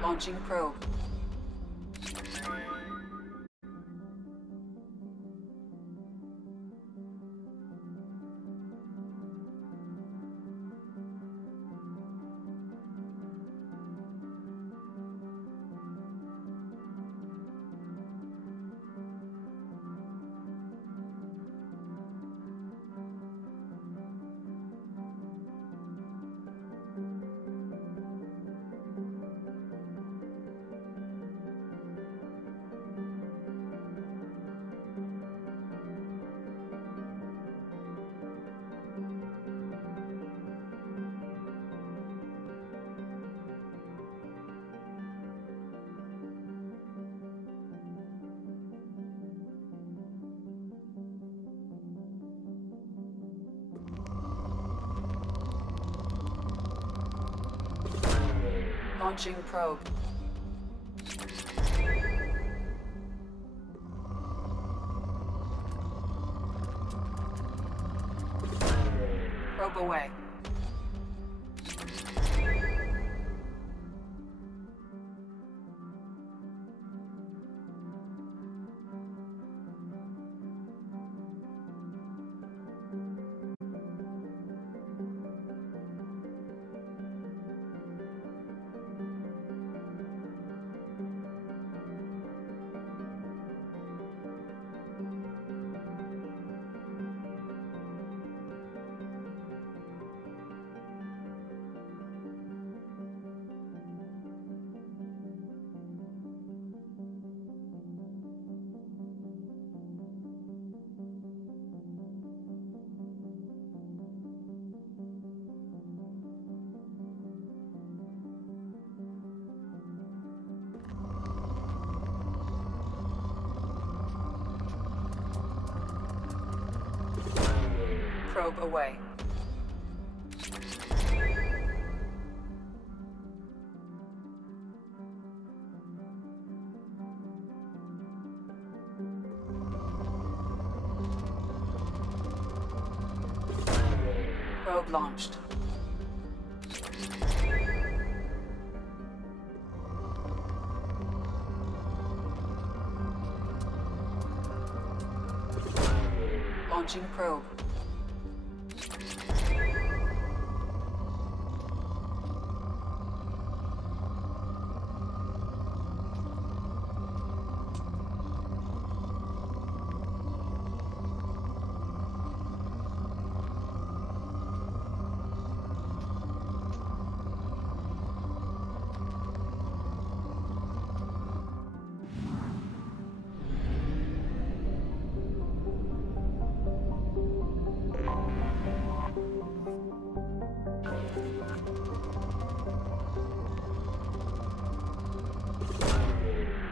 Launching probe. Launching probe. Probe away. Probe away. Probe launched. Launching probe.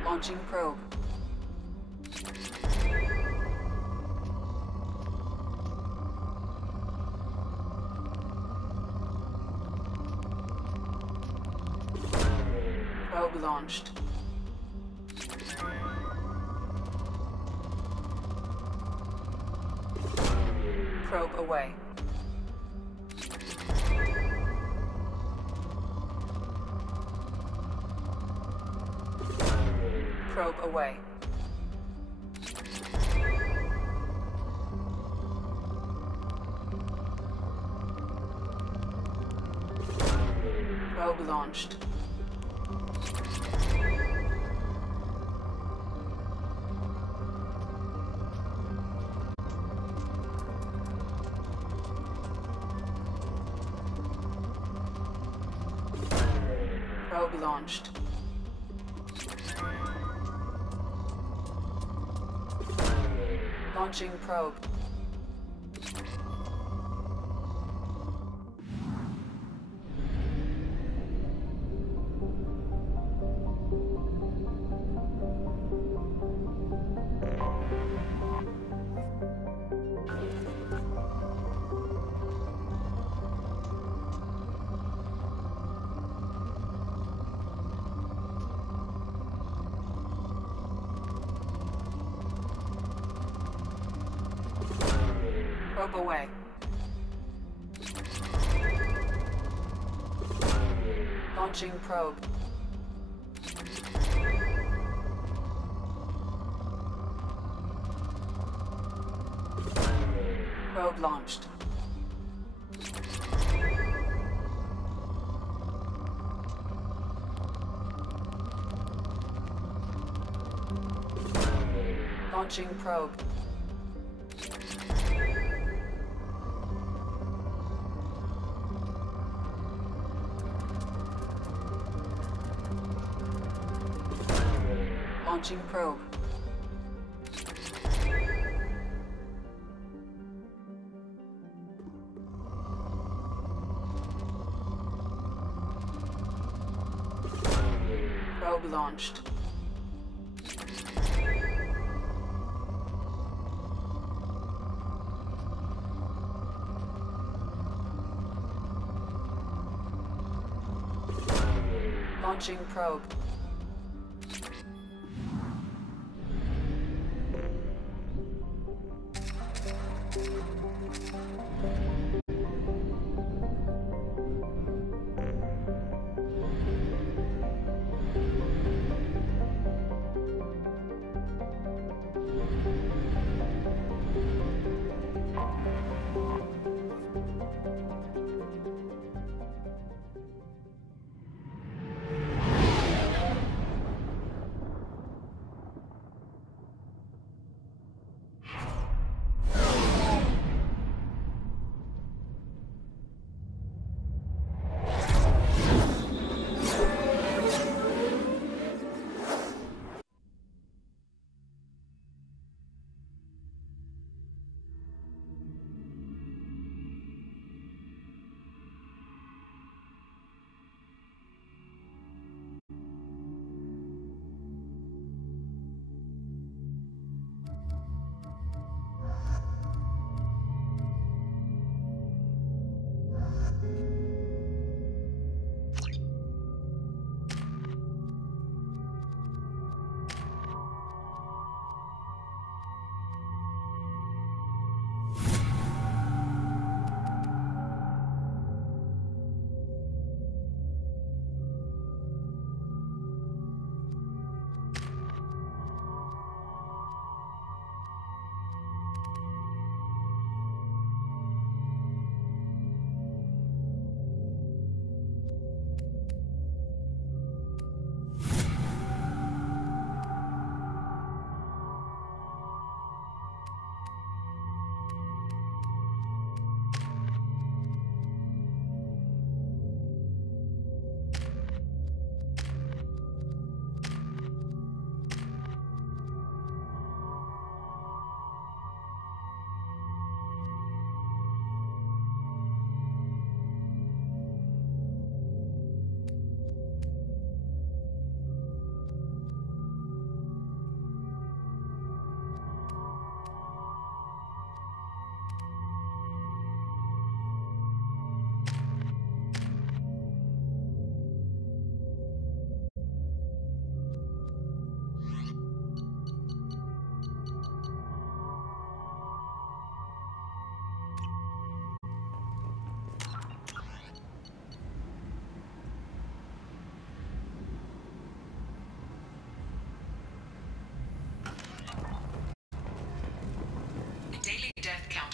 Launching probe. Probe launched. Probe away. Probe away. Probe launched. Probe launched. Launching probe. Probe away. Launching probe. Probe launched. Launching probe. Launching probe. Probe launched. Launching probe.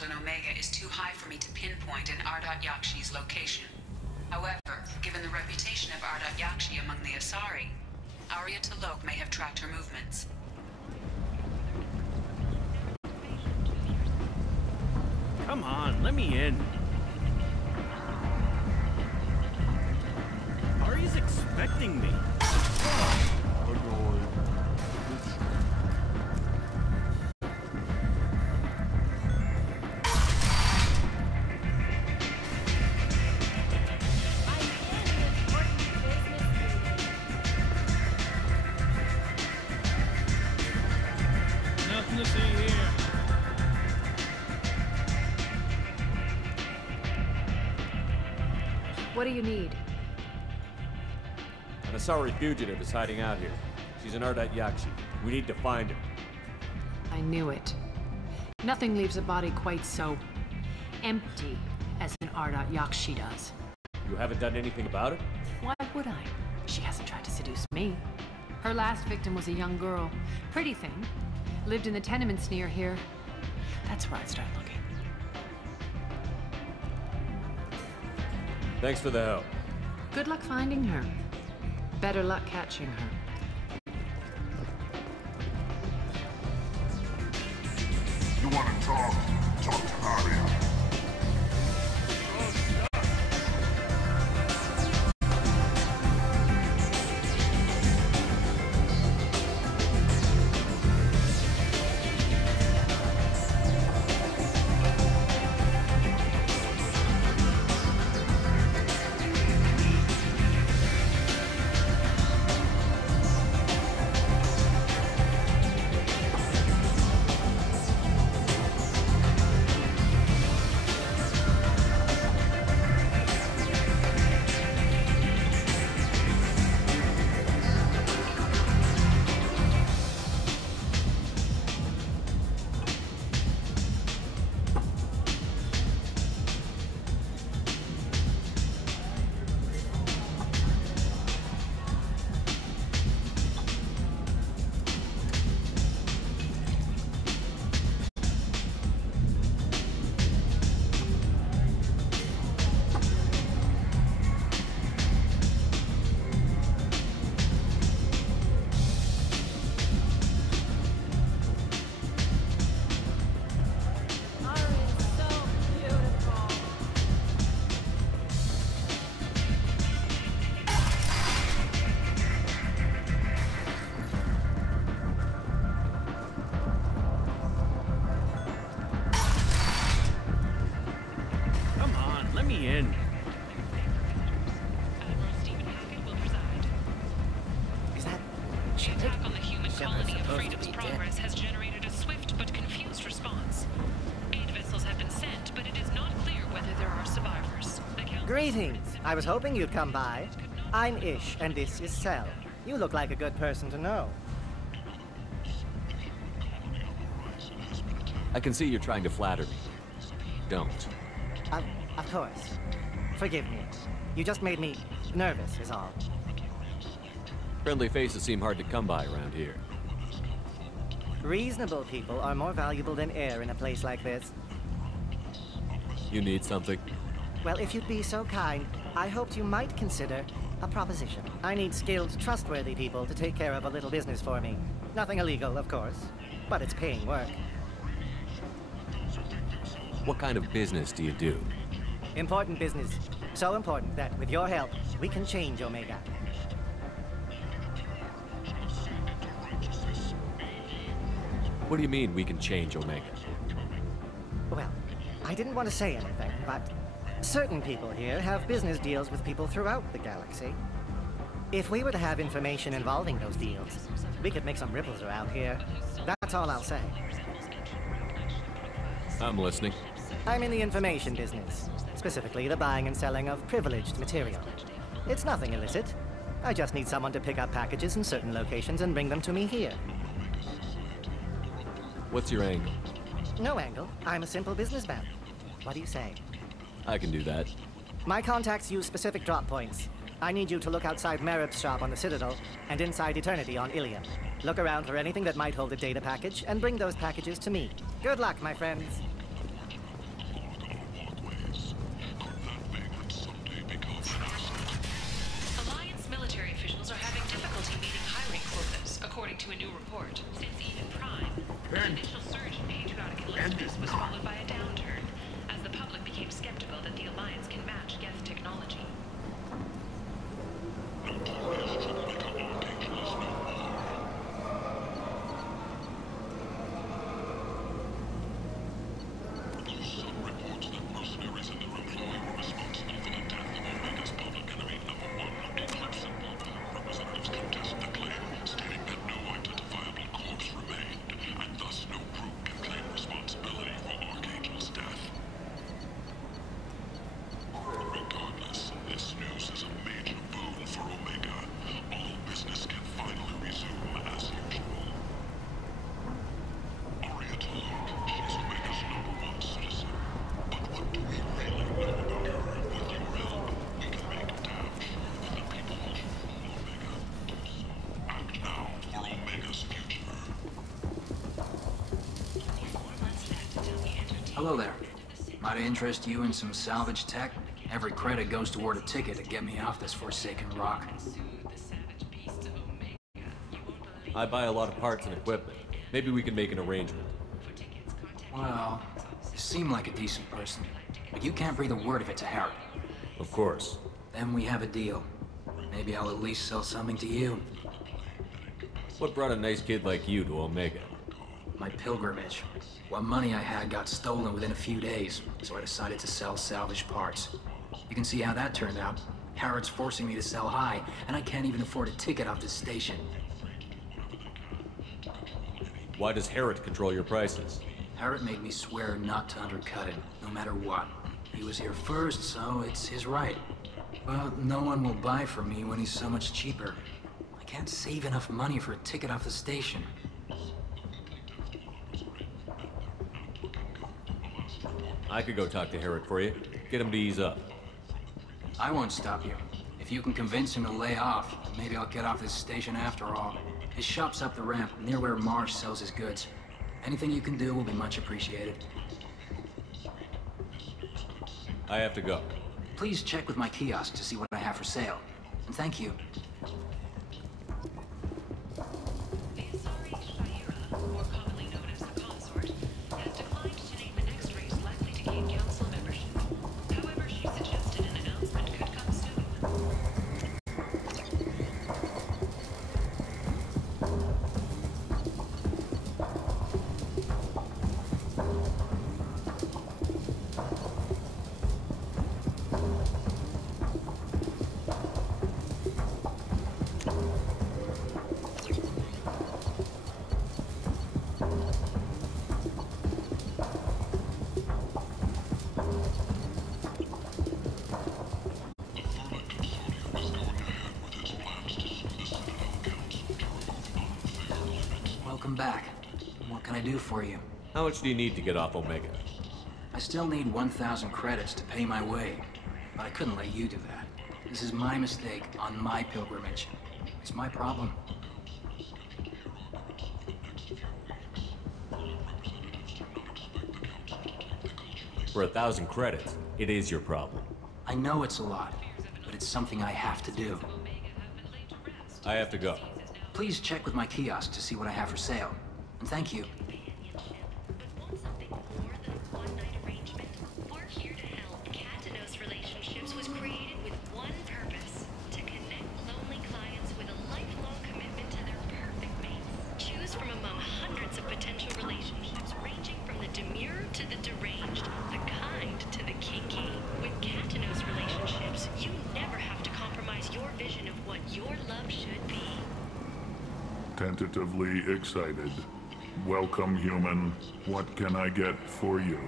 in Omega is too high for me to pinpoint an Ardat Yakshi's location. However, given the reputation of Ardat Yakshi among the Asari, Arya T'Loak may have tracked her movements. Come on, let me in. Arya's expecting me. Nothing to see here. What do you need? An Asari fugitive is hiding out here. She's an Ardat Yakshi. We need to find her. I knew it. Nothing leaves a body quite so empty as an Ardat Yakshi does. You haven't done anything about it? Why would I? She hasn't tried to seduce me. Her last victim was a young girl. Pretty thing. Lived in the tenements near here. That's where I'd start looking. Thanks for the help. Good luck finding her. Better luck catching her. You want to talk? Talk to Arya. Greetings. I was hoping you'd come by. I'm Ish, and this is Cell. You look like a good person to know. I can see you're trying to flatter me. Don't. Of course. Forgive me. You just made me nervous, is all. Friendly faces seem hard to come by around here. Reasonable people are more valuable than air in a place like this. You need something? Well, if you'd be so kind, I hoped you might consider a proposition. I need skilled, trustworthy people to take care of a little business for me. Nothing illegal, of course, but it's paying work. What kind of business do you do? Important business. So important that, with your help, we can change Omega. What do you mean we can change Omega? Well, I didn't want to say anything, but certain people here have business deals with people throughout the galaxy. If we were to have information involving those deals, we could make some ripples around here. That's all I'll say. I'm listening. I'm in the information business, specifically the buying and selling of privileged material. It's nothing illicit. I just need someone to pick up packages in certain locations and bring them to me here. What's your angle? No angle. I'm a simple businessman. What do you say? I can do that. My contacts use specific drop points. I need you to look outside Merib's shop on the Citadel and inside Eternity on Ilium. Look around for anything that might hold a data package and bring those packages to me. Good luck, my friends. according to a new report. Since even Prime, the initial surge in patriotic enlistments was followed by a downturn, as the public became skeptical that the Alliance can match Geth technology. Hello there. Might interest you in some salvage tech? Every credit goes toward a ticket to get me off this forsaken rock. I buy a lot of parts and equipment. Maybe we can make an arrangement. Well, you seem like a decent person, but you can't breathe a word of it to Harry. Of course. Then we have a deal. Maybe I'll at least sell something to you. What brought a nice kid like you to Omega? My pilgrimage. What money I had got stolen within a few days, so I decided to sell salvage parts. You can see how that turned out. Harrod's forcing me to sell high, and I can't even afford a ticket off this station. Why does Harrod control your prices? Harrod made me swear not to undercut him, no matter what. He was here first, so it's his right. Well, no one will buy from me when he's so much cheaper. I can't save enough money for a ticket off the station. I could go talk to Harrod for you. Get him to ease up. I won't stop you. If you can convince him to lay off, maybe I'll get off this station after all. His shop's up the ramp, near where Marsh sells his goods. Anything you can do will be much appreciated. I have to go. Please check with my kiosk to see what I have for sale. And thank you. Welcome back. What can I do for you? How much do you need to get off Omega? I still need 1,000 credits to pay my way, but I couldn't let you do that. This is my mistake on my pilgrimage. It's my problem. For 1,000 credits, it is your problem. I know it's a lot, but it's something I have to do. I have to go. Please check with my kiosk to see what I have for sale. And thank you. Relationships was created with one purpose: to connect lonely clients with a lifelong commitment to their perfect mate. Choose from among hundreds of potential relationships ranging from the demure to the deranged, the kind to the kinky. With Katanos relationships, you never have to compromise your vision of what your love should be. Tentatively excited. Welcome, human. What can I get for you?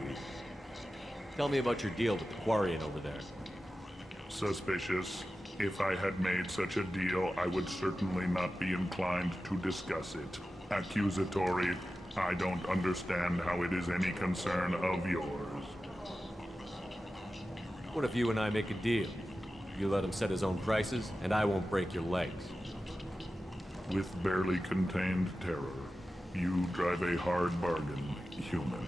Tell me about your deal with the Quarian over there. Suspicious. If I had made such a deal, I would certainly not be inclined to discuss it. Accusatory. I don't understand how it is any concern of yours. What if you and I make a deal? You let him set his own prices, and I won't break your legs. With barely contained terror, you drive a hard bargain, human.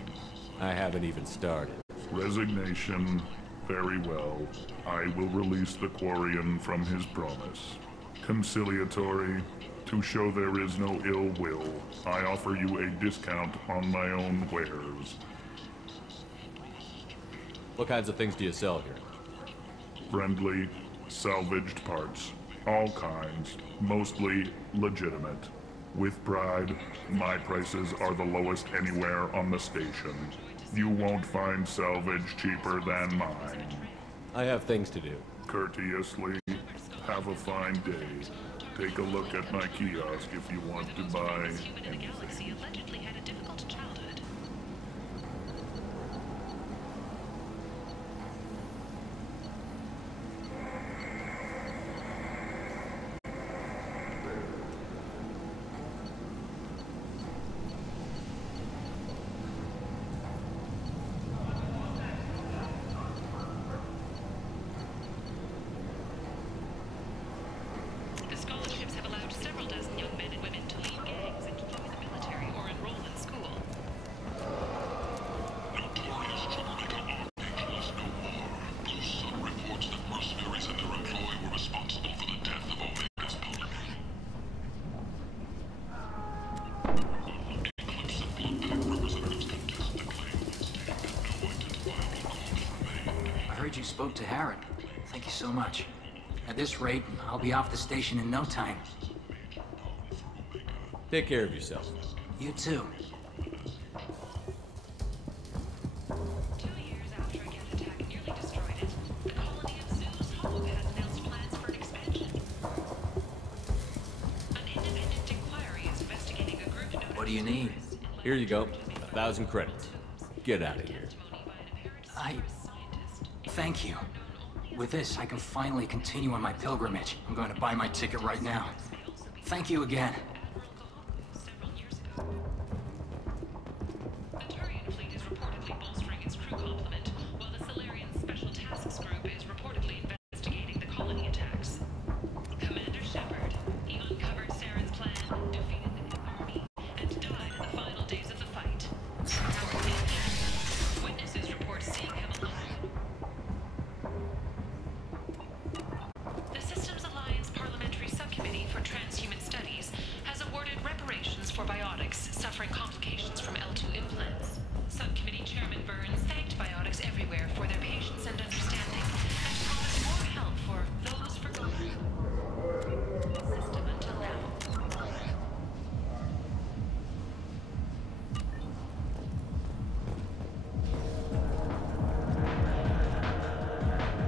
I haven't even started. Resignation. Very well. I will release the Quarian from his promise. Conciliatory. To show there is no ill will, I offer you a discount on my own wares. What kinds of things do you sell here? Friendly, salvaged parts. All kinds. Mostly legitimate. With pride, my prices are the lowest anywhere on the station. You won't find salvage cheaper than mine. I have things to do. Courteously, have a fine day. Take a look at my kiosk if you want to buy anything. Allegedly had a difficult childhood. The scholarships have allowed several dozen young men and women to leave gangs and join the military or enroll in school. Notorious troublemaker Archangel is no more. Those sudden reports that mercenaries and their employ were responsible for the death of Omega's public. Eclipse of Blood Bank representatives contest the claim, stating that no identifiable corpse remained. I heard you spoke to Harrod. Thank you so much. At this rate, I'll be off the station in no time. Take care of yourself. You too. 2 years after a gas attack nearly destroyed it, the colony of Zeus Hope has announced plans for an expansion. An independent inquiry is investigating a group known What do you need? Here you go. 1,000 credits. Get out of here. Thank you. With this, I can finally continue on my pilgrimage. I'm going to buy my ticket right now. Thank you again. The Turian fleet is reportedly bolstering its crew complement, while the Solarian Special Tasks Group is reportedly investigating the colony attacks. Commander Shepard, he uncovered Saren's plan, defeated the new army, and died in the final days of the fight. Witnesses report seeing him alive. The Systems Alliance Parliamentary Subcommittee for Transhuman Studies has awarded reparations for biotics suffering complications from L2 implants. Subcommittee Chairman Burns thanked biotics everywhere for their patience and understanding, and promised more help for those forgotten. The system until now.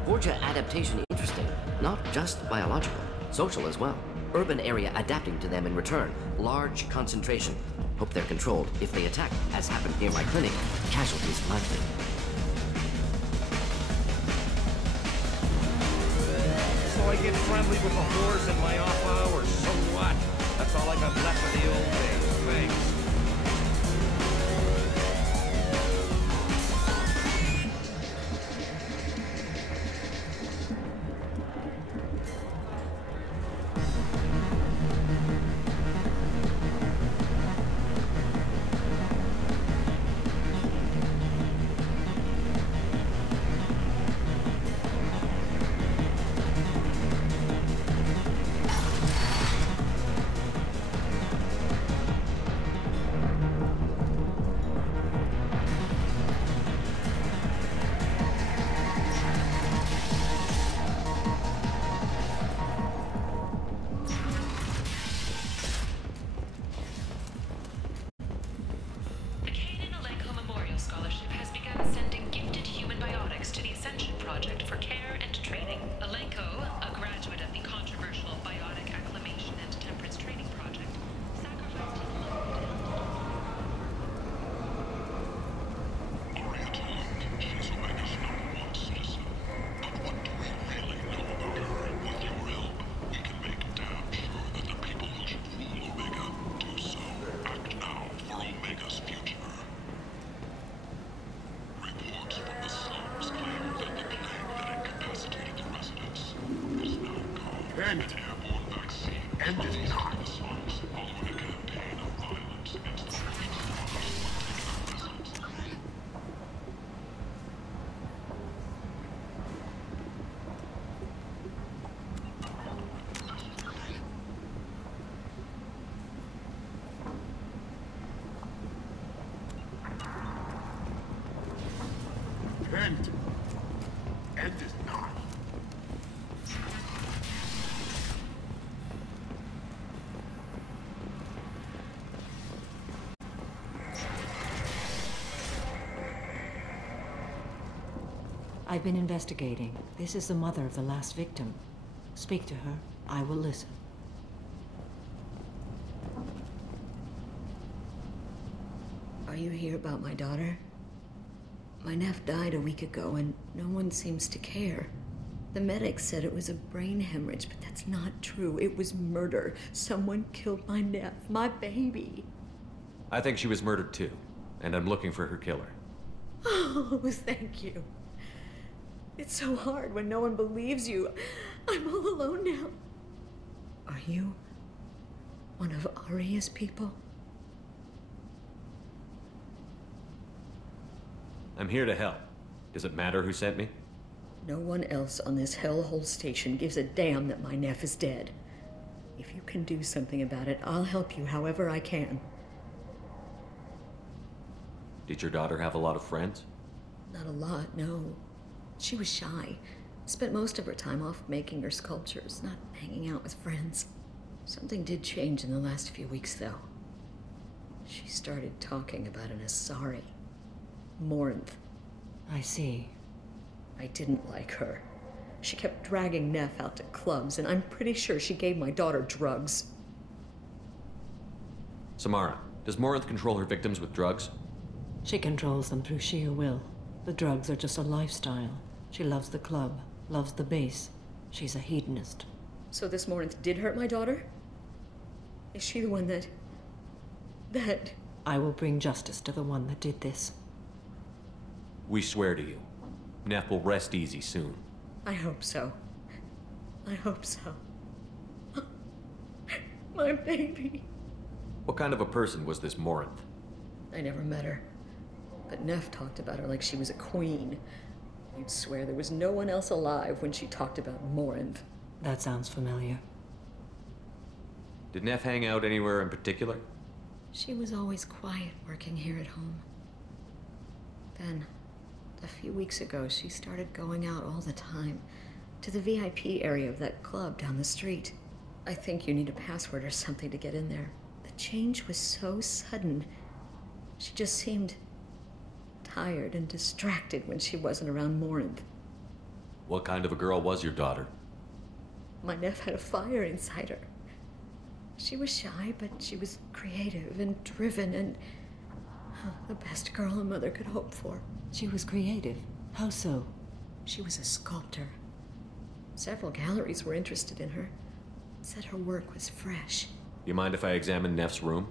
Forja adaptation interesting. Not just biological, social as well. Urban area adapting to them in return. Large concentration. Hope they're controlled. If they attack, as happened near my clinic, casualties likely. So I get friendly with the whores in my off hours. So what? That's all I got left of the old days. Thanks. End. End is not. I've been investigating. This is the mother of the last victim. Speak to her. I will listen. Are you here about my daughter? My nephew died a week ago and no one seems to care. The medics said it was a brain hemorrhage, but that's not true. It was murder. Someone killed my nephew, my baby. I think she was murdered too, and I'm looking for her killer. Oh, thank you. It's so hard when no one believes you. I'm all alone now. Are you one of Aria's people? I'm here to help. Does it matter who sent me? No one else on this hellhole station gives a damn that my nephew is dead. If you can do something about it, I'll help you however I can. Did your daughter have a lot of friends? Not a lot, no. She was shy. Spent most of her time off making her sculptures, not hanging out with friends. Something did change in the last few weeks, though. She started talking about an Asari. Morinth. I see. I didn't like her. She kept dragging Neff out to clubs, and I'm pretty sure she gave my daughter drugs. Samara, does Morinth control her victims with drugs? She controls them through sheer will. The drugs are just a lifestyle. She loves the club, loves the base. She's a hedonist. So this Morinth did hurt my daughter? Is she the one that... I will bring justice to the one that did this. We swear to you. Neff will rest easy soon. I hope so. I hope so. My baby. What kind of a person was this Morinth? I never met her. But Neff talked about her like she was a queen. You'd swear there was no one else alive when she talked about Morinth. That sounds familiar. Did Neff hang out anywhere in particular? She was always quiet working here at home. Then, a few weeks ago, she started going out all the time to the VIP area of that club down the street. I think you need a password or something to get in there. The change was so sudden. She just seemed tired and distracted when she wasn't around Morinth. What kind of a girl was your daughter? My nephew had a fire inside her. She was shy, but she was creative and driven and the best girl a mother could hope for. She was creative. How so? She was a sculptor. Several galleries were interested in her. Said her work was fresh. You mind if I examine Neff's room?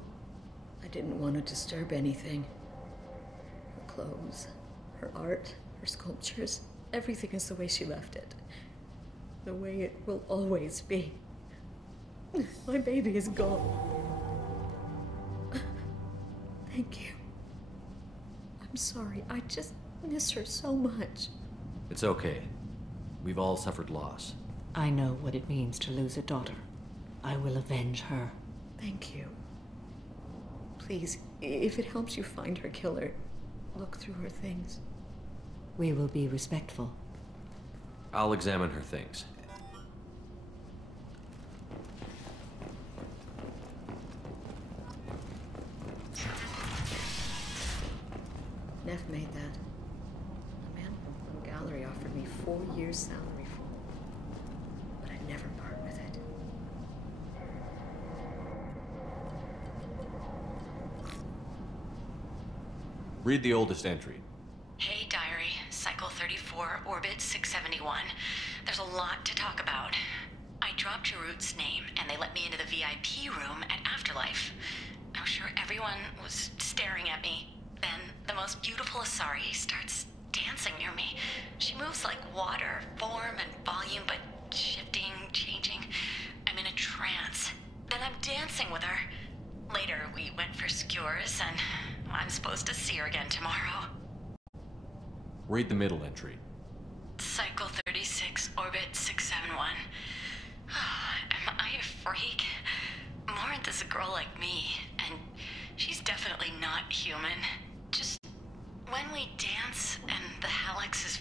I didn't want to disturb anything. Her clothes, her art, her sculptures, everything is the way she left it. The way it will always be. My baby is gone. Thank you. I'm sorry, I just miss her so much. It's okay. We've all suffered loss. I know what it means to lose a daughter. I will avenge her. Thank you. Please, if it helps you find her killer, look through her things. We will be respectful. I'll examine her things. Neff made that. A man from some gallery offered me 4 years' salary for it. But I'd never part with it. Read the oldest entry. Hey, Diary. Cycle 34, Orbit 671. There's a lot to talk about. I dropped Jarut's name, and they let me into the VIP room at Afterlife. I'm sure everyone was staring at me. Then, the most beautiful Asari starts dancing near me. She moves like water, form and volume, but shifting, changing. I'm in a trance. Then I'm dancing with her. Later, we went for skewers, and I'm supposed to see her again tomorrow. Read the middle entry. Cycle 36, Orbit 671. Am I a freak? Morinth is a girl like me, and she's definitely not human. Just when we dance and the Helix is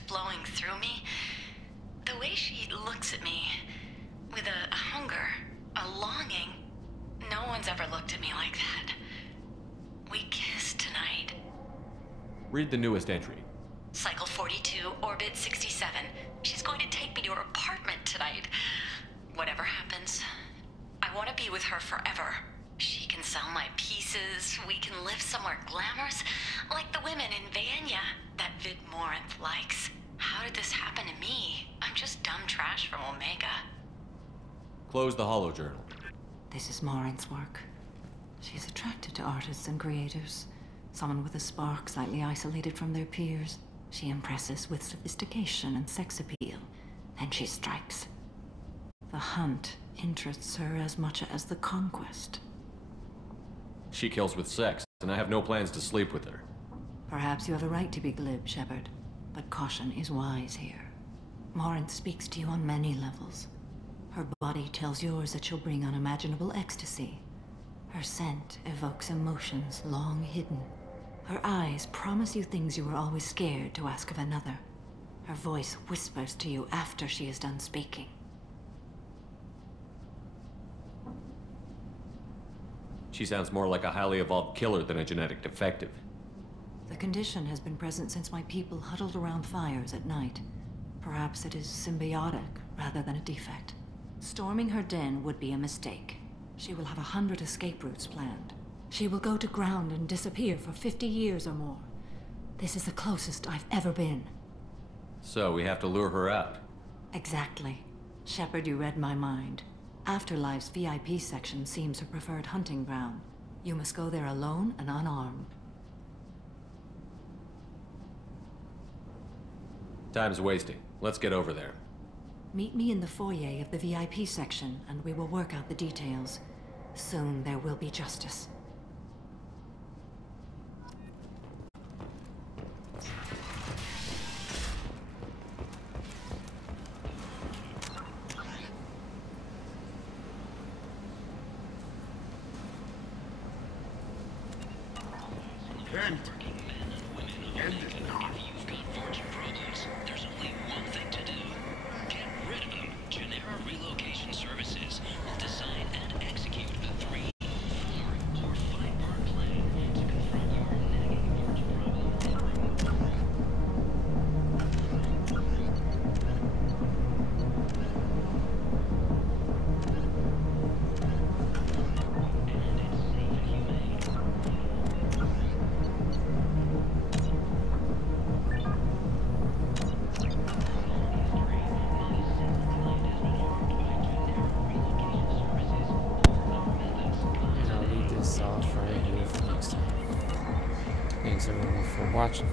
looks at me with a hunger, a longing. No one's ever looked at me like that. We kissed tonight. Read the newest entry. Cycle 42, orbit 67. She's going to take me to her apartment tonight. Whatever happens, I want to be with her forever. She can sell my pieces. We can live somewhere glamorous, like the women in Vanya that Vid Morinth likes. How did this happen to me? I'm just dumb trash from Omega. Close the holo journal. This is Morinth's work. She's attracted to artists and creators. Someone with a spark slightly isolated from their peers. She impresses with sophistication and sex appeal. Then she strikes. The hunt interests her as much as the conquest. She kills with sex, and I have no plans to sleep with her. Perhaps you have a right to be glib, Shepard, but caution is wise here. Morinth speaks to you on many levels. Her body tells yours that she'll bring unimaginable ecstasy. Her scent evokes emotions long hidden. Her eyes promise you things you were always scared to ask of another. Her voice whispers to you after she is done speaking. She sounds more like a highly evolved killer than a genetic defective. The condition has been present since my people huddled around fires at night. Perhaps it is symbiotic rather than a defect. Storming her den would be a mistake. She will have 100 escape routes planned. She will go to ground and disappear for 50 years or more. This is the closest I've ever been. So we have to lure her out. Exactly. Shepard, you read my mind. Afterlife's VIP section seems her preferred hunting ground. You must go there alone and unarmed. Time's wasting. Let's get over there. Meet me in the foyer of the VIP section, and we will work out the details. Soon there will be justice. End it not. You've got fortune problems. There's only one thing to do. Get rid of them. Genera Relocation Services will design and execute a 3, 4, or 5-part plan to confront your nagging fortune problem. And I'll leave this off right here for next time. Thanks everyone for watching.